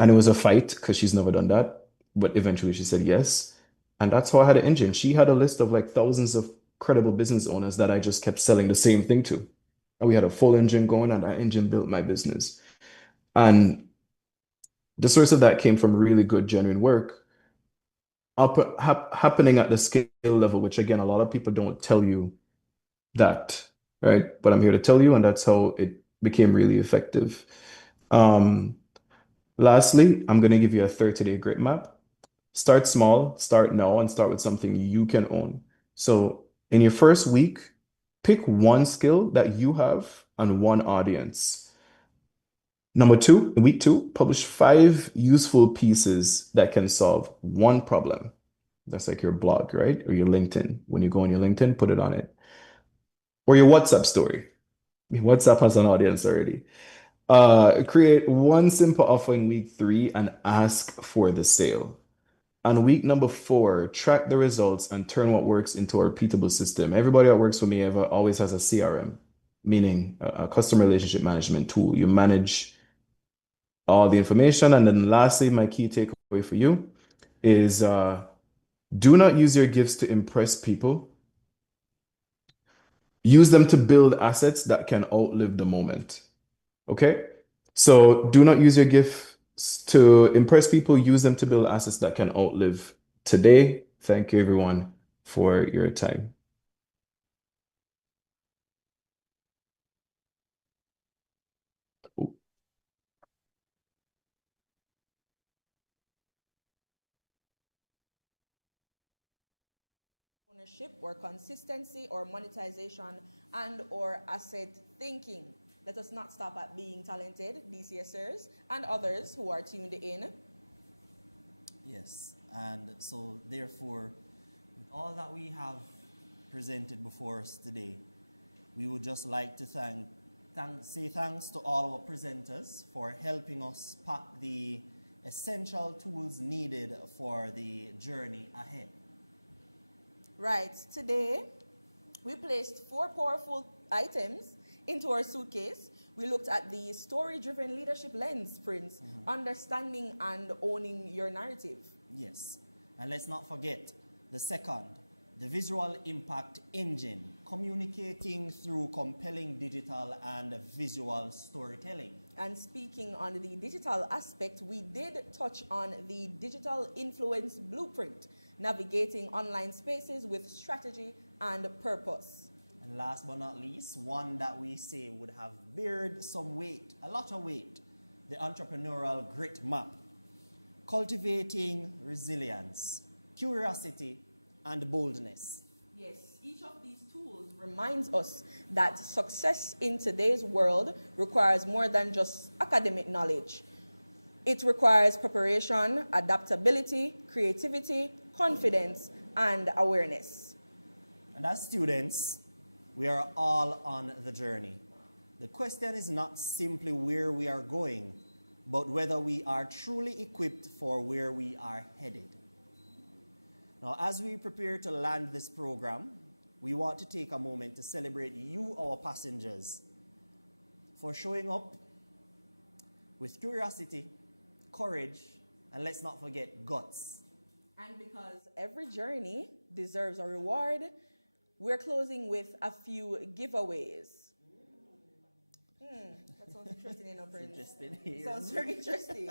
And it was a fight because she's never done that. But eventually she said yes. And that's how I had an engine. She had a list of like thousands of credible business owners that I just kept selling the same thing to. And we had a full engine going, and that engine built my business. And the source of that came from really good, genuine work happening at the scale level, which again, a lot of people don't tell you that, right? But I'm here to tell you, and that's how it became really effective. Lastly, I'm going to give you a 30-day grit map. Start small, start now, and start with something you can own. So in your first week, pick one skill that you have and one audience. Number 2, in week 2, publish 5 useful pieces that can solve one problem. That's like your blog, right? Or your LinkedIn. When you go on your LinkedIn, put it on it. Or your WhatsApp story. I mean, WhatsApp has an audience already. Create one simple offer in week 3 and ask for the sale. On week number 4, track the results and turn what works into a repeatable system. Everybody that works for me always has a CRM, meaning a customer relationship management tool. You manage all the information. And then lastly, my key takeaway for you is do not use your gifts to impress people. Use them to build assets that can outlive the moment. Okay? So do not use your gifts to impress people. Use them to build assets that can outlive today. Thank you, everyone, for your time. Ownership or consistency or monetization and or asset thinking. Let us not stop at being talented, DCSers and others who are tuned in. Yes, and so therefore, with all that we have presented before us today, we would just like to say thanks to all our presenters for helping us pack the essential tools needed for the journey ahead. Right, today we placed 4 powerful items into our suitcase. We looked at the story-driven leadership lens, Prince, understanding and owning your narrative. Yes, and let's not forget the second, the visual impact engine, communicating through compelling digital and visual storytelling. And speaking on the digital aspect, we did touch on the digital influence blueprint, navigating online spaces with strategy and purpose. And last but not least, one that we say would have bared some weight, a lot of weight, the entrepreneurial grit map, cultivating resilience, curiosity, and boldness. Yes, each of these tools reminds us that success in today's world requires more than just academic knowledge. It requires preparation, adaptability, creativity, confidence, and awareness. And as students, we are all on the journey. The question is not simply where we are going, but whether we are truly equipped for where we are headed. Now, as we prepare to land this program, we want to take a moment to celebrate you, our passengers, for showing up with curiosity, courage, and let's not forget, guts. And because every journey deserves a reward, we're closing with a few giveaways. That sounds interesting enough, Prince. Interesting. Sounds very interesting.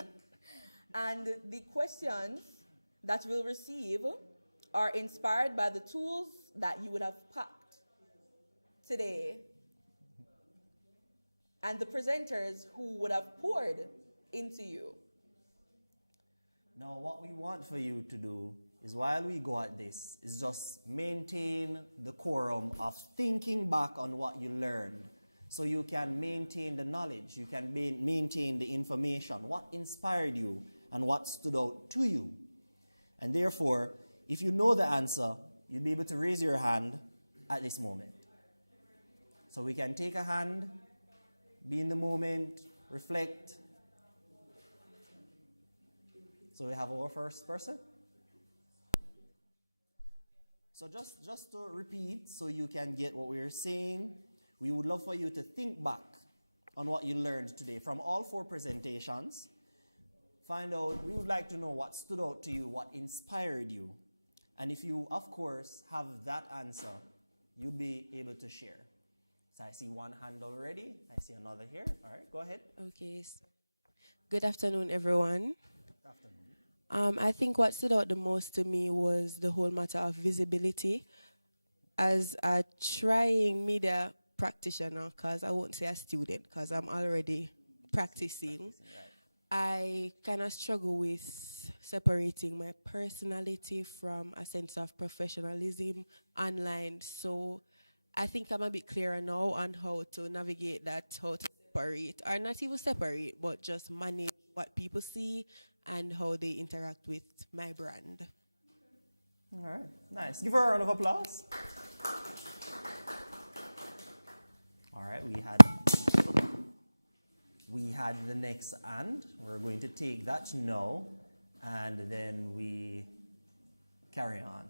And the questions that we'll receive are inspired by the tools that you would have packed today and the presenters who would have poured into you. Now, what we want for you to do is, while we go at this, is just maintain the quorum of thinking back on what you learned, so you can maintain the knowledge, you can maintain the information, what inspired you and what stood out to you. And therefore, if you know the answer, you'll be able to raise your hand at this moment. So we can take a hand, be in the moment, reflect. So we have our first person. So just to repeat, so you can get what we're saying, we would love for you to think back on what you learned today from all 4 presentations. Find out, we would like to know what stood out to you, what inspired you. And if you, of course, have that answer, you'd be able to share. So I see one hand already. I see another here. All right, go ahead. Okay. Good afternoon, everyone. Good afternoon. I think what stood out the most to me was the whole matter of visibility. As a trying media practitioner, because I won't say a student, because I'm already practicing, I kind of struggle with separating my personality from a sense of professionalism online. So I think I'm a bit clearer now on how to navigate that, how to separate, or not even separate, but just manage what people see and how they interact with my brand. All right, nice. Give her a round of applause. All right, we had the next and. We're going to take that now, and then we carry on.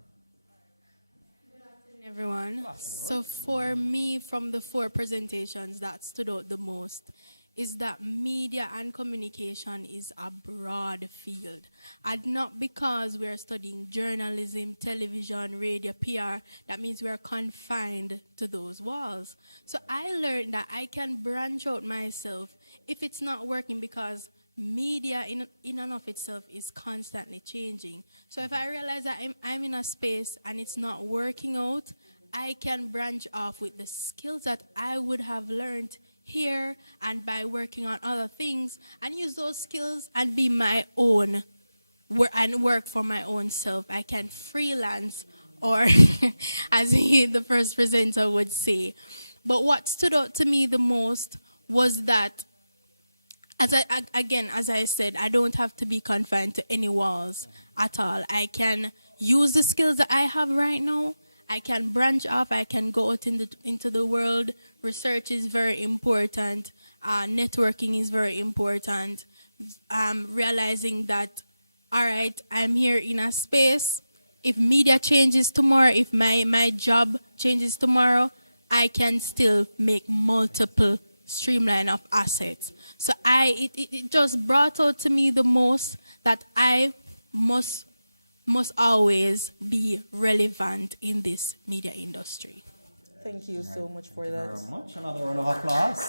Everyone. So for me, from the 4 presentations that stood out the most is that media and communication is a broad field. And not because we are studying journalism, television, radio, PR, that means we are confined to those walls. So I learned that I can branch out myself if it's not working, because media in and of itself is constantly changing. So if I realize that I'm in a space and it's not working out, I can branch off with the skills that I would have learned here and by working on other things, and use those skills and be my own and work for my own self. I can freelance, or as the first presenter would say. But what stood out to me the most was that, as I said, I don't have to be confined to any walls at all. I can use the skills that I have right now. I can branch off. I can go out into the world. Research is very important. Networking is very important. Realizing that, all right, I'm here in a space. If media changes tomorrow, if my job changes tomorrow, I can still make multiple streamline of assets. So it just brought out to me the most that I must always be relevant in this media industry. Thank you so much for that. Thank you very much. Another round of applause.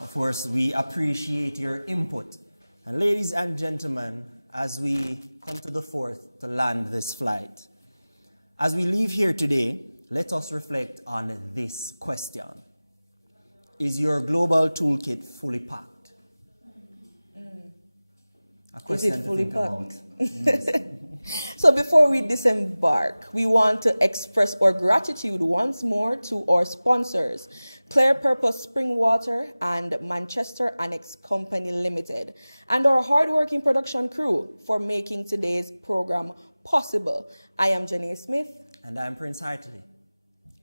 Of course, we appreciate your input. And ladies and gentlemen, as we come to the 4th to land this flight, as we leave here today, let us reflect on this question. Is your global toolkit fully packed? A question Is it fully packed? Yes. So before we disembark, we want to express our gratitude once more to our sponsors, Clear Purpose Spring Water and Manchester Annex Company Limited, and our hardworking production crew for making today's program possible. I am Jenny Smith. And I'm Prince Hartley.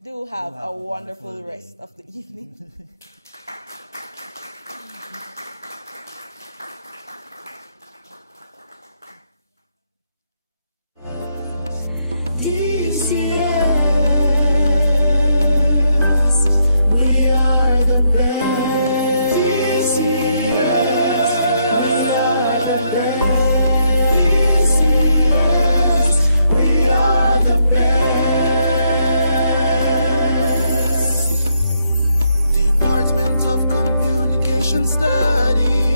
Do have a wonderful rest of the evening. DCS, we are the best. DCS, we are the best. DCS, we are the best. Department of Communication Studies.